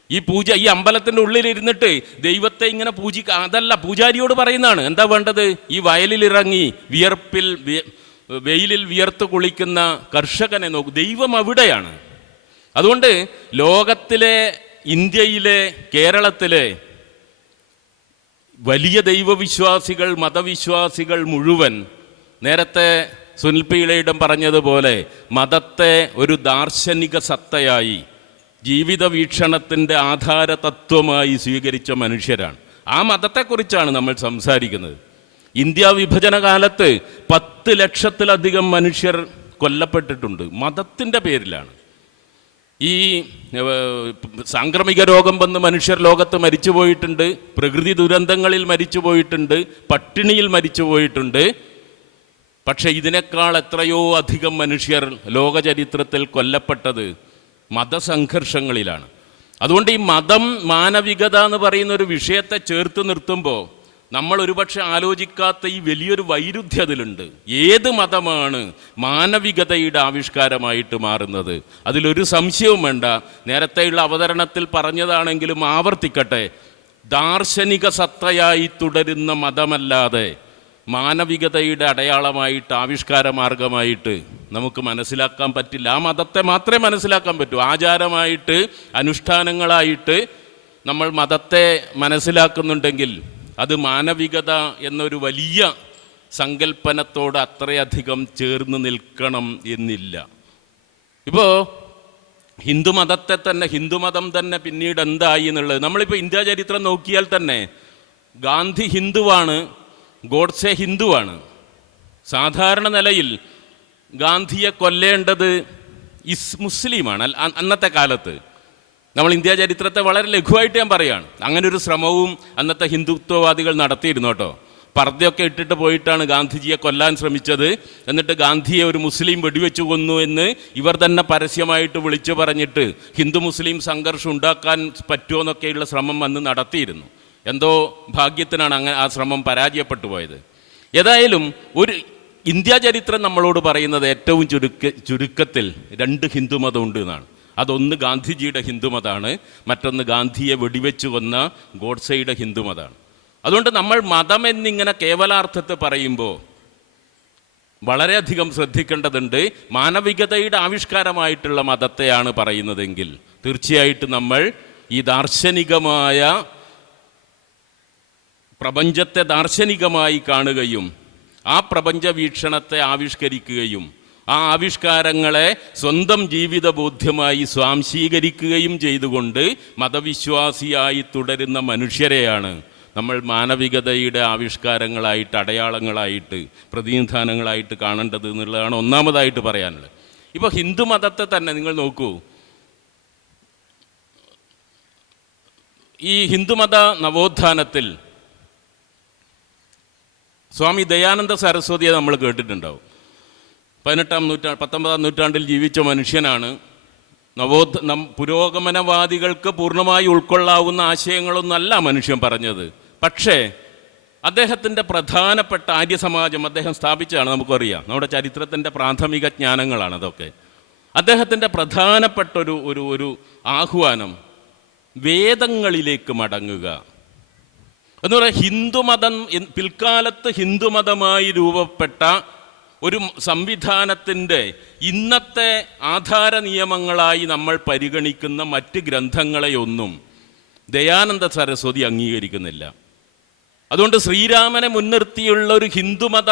ഈ അമ്പലത്തിൻ്റെ ഉള്ളിലിരുന്നിട്ട് ദൈവത്തെ ഇങ്ങനെ അതല്ല, പൂജാരിയോട് പറയുന്നതാണ്. എന്താ വേണ്ടത്? ഈ വയലിലിറങ്ങി വെയിലിൽ വിയർത്ത് കുളിക്കുന്ന കർഷകനെ നോക്കൂ, ദൈവം അവിടെയാണ്. അതുകൊണ്ട് ലോകത്തിലെ, ഇന്ത്യയിലെ, കേരളത്തിലെ വലിയ ദൈവവിശ്വാസികൾ, മതവിശ്വാസികൾ മുഴുവൻ നേരത്തെ സുനിൽ പി ഇളയിടം പറഞ്ഞതുപോലെ മതത്തെ ഒരു ദാർശനിക സത്തയായി, ജീവിത വീക്ഷണത്തിൻ്റെ ആധാര തത്വമായി സ്വീകരിച്ച മനുഷ്യരാണ്. ആ മതത്തെക്കുറിച്ചാണ് നമ്മൾ സംസാരിക്കുന്നത്. ഇന്ത്യ വിഭജന കാലത്ത് 10 ലക്ഷത്തിലധികം മനുഷ്യർ കൊല്ലപ്പെട്ടിട്ടുണ്ട്, മതത്തിൻ്റെ പേരിലാണ്. ഈ സാംക്രമിക രോഗം വന്ന് മനുഷ്യർ ലോകത്ത് മരിച്ചു പോയിട്ടുണ്ട്, പ്രകൃതി ദുരന്തങ്ങളിൽ മരിച്ചു പോയിട്ടുണ്ട്, പട്ടിണിയിൽ മരിച്ചു പോയിട്ടുണ്ട്. പക്ഷെ ഇതിനേക്കാൾ എത്രയോ അധികം മനുഷ്യർ ലോകചരിത്രത്തിൽ കൊല്ലപ്പെട്ടത് മതസംഘർഷങ്ങളിലാണ്. അതുകൊണ്ട് ഈ മതം, മാനവികത എന്ന് പറയുന്ന ഒരു വിഷയത്തെ ചേർത്ത് നിർത്തുമ്പോൾ നമ്മൾ ഒരുപക്ഷെ ആലോചിക്കാത്ത ഈ വലിയൊരു വൈരുദ്ധ്യം അതിലുണ്ട്. ഏത് മതമാണ് മാനവികതയുടെ ആവിഷ്കാരമായിട്ട് മാറുന്നത്? അതിലൊരു സംശയവും വേണ്ട. നേരത്തെയുള്ള അവതരണത്തിൽ പറഞ്ഞതാണെങ്കിലും ആവർത്തിക്കട്ടെ, ദാർശനിക സത്തയായി തുടരുന്ന മതമല്ലാതെ മാനവികതയുടെ അടയാളമായിട്ട്, ആവിഷ്കാര മാർഗമായിട്ട് നമുക്ക് മനസ്സിലാക്കാൻ പറ്റില്ല. ആ മതത്തെ മാത്രമേ മനസ്സിലാക്കാൻ പറ്റൂ. ആചാരമായിട്ട്, അനുഷ്ഠാനങ്ങളായിട്ട് നമ്മൾ മതത്തെ മനസ്സിലാക്കുന്നുണ്ടെങ്കിൽ അത് മാനവികത എന്നൊരു വലിയ സങ്കല്പനത്തോട് അത്രയധികം ചേർന്ന് നിൽക്കണം എന്നില്ല. ഇപ്പോൾ ഹിന്ദുമതത്തെ തന്നെ, ഹിന്ദുമതം തന്നെ പിന്നീട് എന്തായി എന്നുള്ളത് നമ്മളിപ്പോൾ ഇന്ത്യ ചരിത്രം നോക്കിയാൽ തന്നെ ഗാന്ധി ഹിന്ദുവാണ്, ഗോഡ്സെ ഹിന്ദുവാണ്. സാധാരണ നിലയിൽ ഗാന്ധിയെ കൊല്ലേണ്ടത് മുസ്ലിമാണ് അന്നത്തെ കാലത്ത്. നമ്മൾ ഇന്ത്യ ചരിത്രത്തെ വളരെ ലഘുവായിട്ട് ഞാൻ പറയുകയാണ്. അങ്ങനെ ഒരു ശ്രമവും അന്നത്തെ ഹിന്ദുത്വവാദികൾ നടത്തിയിരുന്നു കേട്ടോ. പർദ്ദയൊക്കെ ഇട്ടിട്ട് പോയിട്ടാണ് ഗാന്ധിജിയെ കൊല്ലാൻ ശ്രമിച്ചത്. എന്നിട്ട് ഗാന്ധിയെ ഒരു മുസ്ലിം വെടിവെച്ചു കൊന്നു എന്ന് ഇവർ തന്നെ പരസ്യമായിട്ട് വിളിച്ചു പറഞ്ഞിട്ട് ഹിന്ദു മുസ്ലിം സംഘർഷം ഉണ്ടാക്കാൻ പറ്റുമോ എന്നൊക്കെയുള്ള ശ്രമം അന്ന് നടത്തിയിരുന്നു. എന്തോ ഭാഗ്യത്തിനാണ് അങ്ങനെ ആ ശ്രമം പരാജയപ്പെട്ടു പോയത്. ഏതായാലും ഒരു ഇന്ത്യ ചരിത്രം നമ്മളോട് പറയുന്നത് ഏറ്റവും ചുരുക്കത്തിൽ 2 ഹിന്ദുമതമുണ്ട് എന്നാണ്. അതൊന്ന് ഗാന്ധിജിയുടെ ഹിന്ദുമതമാണ്, മറ്റൊന്ന് ഗാന്ധിയെ വെടിവെച്ചു കൊന്ന ഗോഡ്സെയുടെ ഹിന്ദുമതമാണ്. അതുകൊണ്ട് നമ്മൾ മതം എന്നിങ്ങനെ കേവലാർത്ഥത്തെ പറയുമ്പോൾ വളരെയധികം ശ്രദ്ധിക്കേണ്ടതുണ്ട്. മാനവികതയുടെ ആവിഷ്കാരമായിട്ടുള്ള മതത്തെയാണ് പറയുന്നതെങ്കിൽ തീർച്ചയായിട്ടും നമ്മൾ ഈ ദാർശനികമായ പ്രപഞ്ചത്തെ ദാർശനികമായി കാണുകയും ആ പ്രപഞ്ച വീക്ഷണത്തെ ആവിഷ്കരിക്കുകയും ആ ആവിഷ്കാരങ്ങളെ സ്വന്തം ജീവിത ബോധ്യമായി സ്വാംശീകരിക്കുകയും ചെയ്തുകൊണ്ട് മതവിശ്വാസിയായി തുടരുന്ന മനുഷ്യരെയാണ് നമ്മൾ മാനവികതയുടെ ആവിഷ്കാരങ്ങളായിട്ട്, അടയാളങ്ങളായിട്ട്, പ്രതിനിധാനങ്ങളായിട്ട് കാണേണ്ടത് എന്നുള്ളതാണ് ഒന്നാമതായിട്ട് പറയാനുള്ളത്. ഇപ്പോൾ ഹിന്ദുമതത്തെ തന്നെ നിങ്ങൾ നോക്കൂ. ഈ ഹിന്ദുമത നവോത്ഥാനത്തിൽ സ്വാമി ദയാനന്ദ സരസ്വതിയെ നമ്മൾ കേട്ടിട്ടുണ്ടാവും. 19-ാം നൂറ്റാണ്ടിൽ ജീവിച്ച മനുഷ്യനാണ്. പുരോഗമനവാദികൾക്ക് പൂർണ്ണമായി ഉൾക്കൊള്ളാവുന്ന ആശയങ്ങളൊന്നല്ല മനുഷ്യൻ പറഞ്ഞത്. പക്ഷേ അദ്ദേഹത്തിൻ്റെ പ്രധാനപ്പെട്ട ആര്യസമാജം അദ്ദേഹം സ്ഥാപിച്ചതാണ്, നമുക്കറിയാം. നമ്മുടെ ചരിത്രത്തിൻ്റെ പ്രാഥമിക ജ്ഞാനങ്ങളാണ് അതൊക്കെ. അദ്ദേഹത്തിൻ്റെ പ്രധാനപ്പെട്ട ഒരു ആഹ്വാനം വേദങ്ങളിലേക്ക് മടങ്ങുക എന്ന് പറയുക. ഹിന്ദുമതം പിൽക്കാലത്ത് ഹിന്ദുമതമായി രൂപപ്പെട്ട ഒരു സംവിധാനത്തിൻ്റെ ഇന്നത്തെ ആധാര നിയമങ്ങളായി നമ്മൾ പരിഗണിക്കുന്ന മറ്റ് ഗ്രന്ഥങ്ങളെയൊന്നും ദയാനന്ദ സരസ്വതി അംഗീകരിക്കുന്നില്ല. അതുകൊണ്ട് ശ്രീരാമനെ മുൻനിർത്തിയുള്ള ഒരു ഹിന്ദുമത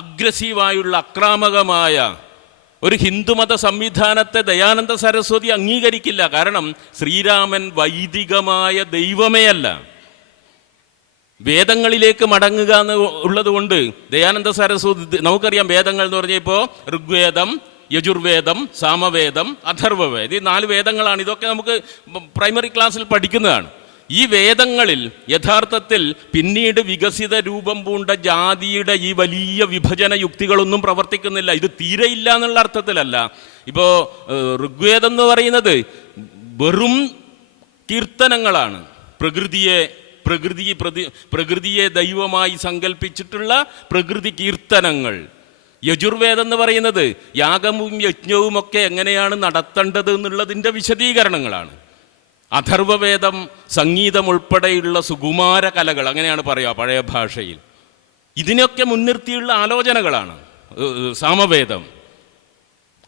അഗ്രസീവായുള്ള ആക്രാമകമായ ഒരു ഹിന്ദുമത സംവിധാനത്തെ ദയാനന്ദ സരസ്വതി അംഗീകരിക്കില്ല. കാരണം ശ്രീരാമൻ വൈദികമായ ദൈവമേ അല്ല. വേദങ്ങളിലേക്ക് മടങ്ങുക എന്ന് ഉള്ളത് കൊണ്ട് ദയാനന്ദ സരസ്വതി, നമുക്കറിയാം വേദങ്ങൾ എന്ന് പറഞ്ഞാൽ ഇപ്പോൾ ഋഗ്വേദം, യജുർവേദം, സാമവേദം, അഥർവവേദം, ഈ 4 വേദങ്ങളാണ്. ഇതൊക്കെ നമുക്ക് പ്രൈമറി ക്ലാസ്സിൽ പഠിക്കുന്നതാണ്. ഈ വേദങ്ങളിൽ യഥാർത്ഥത്തിൽ പിന്നീട് വികസിത രൂപം പൂണ്ട ജാതിയുടെ ഈ വലിയ വിഭജന യുക്തികളൊന്നും പ്രവർത്തിക്കുന്നില്ല. ഇത് തീരെയില്ല എന്നുള്ള അർത്ഥത്തിലല്ല. ഇപ്പോൾ ഋഗ്വേദം എന്ന് പറയുന്നത് വെറും കീർത്തനങ്ങളാണ്. പ്രകൃതിയെ ദൈവമായി സങ്കല്പിച്ചിട്ടുള്ള പ്രകൃതി കീർത്തനങ്ങൾ. യജുർവേദം എന്ന് പറയുന്നത് യാഗവും യജ്ഞവും ഒക്കെ എങ്ങനെയാണ് നടത്തേണ്ടത് എന്നുള്ളതിൻ്റെ വിശദീകരണങ്ങളാണ്. അഥർവവേദം സംഗീതം ഉൾപ്പെടെയുള്ള സുകുമാര കലകൾ, അങ്ങനെയാണ് പറയുക പഴയ ഭാഷയിൽ. ഇതിനൊക്കെ മുൻനിർത്തിയുള്ള ആലോചനകളാണ് സാമവേദം.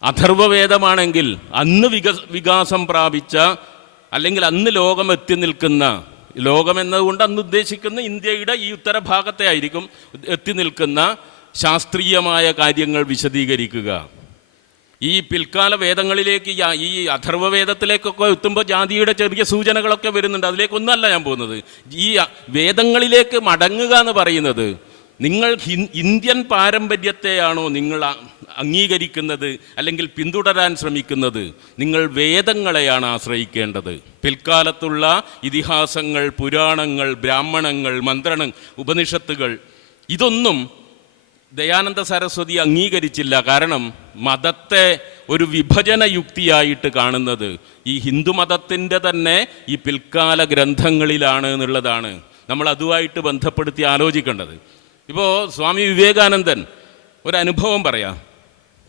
അഥർവവേദമാണെങ്കിൽ അന്ന് വികാസം പ്രാപിച്ച, അല്ലെങ്കിൽ അന്ന് ലോകം എത്തി നിൽക്കുന്ന, ലോകം എന്നതുകൊണ്ട് അന്ന് ഉദ്ദേശിക്കുന്ന ഇന്ത്യയുടെ ഈ ഉത്തരഭാഗത്തെ ആയിരിക്കും, എത്തി നിൽക്കുന്ന ശാസ്ത്രീയമായ കാര്യങ്ങൾ വിശദീകരിക്കുക. ഈ പിൽക്കാല വേദങ്ങളിലേക്ക്, ഈ അഥർവവേദത്തിലേക്കൊക്കെ എത്തുമ്പോൾ ജാതിയുടെ ചെറിയ സൂചനകളൊക്കെ വരുന്നുണ്ട്. അതിലേക്കൊന്നുമല്ല ഞാൻ പോകുന്നത്. ഈ വേദങ്ങളിലേക്ക് മടങ്ങുക എന്ന് പറയുന്നത്, നിങ്ങൾ ഇന്ത്യൻ പാരമ്പര്യത്തെയാണോ നിങ്ങൾ അംഗീകരിക്കുന്നത് അല്ലെങ്കിൽ പിന്തുടരാൻ ശ്രമിക്കുന്നത്? നിങ്ങൾ വേദങ്ങളെയാണ് ആശ്രയിക്കേണ്ടത്. പിൽക്കാലത്തുള്ള ഇതിഹാസങ്ങൾ, പുരാണങ്ങൾ, ബ്രാഹ്മണങ്ങൾ, മന്ത്രങ്ങൾ, ഉപനിഷത്തുകൾ, ഇതൊന്നും ദയാനന്ദ സരസ്വതി അംഗീകരിച്ചില്ല. കാരണം മതത്തെ ഒരു വിഭജന യുക്തിയായിട്ട് കാണുന്നത് ഈ ഹിന്ദുമതത്തിൻ്റെ തന്നെ ഈ പിൽക്കാല ഗ്രന്ഥങ്ങളിലാണ് എന്നുള്ളതാണ് നമ്മൾ അതുമായിട്ട് ബന്ധപ്പെടുത്തി ആലോചിക്കേണ്ടത്. ഇപ്പോൾ സ്വാമി വിവേകാനന്ദൻ ഒരു അനുഭവം പറയാം.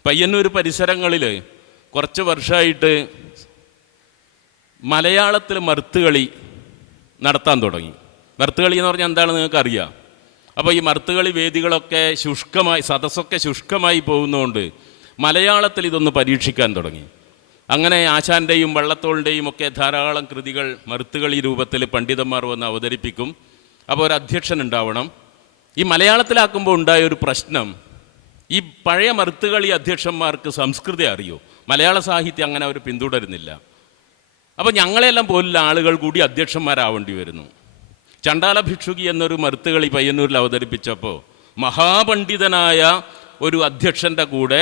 പയ്യന്നൂർ പരിസരങ്ങളിൽ കുറച്ച് വർഷമായിട്ട് മലയാളത്തിൽ മർത്തുകളി നടത്താൻ തുടങ്ങി. മർത്തുകളി എന്ന് പറഞ്ഞാൽ എന്താണെന്ന് നിങ്ങൾക്കറിയാം. അപ്പോൾ ഈ മർത്തുകളി വേദികളൊക്കെ ശുഷ്കമായി, സദസ്സൊക്കെ ശുഷ്കമായി പോകുന്നതുകൊണ്ട് മലയാളത്തിൽ ഇതൊന്ന് പരീക്ഷിക്കാൻ തുടങ്ങി. അങ്ങനെ ആശാൻ്റെയും വള്ളത്തോളിൻ്റെയും ഒക്കെ ധാരാളം കൃതികൾ മർത്തുകളി രൂപത്തിൽ പണ്ഡിതന്മാർ വന്ന് അവതരിപ്പിക്കും. അപ്പോൾ ഒരു അധ്യക്ഷൻ ഉണ്ടാവണം. ഈ മലയാളത്തിലാക്കുമ്പോൾ ഉണ്ടായ ഒരു പ്രശ്നം, ഈ പഴയ മർത്തുകളി അധ്യക്ഷന്മാർക്ക് സംസ്കൃതം അറിയോ? മലയാള സാഹിത്യം അങ്ങനെ അവർ പിന്തുടരുന്നില്ല. അപ്പോൾ ഞങ്ങളെല്ലാം പോലുള്ള ആളുകൾ കൂടി അധ്യക്ഷന്മാരാവേണ്ടി വരുന്നു. ചണ്ടാല ഭിക്ഷുകി എന്നൊരു മറുത്തുകളി പയ്യന്നൂരിൽ അവതരിപ്പിച്ചപ്പോൾ മഹാപണ്ഡിതനായ ഒരു അധ്യക്ഷൻ്റെ കൂടെ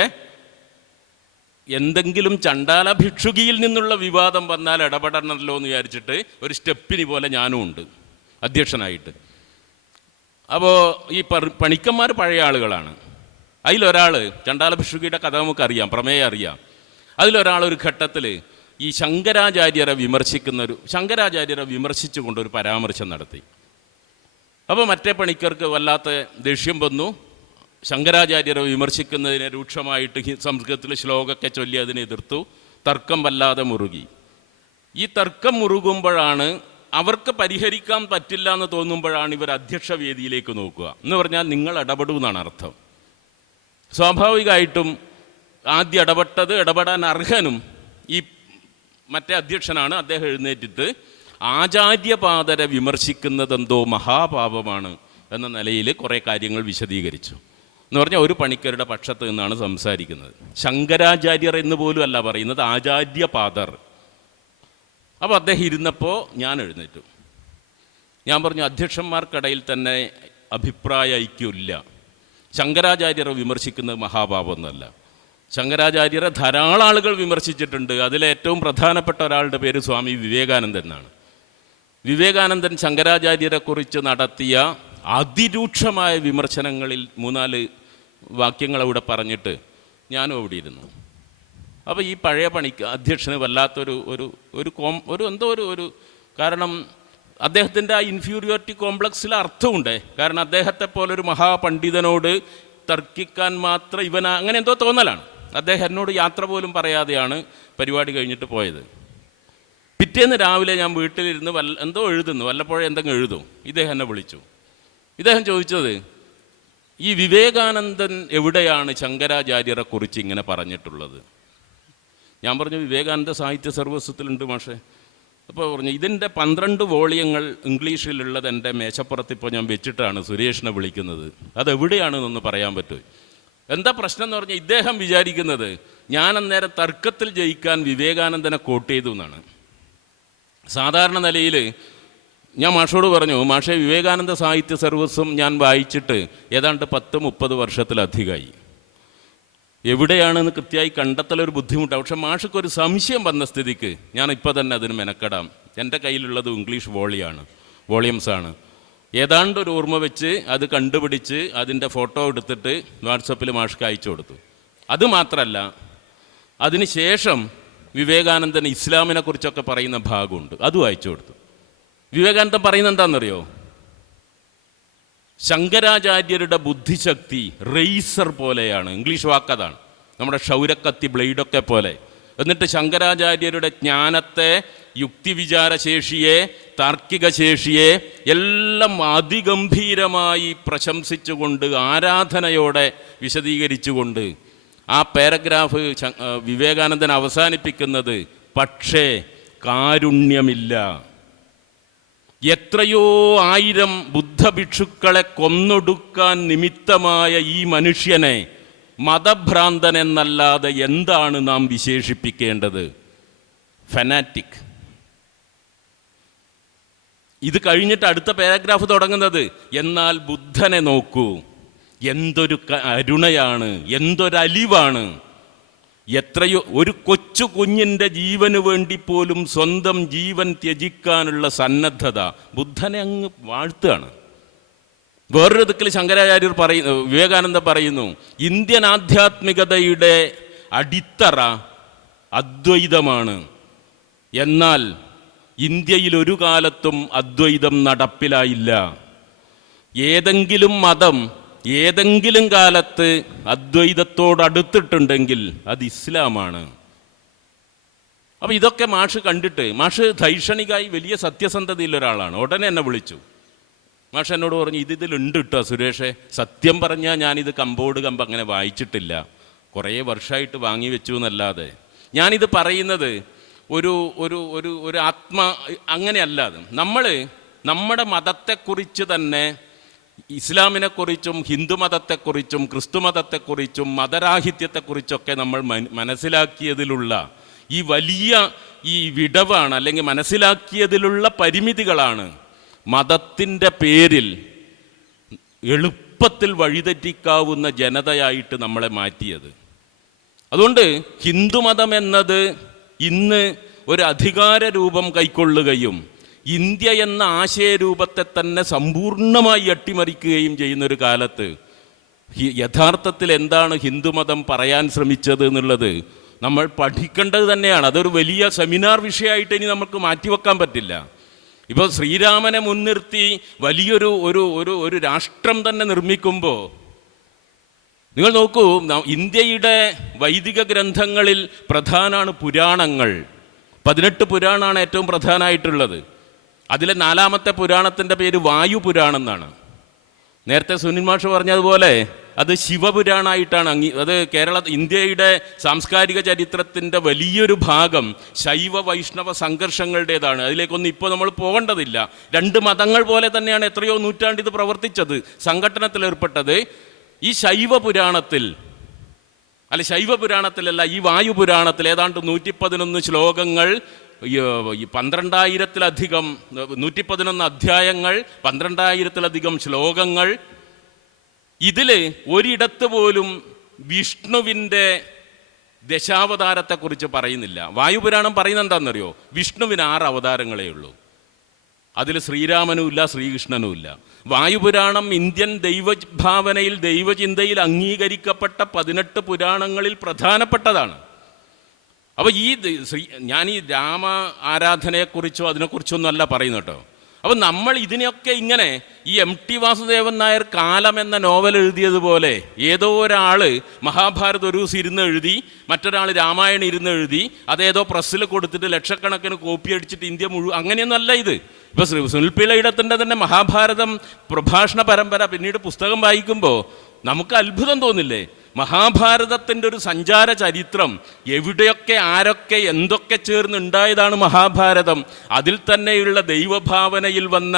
എന്തെങ്കിലും ചണ്ടാല ഭിക്ഷുകിയിൽ നിന്നുള്ള വിവാദം വന്നാൽ ഇടപെടണമല്ലോ എന്ന് വിചാരിച്ചിട്ട് ഒരു സ്റ്റെപ്പിന് പോലെ ഞാനും ഉണ്ട് അധ്യക്ഷനായിട്ട്. അപ്പോൾ ഈ പണിക്കന്മാർ പഴയ ആളുകളാണ്. അതിലൊരാൾ, ചണ്ടാല ഭിക്ഷുകിയുടെ കഥ നമുക്കറിയാം, പ്രമേയം അറിയാം. അതിലൊരാൾ ഒരു ഘട്ടത്തിൽ ഈ ശങ്കരാചാര്യരെ വിമർശിച്ചുകൊണ്ടൊരു പരാമർശം നടത്തി. അപ്പോൾ മറ്റേ പണിക്കർക്ക് വല്ലാത്ത ദേഷ്യം വന്നു. ശങ്കരാചാര്യരെ വിമർശിക്കുന്നതിനെ രൂക്ഷമായിട്ട് സംസ്കൃതത്തിൽ ശ്ലോകമൊക്കെ ചൊല്ലി അതിനെ എതിർത്തു. തർക്കം വല്ലാതെ മുറുകി. ഈ തർക്കം മുറുകുമ്പോഴാണ്, അവർക്ക് പരിഹരിക്കാൻ പറ്റില്ല എന്ന് തോന്നുമ്പോഴാണ് ഇവർ അധ്യക്ഷ വേദിയിലേക്ക് നോക്കുക. എന്ന് പറഞ്ഞാൽ നിങ്ങൾ ഇടപെടൂ എന്നാണ് അർത്ഥം. സ്വാഭാവികമായിട്ടും ആദ്യം ഇടപെടാൻ അർഹനും ഈ മറ്റേ അധ്യക്ഷനാണ്. അദ്ദേഹം എഴുന്നേറ്റിട്ട് ആചാര്യപാദരെ വിമർശിക്കുന്നതെന്തോ മഹാപാപമാണ് എന്ന നിലയിൽ കുറേ കാര്യങ്ങൾ വിശദീകരിച്ചു. എന്ന് പറഞ്ഞാൽ ഒരു പണിക്കരുടെ പക്ഷത്ത് നിന്നാണ് സംസാരിക്കുന്നത്. ശങ്കരാചാര്യർ എന്ന് പോലും അല്ല പറയുന്നത്, ആചാര്യപാദർ. അപ്പോൾ അദ്ദേഹം ഇരുന്നപ്പോൾ ഞാൻ എഴുന്നേറ്റു. ഞാൻ പറഞ്ഞു, അധ്യക്ഷന്മാർക്കിടയിൽ തന്നെ അഭിപ്രായ ഐക്യമില്ല. ശങ്കരാചാര്യരെ വിമർശിക്കുന്നത് മഹാപാപമൊന്നുമല്ല. ശങ്കരാചാര്യരെ ധാരാളം ആളുകൾ വിമർശിച്ചിട്ടുണ്ട്. അതിലേറ്റവും പ്രധാനപ്പെട്ട ഒരാളുടെ പേര് സ്വാമി വിവേകാനന്ദൻ എന്നാണ്. വിവേകാനന്ദൻ ശങ്കരാചാര്യരെക്കുറിച്ച് നടത്തിയ അതിരൂക്ഷമായ വിമർശനങ്ങളിൽ 3-4 വാക്യങ്ങൾ അവിടെ പറഞ്ഞിട്ട് ഞാനും അവിടെ ഇരുന്നു. അപ്പോൾ ഈ പഴയ അധ്യക്ഷന് വല്ലാത്തൊരു കാരണം അദ്ദേഹത്തിൻ്റെ ആ ഇൻഫീരിയോറിറ്റി കോംപ്ലക്സിൽ അർത്ഥമുണ്ട്. കാരണം അദ്ദേഹത്തെ പോലൊരു മഹാപണ്ഡിതനോട് തർക്കിക്കാൻ മാത്രം അങ്ങനെ എന്തോ തോന്നലാണ്. അദ്ദേഹം എന്നോട് യാത്ര പോലും പറയാതെയാണ് പരിപാടി കഴിഞ്ഞിട്ട് പോയത്. പിറ്റേന്ന് രാവിലെ ഞാൻ വീട്ടിലിരുന്ന് എന്തോ എഴുതുന്നു, വല്ലപ്പോഴും എന്തെങ്കിലും എഴുതും. ഇദ്ദേഹം എന്നെ വിളിച്ചു. ഇദ്ദേഹം ചോദിച്ചത്, ഈ വിവേകാനന്ദൻ എവിടെയാണ് ശങ്കരാചാര്യരെ കുറിച്ച് ഇങ്ങനെ പറഞ്ഞിട്ടുള്ളത്? ഞാൻ പറഞ്ഞു, വിവേകാനന്ദ സാഹിത്യ സർവസ്വത്തിലുണ്ട് മാഷേ. അപ്പോൾ പറഞ്ഞു, ഇതിൻ്റെ 12 വോളിയങ്ങൾ ഇംഗ്ലീഷിലുള്ളത് എൻ്റെ മേശപ്പുറത്ത് ഇപ്പോൾ ഞാൻ വെച്ചിട്ടാണ് സുരേഷിനെ വിളിക്കുന്നത്. അതെവിടെയാണെന്നൊന്ന് പറയാൻ പറ്റുമോ? എന്താ പ്രശ്നം എന്ന് പറഞ്ഞാൽ, ഇദ്ദേഹം വിചാരിക്കുന്നത് ഞാൻ അന്നേരം തർക്കത്തിൽ ജയിക്കാൻ വിവേകാനന്ദനെ കോട്ട് ചെയ്തു എന്നാണ്. സാധാരണ നിലയിൽ ഞാൻ മാഷോട് പറഞ്ഞു, മാഷേ വിവേകാനന്ദ സാഹിത്യ സർവസ്വം ഞാൻ വായിച്ചിട്ട് ഏതാണ്ട് 10-30 വർഷത്തിലധികമായി. എവിടെയാണെന്ന് കൃത്യമായി കണ്ടെത്തലൊരു ബുദ്ധിമുട്ടാണ്. പക്ഷെ മാഷക്കൊരു സംശയം വന്ന സ്ഥിതിക്ക് ഞാൻ ഇപ്പോൾ തന്നെ അതിന് മെനക്കെടാം. എൻ്റെ കയ്യിലുള്ളത് ഇംഗ്ലീഷ് വോളിയംസാണ്. ഏതാണ്ട് ഒരു ഓർമ്മ വെച്ച് അത് കണ്ടുപിടിച്ച് അതിൻ്റെ ഫോട്ടോ എടുത്തിട്ട് വാട്സപ്പിൽ മാഷ്ക്ക് അയച്ചു കൊടുത്തു. അതുമാത്രമല്ല, അതിന് ശേഷം വിവേകാനന്ദൻ ഇസ്ലാമിനെ കുറിച്ചൊക്കെ പറയുന്ന ഭാഗമുണ്ട്, അതും അയച്ചു കൊടുത്തു. വിവേകാനന്ദൻ പറയുന്നത് എന്താണെന്നറിയോ? ശങ്കരാചാര്യരുടെ ബുദ്ധിശക്തി റെയ്സർ പോലെയാണ്. ഇംഗ്ലീഷ് വാക്കതാണ്, നമ്മുടെ ക്ഷൗരക്കത്തി ബ്ലേഡൊക്കെ പോലെ. എന്നിട്ട് ശങ്കരാചാര്യരുടെ ജ്ഞാനത്തെ, യുക്തിവിചാരശേഷിയെ, താർക്കിക ശേഷിയെ എല്ലാം അതിഗംഭീരമായി പ്രശംസിച്ചുകൊണ്ട്, ആരാധനയോടെ വിശദീകരിച്ചുകൊണ്ട് ആ പാരഗ്രാഫ് വിവേകാനന്ദൻ അവസാനിപ്പിക്കുന്നത്, പക്ഷേ കാരുണ്യമില്ല. എത്രയോ 1000 ബുദ്ധഭിക്ഷുക്കളെ കൊന്നൊടുക്കാൻ നിമിത്തമായ ഈ മനുഷ്യനെ മതഭ്രാന്തൻ എന്നല്ലാതെ എന്താണ് നാം വിശേഷിപ്പിക്കേണ്ടത്? ഫനാറ്റിക്. ഇത് കഴിഞ്ഞിട്ട് അടുത്ത പാരഗ്രാഫ് തുടങ്ങുന്നത്, എന്നാൽ ബുദ്ധനെ നോക്കൂ, എന്തൊരു കരുണയാണ്, എന്തൊരലിവാണ്. എത്രയോ ഒരു കൊച്ചു കുഞ്ഞിൻ്റെ ജീവന് വേണ്ടി പോലും സ്വന്തം ജീവൻ ത്യജിക്കാനുള്ള സന്നദ്ധത. ബുദ്ധനെ അങ്ങ് വാഴ്ത്തുകയാണ്. വേറൊരു ദിക്കിൽ ശങ്കരാചാര്യർ വിവേകാനന്ദ പറയുന്നു, ഇന്ത്യൻ ആധ്യാത്മികതയുടെ അടിത്തറ അദ്വൈതമാണ്. എന്നാൽ ഇന്ത്യയിൽ ഒരു കാലത്തും അദ്വൈതം നടപ്പിലായില്ല. ഏതെങ്കിലും മതം ഏതെങ്കിലും കാലത്ത് അദ്വൈതത്തോടടുത്തിട്ടുണ്ടെങ്കിൽ അത് ഇസ്ലാമാണ്. അപ്പോൾ ഇതൊക്കെ മാഷ് കണ്ടിട്ട്, മാഷ് ധൈഷണികമായി വലിയ സത്യസന്ധതയിലൊരാളാണ്. ഉടനെ എന്നെ വിളിച്ചു. മാഷ് എന്നോട് പറഞ്ഞു, ഇതിലുണ്ട് കേട്ടോ സുരേഷേ, സത്യം പറഞ്ഞാൽ ഞാനിത് കമ്പ് അങ്ങനെ വായിച്ചിട്ടില്ല, കുറേ വർഷമായിട്ട് വാങ്ങി വെച്ചു എന്നല്ലാതെ. ഞാനിത് പറയുന്നത് ഒരു ഒരു ഒരു ഒരു അങ്ങനെയല്ലാതെ, നമ്മുടെ മതത്തെക്കുറിച്ച് തന്നെ ഇസ്ലാമിനെക്കുറിച്ചും ഹിന്ദുമതത്തെക്കുറിച്ചും ക്രിസ്തുമതത്തെക്കുറിച്ചും മതരാഹിത്യത്തെക്കുറിച്ചൊക്കെ നമ്മൾ മനസ്സിലാക്കിയതിലുള്ള ഈ വലിയ ഈ വിടവാണ്, അല്ലെങ്കിൽ മനസ്സിലാക്കിയതിലുള്ള പരിമിതികളാണ് മതത്തിൻ്റെ പേരിൽ എളുപ്പത്തിൽ വഴിതെറ്റിക്കാവുന്ന ജനതയായിട്ട് നമ്മളെ മാറ്റിയത്. അതുകൊണ്ട് ഹിന്ദുമതം എന്നത് ഇന്ന് ഒരു അധികാര രൂപം കൈക്കൊള്ളുകയും ഇന്ത്യ എന്ന ആശയരൂപത്തെ തന്നെ സമ്പൂർണ്ണമായി അട്ടിമറിക്കുകയും ചെയ്യുന്നൊരു കാലത്ത് യഥാർത്ഥത്തിൽ എന്താണ് ഹിന്ദുമതം പറയാൻ ശ്രമിച്ചത് എന്നുള്ളത് നമ്മൾ പഠിക്കേണ്ടത് തന്നെയാണ്. അതൊരു വലിയ സെമിനാർ വിഷയമായിട്ട് ഇനി നമുക്ക് മാറ്റിവെക്കാൻ പറ്റില്ല. ഇപ്പോൾ ശ്രീരാമനെ മുൻനിർത്തി വലിയൊരു ഒരു ഒരു ഒരു രാഷ്ട്രം തന്നെ നിർമ്മിക്കുമ്പോൾ നിങ്ങൾ നോക്കൂ, ഇന്ത്യയുടെ വൈദിക ഗ്രന്ഥങ്ങളിൽ പ്രധാനമാണ് പുരാണങ്ങൾ. 18 പുരാണമാണ് ഏറ്റവും പ്രധാനമായിട്ടുള്ളത്. അതിലെ 4ാമത്തെ പുരാണത്തിൻ്റെ പേര് വായുപുരാണം എന്നാണ്. നേരത്തെ സുനിൽ മാഷ് പറഞ്ഞതുപോലെ അത് ശിവപുരാണമായിട്ടാണ് അത് ഇന്ത്യയുടെ സാംസ്കാരിക ചരിത്രത്തിൻ്റെ വലിയൊരു ഭാഗം ശൈവ വൈഷ്ണവ സംഘർഷങ്ങളുടേതാണ്. അതിലേക്കൊന്നും ഇപ്പോൾ നമ്മൾ പോകേണ്ടതില്ല. 2 മതങ്ങൾ പോലെ തന്നെയാണ് എത്രയോ നൂറ്റാണ്ട് ഇത് പ്രവർത്തിച്ചത്, സംഘടനത്തിലേർപ്പെട്ടത്. ഈ ശൈവപുരാണത്തിലല്ല, ഈ വായുപുരാണത്തിൽ ഏതാണ്ട് 111 ശ്ലോകങ്ങൾ, 12,000-ലധികം 111 അധ്യായങ്ങൾ, 12,000-ലധികം ശ്ലോകങ്ങൾ. ഇതിൽ ഒരിടത്ത് പോലും വിഷ്ണുവിൻ്റെ ദശാവതാരത്തെക്കുറിച്ച് പറയുന്നില്ല. വായുപുരാണം പറയുന്നത് എന്താണെന്നറിയോ? വിഷ്ണുവിന് 6 അവതാരങ്ങളേ ഉള്ളൂ. അതിൽ ശ്രീരാമനുമില്ല, ശ്രീകൃഷ്ണനുമില്ല. വായുപുരാണം ഇന്ത്യൻ ദൈവഭാവനയിൽ, ദൈവചിന്തയിൽ അംഗീകരിക്കപ്പെട്ട 18 പുരാണങ്ങളിൽ പ്രധാനപ്പെട്ടതാണ്. അപ്പോൾ ഞാൻ ഈ രാമ ആരാധനയെക്കുറിച്ചോ അതിനെക്കുറിച്ചൊന്നും അല്ല പറയുന്നത് കേട്ടോ. അപ്പം നമ്മൾ ഇതിനെയൊക്കെ ഇങ്ങനെ ഈ MT വാസുദേവൻ നായർ കാലം എന്ന നോവൽ എഴുതിയതുപോലെ ഏതോ ഒരാൾ മഹാഭാരതം ഒരു ദിവസം ഇരുന്ന് എഴുതി, മറ്റൊരാൾ രാമായണം ഇരുന്ന് എഴുതി, അതേതോ പ്രസ്സിൽ കൊടുത്തിട്ട് ലക്ഷക്കണക്കിന് കോപ്പി അടിച്ചിട്ട് ഇന്ത്യ മുഴുവൻ, അങ്ങനെയൊന്നല്ല ഇത്. ഇപ്പോൾ സുനിൽ പിള്ളയിടത്തിൻ്റെ തന്നെ മഹാഭാരതം പ്രഭാഷണ പരമ്പര പിന്നീട് പുസ്തകം വായിക്കുമ്പോൾ നമുക്ക് അത്ഭുതം തോന്നില്ലേ? മഹാഭാരതത്തിൻ്റെ ഒരു സഞ്ചാര ചരിത്രം, എവിടെയൊക്കെ ആരൊക്കെ എന്തൊക്കെ ചേർന്നുണ്ടായതാണ് മഹാഭാരതം. അതിൽ തന്നെയുള്ള ദൈവഭാവനയിൽ വന്ന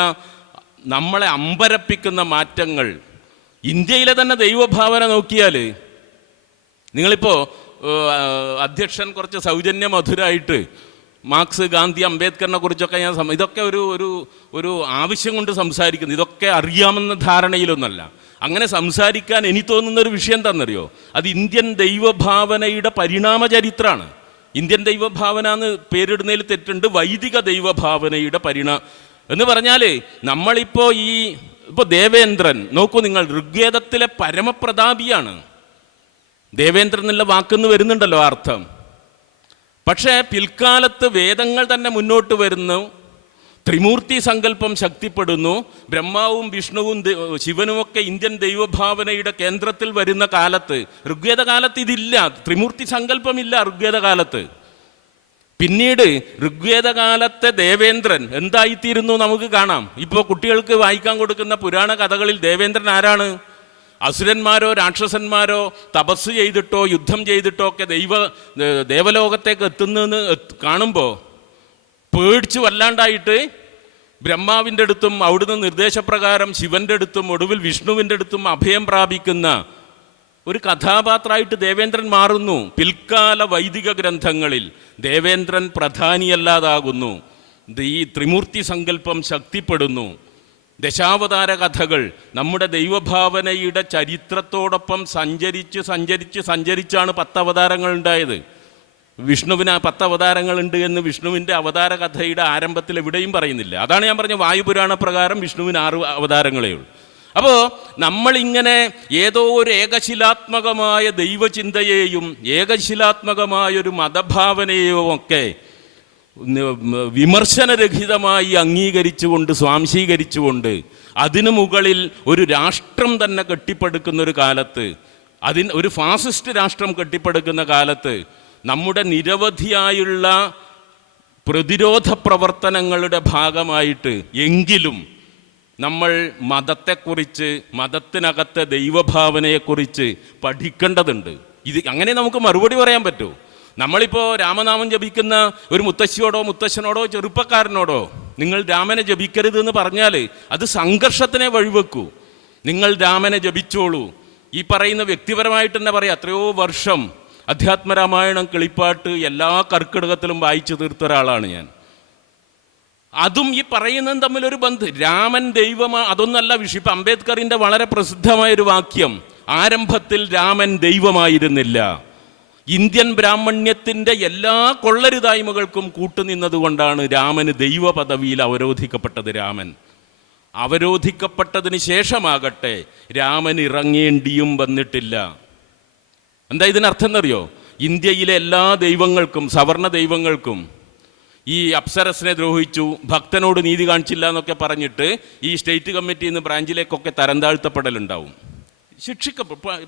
നമ്മളെ അമ്പരപ്പിക്കുന്ന മാറ്റങ്ങൾ. ഇന്ത്യയിലെ തന്നെ ദൈവഭാവന നോക്കിയാൽ, നിങ്ങളിപ്പോൾ അധ്യക്ഷൻ കുറച്ച് സൗജന്യ മധുരമായിട്ട് മാർക്സ്, ഗാന്ധി, അംബേദ്കറിനെ കുറിച്ചൊക്കെ ഇതൊക്കെ ഒരു ആവശ്യം കൊണ്ട് സംസാരിക്കുന്നു. ഇതൊക്കെ അറിയാമെന്ന ധാരണയിലൊന്നല്ല. അങ്ങനെ സംസാരിക്കാൻ എനിക്ക് തോന്നുന്നൊരു വിഷയം എന്താണെന്നറിയോ? അത് ഇന്ത്യൻ ദൈവഭാവനയുടെ പരിണാമ ചരിത്രമാണ്. ഇന്ത്യൻ ദൈവഭാവന എന്ന് പേരിടുന്നതിൽ തെറ്റുണ്ട്. വൈദിക ദൈവഭാവനയുടെ എന്ന് പറഞ്ഞാൽ നമ്മളിപ്പോൾ ഇപ്പോൾ ദേവേന്ദ്രൻ നോക്കൂ, നിങ്ങൾ ഋഗ്വേദത്തിലെ പരമപ്രതാപിയാണ് ദേവേന്ദ്രൻ എന്നുള്ള വാക്കെന്ന് വരുന്നുണ്ടല്ലോ അർത്ഥം. പക്ഷേ പിൽക്കാലത്ത് വേദങ്ങൾ തന്നെ മുന്നോട്ട് വരുന്നു, ത്രിമൂർത്തി സങ്കല്പം ശക്തിപ്പെടുന്നു, ബ്രഹ്മാവും വിഷ്ണുവും ശിവനുമൊക്കെ ഇന്ത്യൻ ദൈവഭാവനയുടെ കേന്ദ്രത്തിൽ വരുന്ന കാലത്ത്, ഋഗ്വേദ കാലത്ത് ഇതില്ല, ത്രിമൂർത്തി സങ്കല്പമില്ല ഋഗ്വേദ കാലത്ത്. പിന്നീട് ഋഗ്വേദ കാലത്തെ ദേവേന്ദ്രൻ എന്തായിത്തീരുന്നു നമുക്ക് കാണാം. ഇപ്പോൾ കുട്ടികൾക്ക് വായിക്കാൻ കൊടുക്കുന്ന പുരാണ കഥകളിൽ ദേവേന്ദ്രൻ ആരാണ്? അസുരന്മാരോ രാക്ഷസന്മാരോ തപസ് ചെയ്തിട്ടോ യുദ്ധം ചെയ്തിട്ടോ ഒക്കെ ദേവലോകത്തേക്ക് എത്തുന്നതെന്ന് കാണുമ്പോൾ പേടിച്ച് വല്ലാണ്ടായിട്ട് ബ്രഹ്മാവിൻ്റെ അടുത്തും അവിടുന്ന് നിർദ്ദേശപ്രകാരം ശിവൻ്റെ അടുത്തും ഒടുവിൽ വിഷ്ണുവിൻ്റെ അടുത്തും അഭയം പ്രാപിക്കുന്ന ഒരു കഥാപാത്രമായിട്ട് ദേവേന്ദ്രൻ മാറുന്നു. പിൽക്കാല വൈദിക ഗ്രന്ഥങ്ങളിൽ ദേവേന്ദ്രൻ പ്രധാനിയല്ലാതാകുന്നു. ഈ ത്രിമൂർത്തി സങ്കല്പം ശക്തിപ്പെടുന്നു. ദശാവതാര കഥകൾ നമ്മുടെ ദൈവഭാവനയുടെ ചരിത്രത്തോടൊപ്പം സഞ്ചരിച്ചാണ് 10 അവതാരങ്ങൾ ഉണ്ടായത്. വിഷ്ണുവിന് 10 അവതാരങ്ങളുണ്ട് എന്ന് വിഷ്ണുവിൻ്റെ അവതാര കഥയുടെ ആരംഭത്തിൽ എവിടെയും പറയുന്നില്ല. അതാണ് ഞാൻ പറഞ്ഞ വായുപുരാണ പ്രകാരം വിഷ്ണുവിന് 6 അവതാരങ്ങളേ ഉള്ളൂ. അപ്പോൾ നമ്മളിങ്ങനെ ഏതോ ഒരു ഏകശിലാത്മകമായ ദൈവചിന്തയെയും ഏകശിലാത്മകമായൊരു മതഭാവനയെയും ഒക്കെ വിമർശനരഹിതമായി അംഗീകരിച്ചുകൊണ്ട് സ്വാംശീകരിച്ചുകൊണ്ട് അതിനു മുകളിൽ ഒരു രാഷ്ട്രം തന്നെ കെട്ടിപ്പടുക്കുന്നൊരു കാലത്ത്, ഒരു ഫാസിസ്റ്റ് രാഷ്ട്രം കെട്ടിപ്പടുക്കുന്ന കാലത്ത് നമ്മുടെ നിരവധിയായുള്ള പ്രതിരോധ പ്രവർത്തനങ്ങളുടെ ഭാഗമായിട്ട് എങ്കിലും നമ്മൾ മതത്തെക്കുറിച്ച്, മതത്തിനകത്തെ ദൈവഭാവനയെക്കുറിച്ച് പഠിക്കേണ്ടതുണ്ട്. അങ്ങനെ നമുക്ക് മറുപടി പറയാൻ പറ്റൂ. നമ്മളിപ്പോൾ രാമനാമം ജപിക്കുന്ന ഒരു മുത്തശ്ശിയോടോ മുത്തശ്ശനോടോ ചെറുപ്പക്കാരനോടോ നിങ്ങൾ രാമനെ ജപിക്കരുത് എന്ന് പറഞ്ഞാൽ അത് സംഘർഷത്തിനെ വഴിവെക്കൂ. നിങ്ങൾ രാമനെ ജപിച്ചോളൂ. ഈ പറയുന്ന വ്യക്തിപരമായിട്ട് തന്നെ പറയാം, എത്രയോ വർഷം അധ്യാത്മരാമായണം, കിളിപ്പാട്ട് എല്ലാ കർക്കിടകത്തിലും വായിച്ചു തീർത്ത ഒരാളാണ് ഞാൻ. അതും ഈ പറയുന്നതും തമ്മിലൊരു ബന്ധം. രാമൻ ദൈവമാണ്, അതൊന്നല്ല വിഷയം. ഇപ്പം അംബേദ്കറിൻ്റെ വളരെ പ്രസിദ്ധമായൊരു വാക്യം, ആരംഭത്തിൽ രാമൻ ദൈവമായിരുന്നില്ല. ഇന്ത്യൻ ബ്രാഹ്മണ്യത്തിൻ്റെ എല്ലാ കൊള്ളരുതായ്മകൾക്കും കൂട്ടുനിന്നതുകൊണ്ടാണ് രാമന് ദൈവ പദവിയിൽ അവരോധിക്കപ്പെട്ടത്. രാമൻ അവരോധിക്കപ്പെട്ടതിന് ശേഷമാകട്ടെ രാമൻ ഇറങ്ങേണ്ടിയും വന്നിട്ടില്ല. എന്താ ഇതിനർത്ഥം എന്നറിയോ? ഇന്ത്യയിലെ എല്ലാ ദൈവങ്ങൾക്കും, സവർണ ദൈവങ്ങൾക്കും, ഈ അപ്സരസിനെ ദ്രോഹിച്ചു, ഭക്തനോട് നീതി കാണിച്ചില്ല എന്നൊക്കെ പറഞ്ഞിട്ട് ഈ സ്റ്റേറ്റ് കമ്മിറ്റിയിൽ നിന്ന് ബ്രാഞ്ചിലേക്കൊക്കെ തരം താഴ്ത്തപ്പെടലുണ്ടാവും,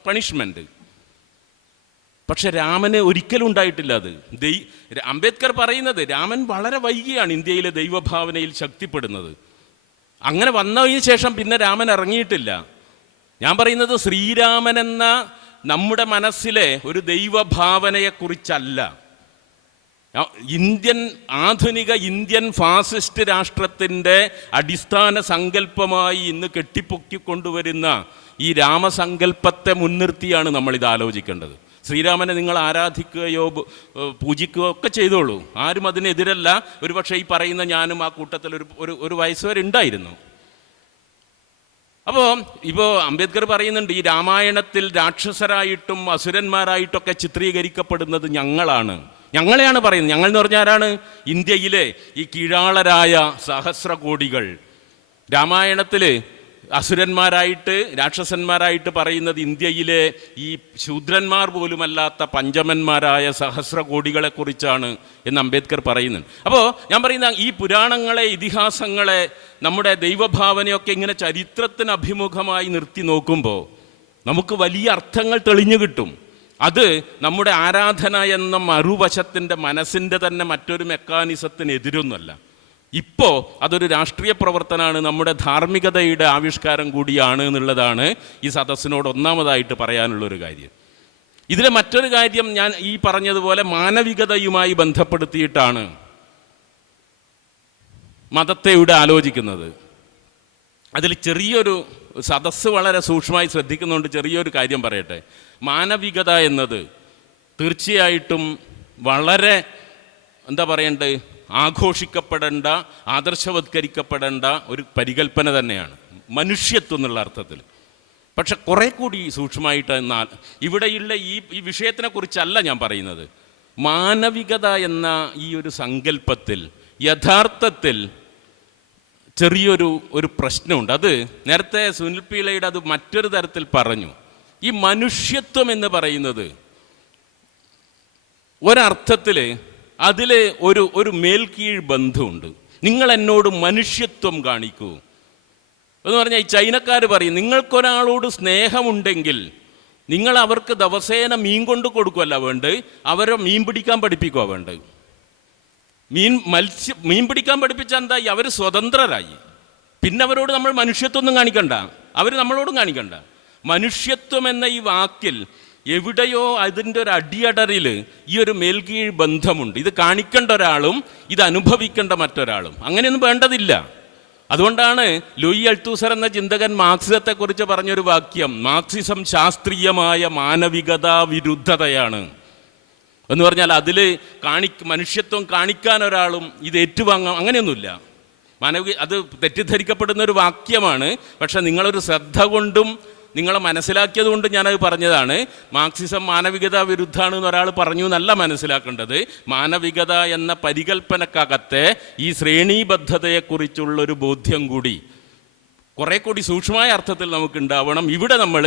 പണിഷ്മെൻറ്റ്. പക്ഷെ രാമന് ഒരിക്കലും ഉണ്ടായിട്ടില്ല അത്. അംബേദ്കർ പറയുന്നത് രാമൻ വളരെ വൈകിയാണ് ഇന്ത്യയിലെ ദൈവഭാവനയിൽ ശക്തിപ്പെടുന്നത്. അങ്ങനെ വന്നതിന് ശേഷം പിന്നെ രാമൻ ഇറങ്ങിയിട്ടില്ല. ഞാൻ പറയുന്നത് ശ്രീരാമൻ എന്ന നമ്മുടെ മനസ്സിലെ ഒരു ദൈവഭാവനയെക്കുറിച്ചല്ല. ആധുനിക ഇന്ത്യൻ ഫാസിസ്റ്റ് രാഷ്ട്രത്തിൻ്റെ അടിസ്ഥാന സങ്കല്പമായി ഇന്ന് കെട്ടിപ്പൊക്കിക്കൊണ്ടുവരുന്ന ഈ രാമസങ്കല്പത്തെ മുൻനിർത്തിയാണ് നമ്മളിത് ആലോചിക്കേണ്ടത്. ശ്രീരാമനെ നിങ്ങൾ ആരാധിക്കുകയോ പൂജിക്കുകയോ ഒക്കെ ചെയ്തോളൂ, ആരും അതിനെതിരല്ല. ഒരുപക്ഷെ ഈ പറയുന്ന ഞാനും ആ കൂട്ടത്തിൽ ഒരു വയസ്സ് വരെ ഉണ്ടായിരുന്നു. ഇപ്പോൾ അംബേദ്കർ പറയുന്നുണ്ട്, ഈ രാമായണത്തിൽ രാക്ഷസരായിട്ടും അസുരന്മാരായിട്ടൊക്കെ ചിത്രീകരിക്കപ്പെടുന്നത് ഞങ്ങളെയാണ് പറയുന്നത്. ഞങ്ങൾ എന്ന് പറഞ്ഞാൽ ആരാണ്? ഇന്ത്യയിലെ ഈ കീഴാളരായ സഹസ്രകോടികൾ. രാമായണത്തിൽ അസുരന്മാരായിട്ട്, രാക്ഷസന്മാരായിട്ട് പറയുന്നത് ഇന്ത്യയിലെ ഈ ശൂദ്രന്മാർ പോലുമല്ലാത്ത പഞ്ചമന്മാരായ സഹസ്രകോടികളെക്കുറിച്ചാണ് എന്ന് അംബേദ്കർ പറയുന്നുണ്ട്. അപ്പോൾ ഞാൻ പറയുന്ന ഈ പുരാണങ്ങളെ, ഇതിഹാസങ്ങളെ, നമ്മുടെ ദൈവഭാവനയൊക്കെ ഇങ്ങനെ ചരിത്രത്തിന് അഭിമുഖമായി നിർത്തി നോക്കുമ്പോൾ നമുക്ക് വലിയ അർത്ഥങ്ങൾ തെളിഞ്ഞു കിട്ടും. അത് നമ്മുടെ ആരാധന എന്ന മറുവശത്തിൻ്റെ മനസ്സിൻ്റെ തന്നെ മറ്റൊരു മെക്കാനിസത്തിനെതിരൊന്നുമല്ല. ഇപ്പോൾ അതൊരു രാഷ്ട്രീയ പ്രവർത്തനമാണ്, നമ്മുടെ ധാർമ്മികതയുടെ ആവിഷ്കാരം കൂടിയാണ് എന്നുള്ളതാണ് ഈ സദസ്സിനോട് ഒന്നാമതായിട്ട് പറയാനുള്ളൊരു കാര്യം. ഇതിലെ മറ്റൊരു കാര്യം, ഞാൻ ഈ പറഞ്ഞതുപോലെ മാനവികതയുമായി ബന്ധപ്പെടുത്തിയിട്ടാണ് മതത്തെ ഇവിടെ ആലോചിക്കുന്നത്. അതിൽ ചെറിയൊരു സദസ്സ് വളരെ സൂക്ഷ്മമായി ശ്രദ്ധിക്കുന്നുണ്ട്, ചെറിയൊരു കാര്യം പറയട്ടെ. മാനവികത എന്നത് തീർച്ചയായിട്ടും വളരെ എന്താ പറയേണ്ടത്, ആഘോഷിക്കപ്പെടേണ്ട, ആദർശവത്കരിക്കപ്പെടേണ്ട ഒരു പരികല്പന തന്നെയാണ് മനുഷ്യത്വം എന്നുള്ള അർത്ഥത്തിൽ. പക്ഷെ കുറെ കൂടി സൂക്ഷ്മമായിട്ട് എന്നാൽ ഇവിടെയുള്ള ഈ വിഷയത്തിനെ കുറിച്ചല്ല ഞാൻ പറയുന്നത്. മാനവികത എന്ന ഈ ഒരു സങ്കല്പത്തിൽ യഥാർത്ഥത്തിൽ ചെറിയൊരു പ്രശ്നമുണ്ട്. അത് നേരത്തെ സുനിൽ പീളയുടെ അത് മറ്റൊരു തരത്തിൽ പറഞ്ഞു. ഈ മനുഷ്യത്വം എന്ന് പറയുന്നത് ഒരർത്ഥത്തിൽ അതിൽ ഒരു മേൽക്കീഴ് ബന്ധമുണ്ട്. നിങ്ങൾ എന്നോട് മനുഷ്യത്വം കാണിക്കൂ എന്ന് പറഞ്ഞാൽ ഈ ചൈനക്കാർ പറയും, നിങ്ങൾക്കൊരാളോട് സ്നേഹമുണ്ടെങ്കിൽ നിങ്ങൾ അവർക്ക് ദിവസേന മീൻ കൊണ്ട് കൊടുക്കുമല്ല വേണ്ടത്, അവരെ മീൻ പിടിക്കാൻ പഠിപ്പിക്കുക വേണ്ടത്. മീൻ പിടിക്കാൻ പഠിപ്പിച്ചാൽ എന്തായി? അവർ സ്വതന്ത്രരായി. പിന്നെ അവരോട് നമ്മൾ മനുഷ്യത്വമൊന്നും കാണിക്കണ്ട, അവർ നമ്മളോടും കാണിക്കണ്ട. മനുഷ്യത്വം എന്ന ഈ വാക്കിൽ എവിടെയോ അതിൻ്റെ ഒരു അടിയടറിൽ ഈ ഒരു മേൽകീഴ് ബന്ധമുണ്ട്. ഇത് കാണിക്കേണ്ട ഒരാളും ഇത് അനുഭവിക്കേണ്ട മറ്റൊരാളും. അങ്ങനെയൊന്നും വേണ്ടതില്ല. അതുകൊണ്ടാണ് ലൂയി അൾത്തൂസർ എന്ന ചിന്തകൻ മാർക്സിസത്തെക്കുറിച്ച് പറഞ്ഞൊരു വാക്യം, മാർക്സിസം ശാസ്ത്രീയമായ മാനവികതാ വിരുദ്ധതയാണ് എന്ന് പറഞ്ഞാൽ അതിൽ മനുഷ്യത്വം കാണിക്കാൻ ഒരാളും ഇത് ഏറ്റുവാങ്ങാം അങ്ങനെയൊന്നുമില്ല. അത് തെറ്റിദ്ധരിക്കപ്പെടുന്ന ഒരു വാക്യമാണ്. പക്ഷെ നിങ്ങളൊരു ശ്രദ്ധ കൊണ്ടും നിങ്ങളെ മനസ്സിലാക്കിയത് കൊണ്ട് ഞാനത് പറഞ്ഞതാണ്. മാർക്സിസം മാനവികത വിരുദ്ധമാണ് എന്ന് ഒരാൾ പറഞ്ഞു എന്നല്ല മനസ്സിലാക്കേണ്ടത്. മാനവികത എന്ന പരികല്പനക്കകത്തെ ഈ ശ്രേണീബദ്ധതയെക്കുറിച്ചുള്ളൊരു ബോധ്യം കൂടി കുറെ കൂടി സൂക്ഷ്മമായ അർത്ഥത്തിൽ നമുക്കുണ്ടാവണം. ഇവിടെ നമ്മൾ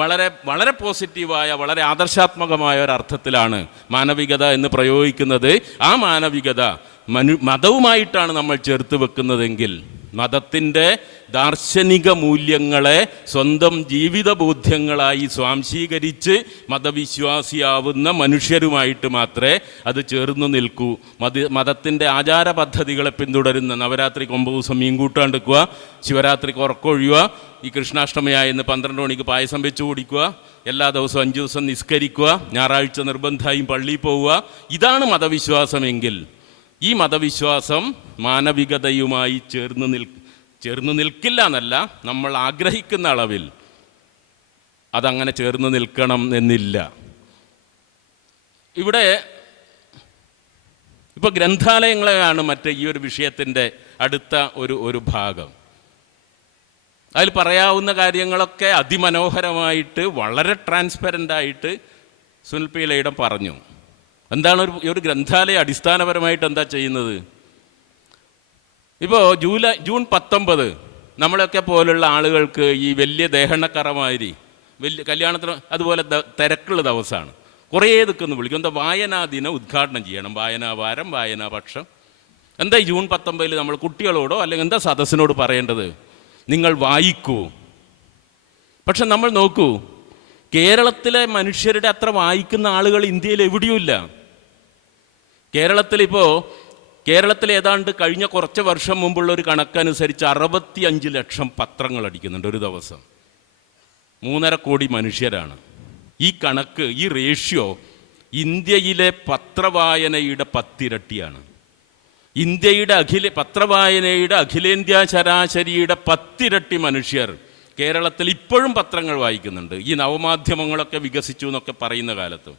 വളരെ വളരെ പോസിറ്റീവായ, വളരെ ആദർശാത്മകമായ ഒരർത്ഥത്തിലാണ് മാനവികത എന്ന് പ്രയോഗിക്കുന്നത്. ആ മാനവികത മതവുമായിട്ടാണ് നമ്മൾ ചേർത്ത് വെക്കുന്നതെങ്കിൽ മതത്തിൻ്റെ ദാർശനിക മൂല്യങ്ങളെ സ്വന്തം ജീവിത ബോധ്യങ്ങളായി സ്വാംശീകരിച്ച് മതവിശ്വാസിയാവുന്ന മനുഷ്യരുമായിട്ട് മാത്രമേ അത് ചേർന്ന് നിൽക്കൂ. മതത്തിൻ്റെ ആചാര പദ്ധതികളെ പിന്തുടരുന്ന നവരാത്രിക്ക് 9 ദിവസം മീൻ കൂട്ടാണ്ടിക്കുക, ശിവരാത്രിക്ക് ഉറക്കമൊഴിയുക, ഈ കൃഷ്ണാഷ്ടമിയായെന്ന് 12 മണിക്ക് പായസം വെച്ച് കുടിക്കുക, എല്ലാ ദിവസവും 5 ദിവസം നിസ്കരിക്കുക, ഞായറാഴ്ച നിർബന്ധമായും പള്ളിയിൽ പോവുക, ഇതാണ് മതവിശ്വാസമെങ്കിൽ ഈ മതവിശ്വാസം മാനവികതയുമായി ചേർന്ന് നിൽക്കില്ല എന്നല്ല, നമ്മൾ ആഗ്രഹിക്കുന്ന അളവിൽ അതങ്ങനെ ചേർന്ന് നിൽക്കണം എന്നില്ല. ഇവിടെ ഇപ്പോൾ ഗ്രന്ഥാലയങ്ങളെയാണ് മറ്റേ ഈ ഒരു വിഷയത്തിൻ്റെ അടുത്ത ഒരു ഭാഗം. അതിൽ പറയാവുന്ന കാര്യങ്ങളൊക്കെ അതിമനോഹരമായിട്ട് വളരെ ട്രാൻസ്പെറൻ്റായിട്ട് സുനിൽ പി ഇളയിടം പറഞ്ഞു. എന്താണ് ഒരു ഗ്രന്ഥാലയം അടിസ്ഥാനപരമായിട്ട് എന്താ ചെയ്യുന്നത്? ഇപ്പോൾ ജൂൺ 19 നമ്മളൊക്കെ പോലുള്ള ആളുകൾക്ക് ഈ വലിയ ദേഹണ്ണക്കറമാതിരി വലിയ കല്യാണത്തിന് അതുപോലെ തിരക്കുള്ള ദിവസമാണ്. കുറേ ദിക്കൊന്ന് വിളിക്കും. എന്താ വായനാ ദിനം ഉദ്ഘാടനം ചെയ്യണം, വായനാ വാരം, വായനാ പക്ഷം. എന്താ ഈ ജൂൺ 19 നമ്മൾ കുട്ടികളോടോ അല്ലെങ്കിൽ എന്താ സദസ്സിനോട് പറയേണ്ടത്? നിങ്ങൾ വായിക്കൂ. പക്ഷെ നമ്മൾ നോക്കൂ, കേരളത്തിലെ മനുഷ്യരുടെ അത്ര വായിക്കുന്ന ആളുകൾ ഇന്ത്യയിൽ എവിടെയുമില്ല. കേരളത്തിൽ ഏതാണ്ട് കഴിഞ്ഞ കുറച്ച് വർഷം മുമ്പുള്ള ഒരു കണക്കനുസരിച്ച് 65 ലക്ഷം പത്രങ്ങൾ അടിക്കുന്നുണ്ട് ഒരു ദിവസം. 3.5 കോടി മനുഷ്യരാണ്. ഈ കണക്ക്, ഈ റേഷ്യോ ഇന്ത്യയിലെ പത്രവായനയുടെ 10 ഇരട്ടിയാണ്. ഇന്ത്യയുടെ പത്രവായനയുടെ അഖിലേന്ത്യാ ശരാശരിയുടെ 10 ഇരട്ടി മനുഷ്യർ കേരളത്തിൽ ഇപ്പോഴും പത്രങ്ങൾ വായിക്കുന്നുണ്ട്, ഈ നവമാധ്യമങ്ങളൊക്കെ വികസിച്ചു എന്നൊക്കെ പറയുന്ന കാലത്ത്.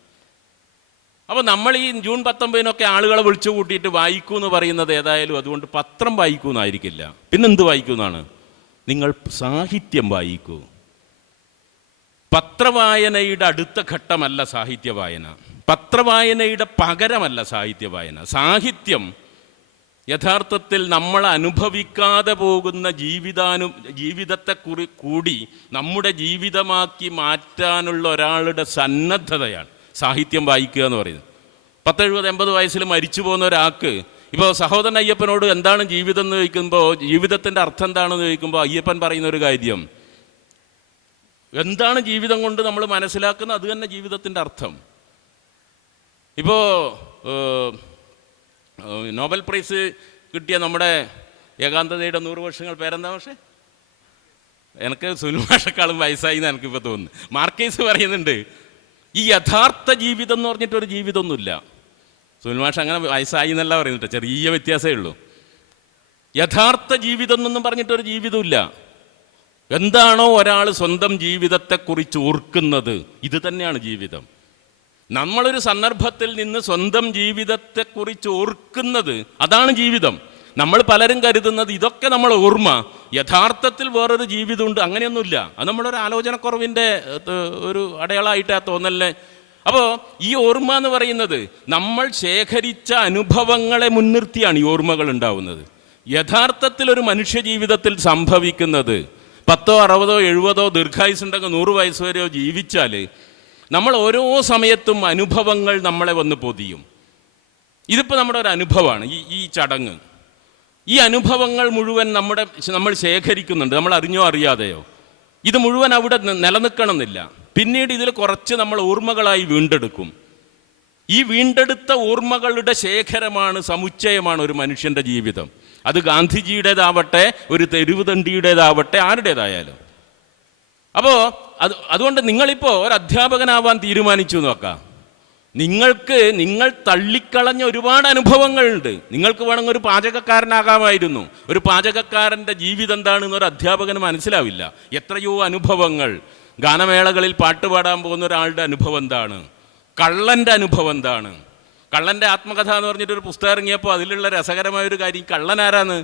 അപ്പോൾ നമ്മൾ ഈ ജൂൺ 19 ആളുകളെ വിളിച്ചു കൂട്ടിയിട്ട് വായിക്കൂ എന്ന് പറയുന്നത് ഏതായാലും അതുകൊണ്ട് പത്രം വായിക്കൂ എന്നായിരിക്കില്ല. പിന്നെന്ത് വായിക്കൂ എന്നാണ്? നിങ്ങൾ സാഹിത്യം വായിക്കൂ. പത്രവായനയുടെ അടുത്ത ഘട്ടമല്ല സാഹിത്യ വായന, പത്രവായനയുടെ പകരമല്ല സാഹിത്യ വായന. സാഹിത്യം യഥാർത്ഥത്തിൽ നമ്മൾ അനുഭവിക്കാതെ പോകുന്ന ജീവിതത്തെ കൂടി നമ്മുടെ ജീവിതമാക്കി മാറ്റാനുള്ള ഒരാളുടെ സന്നദ്ധതയാണ് സാഹിത്യം വായിക്കുക എന്ന് പറയുന്നത്. 70-80 വയസ്സിൽ മരിച്ചു പോകുന്ന ഒരാൾക്ക് ഇപ്പോൾ സഹോദരൻ അയ്യപ്പനോട് എന്താണ് ജീവിതം എന്ന് ചോദിക്കുമ്പോൾ, ജീവിതത്തിൻ്റെ അർത്ഥം എന്താണെന്ന് ചോദിക്കുമ്പോൾ അയ്യപ്പൻ പറയുന്ന ഒരു കാര്യം, എന്താണ് ജീവിതം കൊണ്ട് നമ്മൾ മനസ്സിലാക്കുന്നത് അത് തന്നെ ജീവിതത്തിൻ്റെ അർത്ഥം. ഇപ്പോൾ നോബൽ പ്രൈസ് കിട്ടിയ നമ്മുടെ ഏകാന്തതയുടെ 100 വർഷങ്ങൾ പേരെന്താ? പക്ഷേ എനിക്ക് സുനിൽ മാഷേക്കാളും വയസ്സായി എന്ന് എനിക്കിപ്പോൾ തോന്നുന്നു. മാർക്കേസ് പറയുന്നുണ്ട്, ഈ യഥാർത്ഥ ജീവിതം എന്ന് പറഞ്ഞിട്ടൊരു ജീവിതമൊന്നുമില്ല. സുനിൽ മാഷ് അങ്ങനെ വയസ്സായി എന്നല്ല പറയുന്നുണ്ട്, ചെറിയ വ്യത്യാസമേ ഉള്ളൂ. യഥാർത്ഥ ജീവിതം എന്നൊന്നും പറഞ്ഞിട്ടൊരു ജീവിതമില്ല. എന്താണോ ഒരാൾ സ്വന്തം ജീവിതത്തെക്കുറിച്ച് ഓർക്കുന്നത്, ഇത് തന്നെയാണ് ജീവിതം. നമ്മളൊരു സന്ദർഭത്തിൽ നിന്ന് സ്വന്തം ജീവിതത്തെക്കുറിച്ച് ഓർക്കുന്നത്, അതാണ് ജീവിതം. നമ്മൾ പലരും കരുതുന്നത് ഇതൊക്കെ നമ്മൾ ഓർമ്മ, യഥാർത്ഥത്തിൽ വേറൊരു ജീവിതമുണ്ട്, അങ്ങനെയൊന്നുമില്ല. അത് നമ്മളൊരു ആലോചനക്കുറവിൻ്റെ ഒരു അടയാളമായിട്ടാ തോന്നല്ലേ. അപ്പോൾ ഈ ഓർമ്മ എന്ന് പറയുന്നത് നമ്മൾ ശേഖരിച്ച അനുഭവങ്ങളെ മുൻനിർത്തിയാണ് ഈ ഓർമ്മകൾ ഉണ്ടാവുന്നത്. യഥാർത്ഥത്തിൽ ഒരു മനുഷ്യ ജീവിതത്തിൽ സംഭവിക്കുന്നത് 10, 60, 70 ദീർഘായുസുണ്ടെങ്കിൽ 100 വയസ്സ് വരെയോ ജീവിച്ചാൽ നമ്മൾ ഓരോ സമയത്തും അനുഭവങ്ങൾ നമ്മളെ വന്ന് പൊതിയും. ഇതിപ്പോൾ നമ്മുടെ ഒരു അനുഭവമാണ് ഈ ചടങ്ങ്. ഈ അനുഭവങ്ങൾ മുഴുവൻ നമ്മൾ ശേഖരിക്കുന്നുണ്ട്, നമ്മൾ അറിഞ്ഞോ അറിയാതെയോ. ഇത് മുഴുവൻ അവിടെ നിലനിൽക്കണമെന്നില്ല. പിന്നീട് ഇതിൽ കുറച്ച് നമ്മൾ ഓർമ്മകളായി വീണ്ടെടുക്കും. ഈ വീണ്ടെടുത്ത ഓർമ്മകളുടെ ശേഖരമാണ്, സമുച്ചയമാണ് ഒരു മനുഷ്യൻ്റെ ജീവിതം. അത് ഗാന്ധിജിയുടേതാവട്ടെ, ഒരു തെരുവ് തണ്ടിയുടേതാവട്ടെ, ആരുടേതായാലും. അപ്പോൾ അതുകൊണ്ട് നിങ്ങളിപ്പോൾ ഒരു അധ്യാപകനാവാൻ തീരുമാനിച്ചു നോക്കാം. നിങ്ങൾ തള്ളിക്കളഞ്ഞ ഒരുപാട് അനുഭവങ്ങളുണ്ട്. നിങ്ങൾക്ക് വേണമെങ്കിൽ ഒരു പാചകക്കാരനാകാമായിരുന്നു. ഒരു പാചകക്കാരൻ്റെ ജീവിതം എന്താണെന്ന് ഒരു അധ്യാപകന് മനസ്സിലാവില്ല. എത്രയോ അനുഭവങ്ങൾ. ഗാനമേളകളിൽ പാട്ടുപാടാൻ പോകുന്ന ഒരാളുടെ അനുഭവം എന്താണ്? കള്ളൻ്റെ അനുഭവം എന്താണ്? കള്ളൻ്റെ ആത്മകഥ എന്ന് പറഞ്ഞിട്ടൊരു പുസ്തകം ഇറങ്ങിയപ്പോൾ അതിലുള്ള രസകരമായൊരു കാര്യം, കള്ളനാരാന്ന്?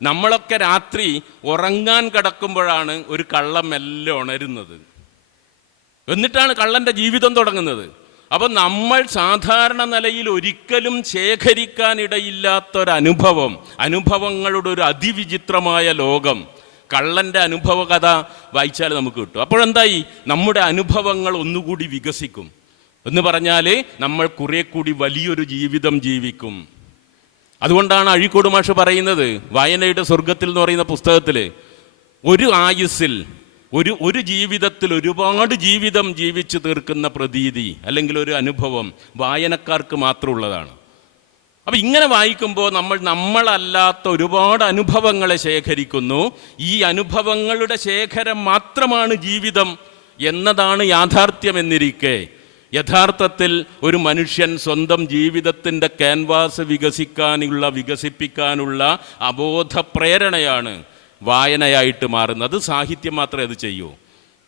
നമ്മളൊക്കെ രാത്രി ഉറങ്ങാൻ കിടക്കുമ്പോഴാണ് ഒരു കള്ളം എല്ലാം ഉണരുന്നത്. എന്നിട്ടാണ് കള്ളൻ്റെ ജീവിതം തുടങ്ങുന്നത്. അപ്പം നമ്മൾ സാധാരണ നിലയിൽ ഒരിക്കലും ശേഖരിക്കാനിടയില്ലാത്തൊരനുഭവം, അനുഭവങ്ങളുടെ ഒരു അതിവിചിത്രമായ ലോകം, കള്ളൻ്റെ അനുഭവ കഥ വായിച്ചാൽ നമുക്ക് കിട്ടും. അപ്പോഴെന്തായി? നമ്മുടെ അനുഭവങ്ങൾ ഒന്നുകൂടി വികസിക്കും. എന്ന് പറഞ്ഞാൽ നമ്മൾ കുറെ കൂടി വലിയൊരു ജീവിതം ജീവിക്കും. അതുകൊണ്ടാണ് അഴീക്കോട് മാഷ് പറയുന്നത്, വായനയുടെ സ്വർഗത്തിൽ എന്ന് പറയുന്ന പുസ്തകത്തിൽ, ഒരു ആയുസ്സിൽ ഒരു ജീവിതത്തിൽ ഒരുപാട് ജീവിതം ജീവിച്ചു തീർക്കുന്ന പ്രതീതി അല്ലെങ്കിൽ ഒരു അനുഭവം വായനക്കാർക്ക് മാത്രമുള്ളതാണ്. അപ്പം ഇങ്ങനെ വായിക്കുമ്പോൾ നമ്മളല്ലാത്ത ഒരുപാട് അനുഭവങ്ങളെ ശേഖരിക്കുന്നു. ഈ അനുഭവങ്ങളുടെ ശേഖരം മാത്രമാണ് ജീവിതം എന്നതാണ് യാഥാർത്ഥ്യമെന്നിരിക്കെ, യഥാർത്ഥത്തിൽ ഒരു മനുഷ്യൻ സ്വന്തം ജീവിതത്തിൻ്റെ ക്യാൻവാസ് വികസിപ്പിക്കാനുള്ള അബോധ പ്രേരണയാണ് വായനയായിട്ട് മാറുന്നത്. അത് സാഹിത്യം മാത്രമേ അത് ചെയ്യൂ.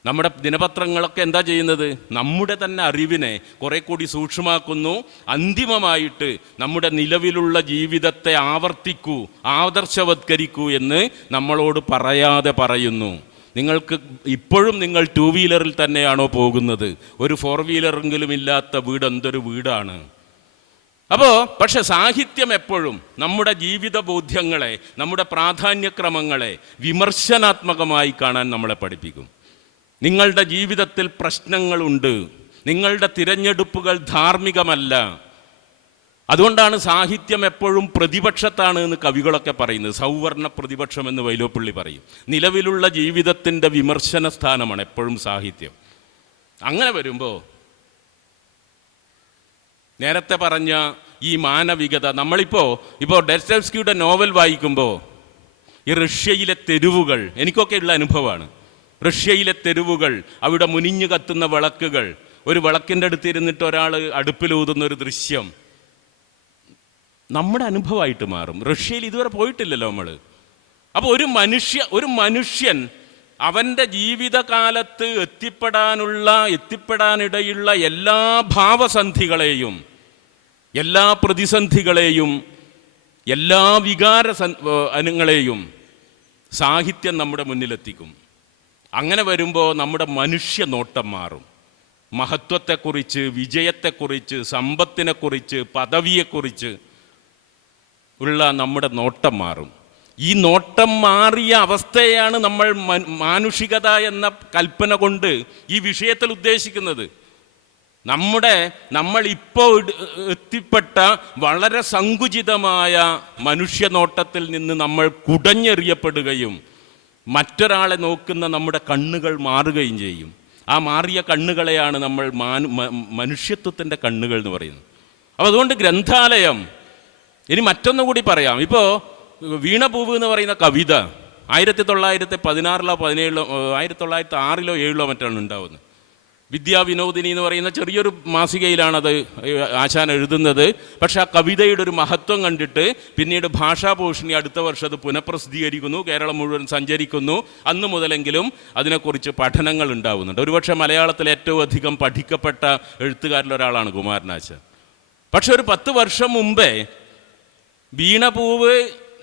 നമ്മുടെ ദിനപത്രങ്ങളൊക്കെ എന്താ ചെയ്യുന്നത്? നമ്മുടെ തന്നെ അറിവിനെ കുറെ കൂടി സൂക്ഷ്മമാക്കുന്നു. അന്തിമമായിട്ട് നമ്മുടെ നിലവിലുള്ള ജീവിതത്തെ ആവർത്തിക്കൂ, ആദർശവത്കരിക്കൂ എന്ന് നമ്മളോട് പറയാതെ പറയുന്നു. നിങ്ങൾക്ക് ഇപ്പോഴും നിങ്ങൾ 2 വീലറിൽ തന്നെയാണോ പോകുന്നത്? ഒരു 4 വീലറെങ്കിലും ഇല്ലാത്ത വീട് എന്തൊരു വീടാണ്. പക്ഷെ സാഹിത്യം എപ്പോഴും നമ്മുടെ ജീവിത ബോധ്യങ്ങളെ, നമ്മുടെ പ്രാധാന്യക്രമങ്ങളെ വിമർശനാത്മകമായി കാണാൻ നമ്മളെ പഠിപ്പിക്കും. നിങ്ങളുടെ ജീവിതത്തിൽ പ്രശ്നങ്ങളുണ്ട്, നിങ്ങളുടെ തിരഞ്ഞെടുപ്പുകൾ ധാർമ്മികമല്ല. അതുകൊണ്ടാണ് സാഹിത്യം എപ്പോഴും പ്രതിപക്ഷത്താണ് എന്ന് കവികളൊക്കെ പറയുന്നത്. സൗവർണ പ്രതിപക്ഷം എന്ന് വൈലോപ്പിള്ളി പറയും. നിലവിലുള്ള ജീവിതത്തിൻ്റെ വിമർശന സ്ഥാനമാണ് എപ്പോഴും സാഹിത്യം. അങ്ങനെ വരുമ്പോൾ നേരത്തെ പറഞ്ഞ ഈ മാനവികത, നമ്മളിപ്പോൾ ഡെസ്റ്റോവ്സ്കിയുടെ നോവൽ വായിക്കുമ്പോൾ ഈ റഷ്യയിലെ തെരുവുകൾ എനിക്കൊക്കെ ഉള്ള അനുഭവമാണ്. റഷ്യയിലെ തെരുവുകൾ, അവിടെ മുനിഞ്ഞു കത്തുന്ന വിളക്കുകൾ, ഒരു വിളക്കിൻ്റെ അടുത്ത് ഇരുന്നിട്ട് ഒരാൾ അടുപ്പിലൂതുന്ന ഒരു ദൃശ്യം നമ്മുടെ അനുഭവമായിട്ട് മാറും. റഷ്യയിൽ ഇതുവരെ പോയിട്ടില്ലല്ലോ നമ്മൾ. അപ്പോൾ ഒരു മനുഷ്യൻ അവൻ്റെ ജീവിതകാലത്ത് എത്തിപ്പെടാനിടയുള്ള എല്ലാ ഭാവസന്ധികളെയും, എല്ലാ പ്രതിസന്ധികളെയും, എല്ലാ വികാര അനങ്ങളെയും സാഹിത്യം നമ്മുടെ മുന്നിലെത്തിക്കും. അങ്ങനെ വരുമ്പോൾ നമ്മുടെ മനുഷ്യ നോട്ടം മാറും. മഹത്വത്തെക്കുറിച്ച്, വിജയത്തെക്കുറിച്ച്, സമ്പത്തിനെക്കുറിച്ച്, പദവിയെക്കുറിച്ച് ഉള്ള നമ്മുടെ നോട്ടം മാറും. ഈ നോട്ടം മാറിയ അവസ്ഥയാണ് നമ്മൾ മാനുഷികത എന്ന കൽപ്പന കൊണ്ട് ഈ വിഷയത്തിൽ ഉദ്ദേശിക്കുന്നത്. നമ്മൾ ഇപ്പോൾ എത്തിപ്പെട്ട വളരെ സങ്കുചിതമായ മനുഷ്യനോട്ടത്തിൽ നിന്ന് നമ്മൾ കുടഞ്ഞെറിയപ്പെടുകയും മറ്റൊരാളെ നോക്കുന്ന നമ്മുടെ കണ്ണുകൾ മാറുകയും ചെയ്യും. ആ മാറിയ കണ്ണുകളെയാണ് നമ്മൾ മനുഷ്യത്വത്തിൻ്റെ കണ്ണുകൾ എന്ന് പറയുന്നത്. അപ്പോൾ അതുകൊണ്ട് ഗ്രന്ഥാലയം, ഇനി മറ്റൊന്നുകൂടി പറയാം. ഇപ്പോൾ വീണപൂവ് എന്ന് പറയുന്ന കവിത 1916 17 1906 7 മറ്റാണ് ഉണ്ടാവുന്നത്. വിദ്യാവിനോദിനി എന്ന് പറയുന്ന ചെറിയൊരു മാസികയിലാണത് ആശാൻ എഴുതുന്നത്. പക്ഷെ ആ കവിതയുടെ ഒരു മഹത്വം കണ്ടിട്ട് പിന്നീട് ഭാഷാഭൂഷണി അടുത്ത വർഷം അത് പുനഃപ്രസിദ്ധീകരിക്കുന്നു, കേരളം മുഴുവൻ സഞ്ചരിക്കുന്നു. അന്ന് മുതലെങ്കിലും അതിനെക്കുറിച്ച് പഠനങ്ങൾ ഉണ്ടാവുന്നുണ്ട്. ഒരുപക്ഷെ മലയാളത്തിൽ ഏറ്റവും അധികം പഠിക്കപ്പെട്ട എഴുത്തുകാരിലൊരാളാണ് കുമാരനാശാൻ. പക്ഷെ ഒരു 10 വർഷം മുമ്പേ വീണപൂവ്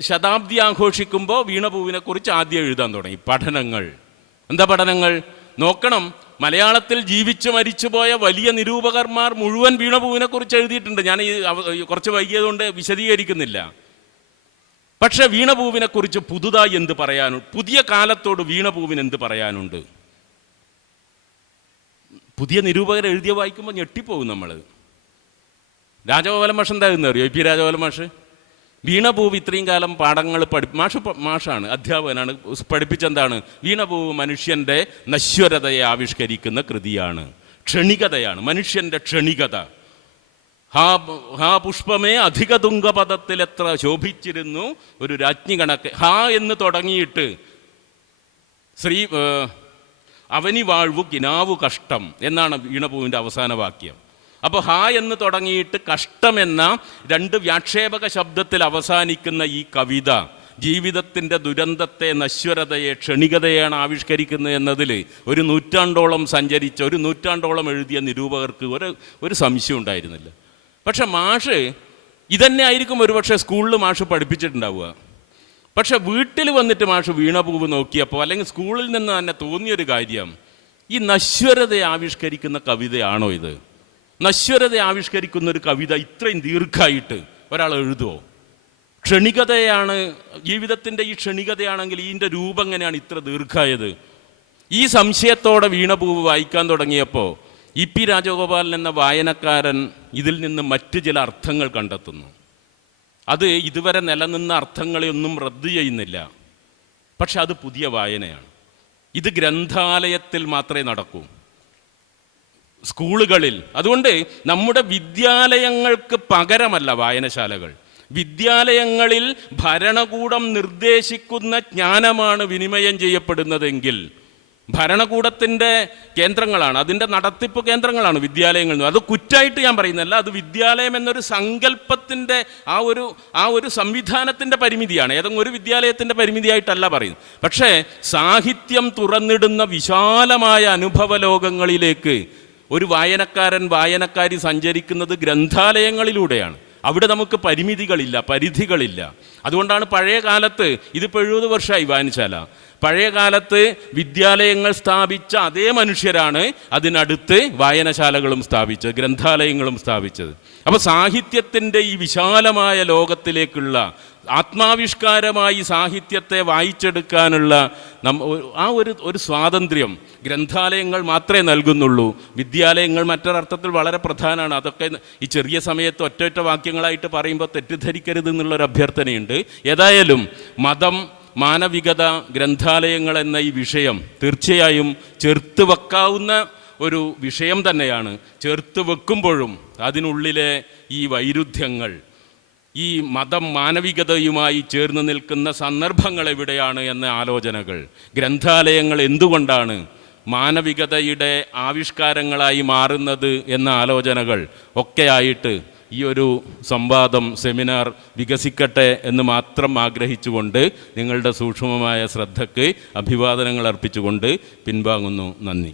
ശതാബ്ദി ആഘോഷിക്കുമ്പോൾ വീണപൂവിനെ കുറിച്ച് ആദ്യം എഴുതാൻ തുടങ്ങി. പഠനങ്ങൾ, എന്താ പഠനങ്ങൾ നോക്കണം. മലയാളത്തിൽ ജീവിച്ചു മരിച്ചുപോയ വലിയ നിരൂപകന്മാർ മുഴുവൻ വീണപൂവിനെ കുറിച്ച് എഴുതിയിട്ടുണ്ട്. ഞാൻ കുറച്ച് വൈകിയതുകൊണ്ട് വിശദീകരിക്കുന്നില്ല. പക്ഷെ വീണപൂവിനെ കുറിച്ച് പുതുതായി എന്ത് പറയാനുണ്ട്? പുതിയ കാലത്തോട് വീണപൂവിന് എന്ത് പറയാനുണ്ട്? പുതിയ നിരൂപകർ എഴുതിയ വായിക്കുമ്പോൾ ഞെട്ടിപ്പോകും നമ്മൾ. രാജഗോപാലൻ മാഷ് എന്താ അറിയോ? പി രാജഗോപാലൻ മാഷ് വീണപൂവ് ഇത്രയും കാലം പാഠങ്ങൾ മാഷാണ്, അധ്യാപകനാണ്. പഠിപ്പിച്ചെന്താണ്? വീണപൂവ് മനുഷ്യൻ്റെ നശ്വരതയെ ആവിഷ്കരിക്കുന്ന കൃതിയാണ്, ക്ഷണികതയാണ്, മനുഷ്യൻ്റെ ക്ഷണികത. ഹാ പുഷ്പമേ അധിക തുങ്കപദത്തിൽ എത്ര ശോഭിച്ചിരുന്നു ഒരു രാജ്ഞി കണക്ക്. ഹാ എന്ന് തുടങ്ങിയിട്ട് അവനി വാഴ്വു കിനാവു കഷ്ടം എന്നാണ് വീണപൂവിൻ്റെ അവസാന വാക്യം. അപ്പോൾ ഹാ എന്ന് തുടങ്ങിയിട്ട് കഷ്ടം എന്ന 2 വ്യാക്ഷേപക ശബ്ദത്തിൽ അവസാനിക്കുന്ന ഈ കവിത ജീവിതത്തിൻ്റെ ദുരന്തത്തെ, നശ്വരതയെ, ക്ഷണികതയാണ് ആവിഷ്കരിക്കുന്നത് എന്നതിൽ ഒരു നൂറ്റാണ്ടോളം സഞ്ചരിച്ച, ഒരു നൂറ്റാണ്ടോളം എഴുതിയ നിരൂപകർക്ക് ഒരു സംശയം ഉണ്ടായിരുന്നില്ല. പക്ഷെ മാഷ് ഇതന്നെ ആയിരിക്കും ഒരുപക്ഷെ സ്കൂളിൽ മാഷ് പഠിപ്പിച്ചിട്ടുണ്ടാവുക. പക്ഷെ വീട്ടിൽ വന്നിട്ട് മാഷ് വീണപൂവ് നോക്കിയപ്പോൾ, അല്ലെങ്കിൽ സ്കൂളിൽ നിന്ന് തന്നെ തോന്നിയൊരു കാര്യം, ഈ നശ്വരതയെ ആവിഷ്കരിക്കുന്ന കവിതയാണോ ഇത്? നശ്വരത ആവിഷ്കരിക്കുന്ന ഒരു കവിത ഇത്രയും ദീർഘമായിട്ട് ഒരാൾ എഴുതുമോ? ക്ഷണികതയാണ് ജീവിതത്തിൻ്റെ, ഈ ക്ഷണികതയാണെങ്കിൽ ഇതിൻ്റെ രൂപം എങ്ങനെയാണ് ഇത്ര ദീർഘമായത്? ഈ സംശയത്തോടെ വീണപൂവ് വായിക്കാൻ തുടങ്ങിയപ്പോൾ പി രാജഗോപാലൻ എന്ന വായനക്കാരൻ ഇതിൽ നിന്ന് മറ്റ് ചില അർത്ഥങ്ങൾ കണ്ടെത്തുന്നു. അത് ഇതുവരെ നിലനിന്ന അർത്ഥങ്ങളെ ഒന്നും റദ്ദ് ചെയ്യുന്നില്ല. പക്ഷെ അത് പുതിയ വായനയാണ്. ഇത് ഗ്രന്ഥാലയത്തിൽ മാത്രമേ നടക്കൂ, സ്കൂളുകളിൽ. അതുകൊണ്ട് നമ്മുടെ വിദ്യാലയങ്ങൾക്ക് പകരമല്ല വായനശാലകൾ. വിദ്യാലയങ്ങളിൽ ഭരണകൂടം നിർദ്ദേശിക്കുന്ന ജ്ഞാനമാണ് വിനിമയം ചെയ്യപ്പെടുന്നതെങ്കിൽ ഭരണകൂടത്തിൻ്റെ കേന്ദ്രങ്ങളാണ്, അതിൻ്റെ നടത്തിപ്പ് കേന്ദ്രങ്ങളാണ് വിദ്യാലയങ്ങൾ. അത് കുറ്റായിട്ട് ഞാൻ പറയുന്നതല്ല, അത് വിദ്യാലയം എന്നൊരു സങ്കല്പത്തിൻ്റെ ആ ഒരു സംവിധാനത്തിൻ്റെ പരിമിതിയാണ്, ഏതെങ്കിലും ഒരു വിദ്യാലയത്തിൻ്റെ പരിമിതിയായിട്ടല്ല പറയുന്നത്. പക്ഷേ സാഹിത്യം തുറന്നിടുന്ന വിശാലമായ അനുഭവ ലോകങ്ങളിലേക്ക് ഒരു വായനക്കാരി സഞ്ചരിക്കുന്നത് ഗ്രന്ഥാലയങ്ങളിലൂടെയാണ്. അവിടെ നമുക്ക് പരിമിതികളില്ല, പരിധികളില്ല. അതുകൊണ്ടാണ് പഴയ കാലത്ത്, ഇതിപ്പോൾ 70 വർഷമായി വായനശാല, പഴയ കാലത്ത് വിദ്യാലയങ്ങൾ സ്ഥാപിച്ച അതേ മനുഷ്യരാണ് അതിനടുത്ത് വായനശാലകളും സ്ഥാപിച്ചത്, ഗ്രന്ഥാലയങ്ങളും സ്ഥാപിച്ചത്. അപ്പോൾ സാഹിത്യത്തിൻ്റെ ഈ വിശാലമായ ലോകത്തിലേക്കുള്ള ആത്മാവിഷ്കാരമായി സാഹിത്യത്തെ വായിച്ചെടുക്കാനുള്ള ഒരു സ്വാതന്ത്ര്യം ഗ്രന്ഥാലയങ്ങൾ മാത്രമേ നൽകുന്നുള്ളൂ. വിദ്യാലയങ്ങൾ മറ്റൊരർത്ഥത്തിൽ വളരെ പ്രധാനമാണ്. അതൊക്കെ ഈ ചെറിയ സമയത്ത് ഒറ്റ വാക്യങ്ങളായിട്ട് പറയുമ്പോൾ തെറ്റിദ്ധരിക്കരുത് എന്നുള്ളൊരു അഭ്യർത്ഥനയുണ്ട്. ഏതായാലും മതം, മാനവികത, ഗ്രന്ഥാലയങ്ങൾ എന്ന ഈ വിഷയം തീർച്ചയായും ചേർത്ത് വെക്കാവുന്ന ഒരു വിഷയം തന്നെയാണ്. ചേർത്ത് വെക്കുമ്പോഴും അതിനുള്ളിലെ ഈ വൈരുദ്ധ്യങ്ങൾ, ഈ മതം മാനവികതയുമായി ചേർന്ന് നിൽക്കുന്ന സന്ദർഭങ്ങൾ എവിടെയാണ് എന്ന ആലോചനകൾ, ഗ്രന്ഥാലയങ്ങൾ എന്തുകൊണ്ടാണ് മാനവികതയുടെ ആവിഷ്കാരങ്ങളായി മാറുന്നത് എന്ന ആലോചനകൾ ഒക്കെ ആയിട്ട് ഈ ഒരു സംവാദം, സെമിനാർ വികസിക്കട്ടെ എന്ന് മാത്രം ആഗ്രഹിച്ചുകൊണ്ട് നിങ്ങളുടെ സൂക്ഷ്മമായ ശ്രദ്ധയ്ക്ക് അഭിവാദനങ്ങൾ അർപ്പിച്ചുകൊണ്ട് പിൻവാങ്ങുന്നു. നന്ദി.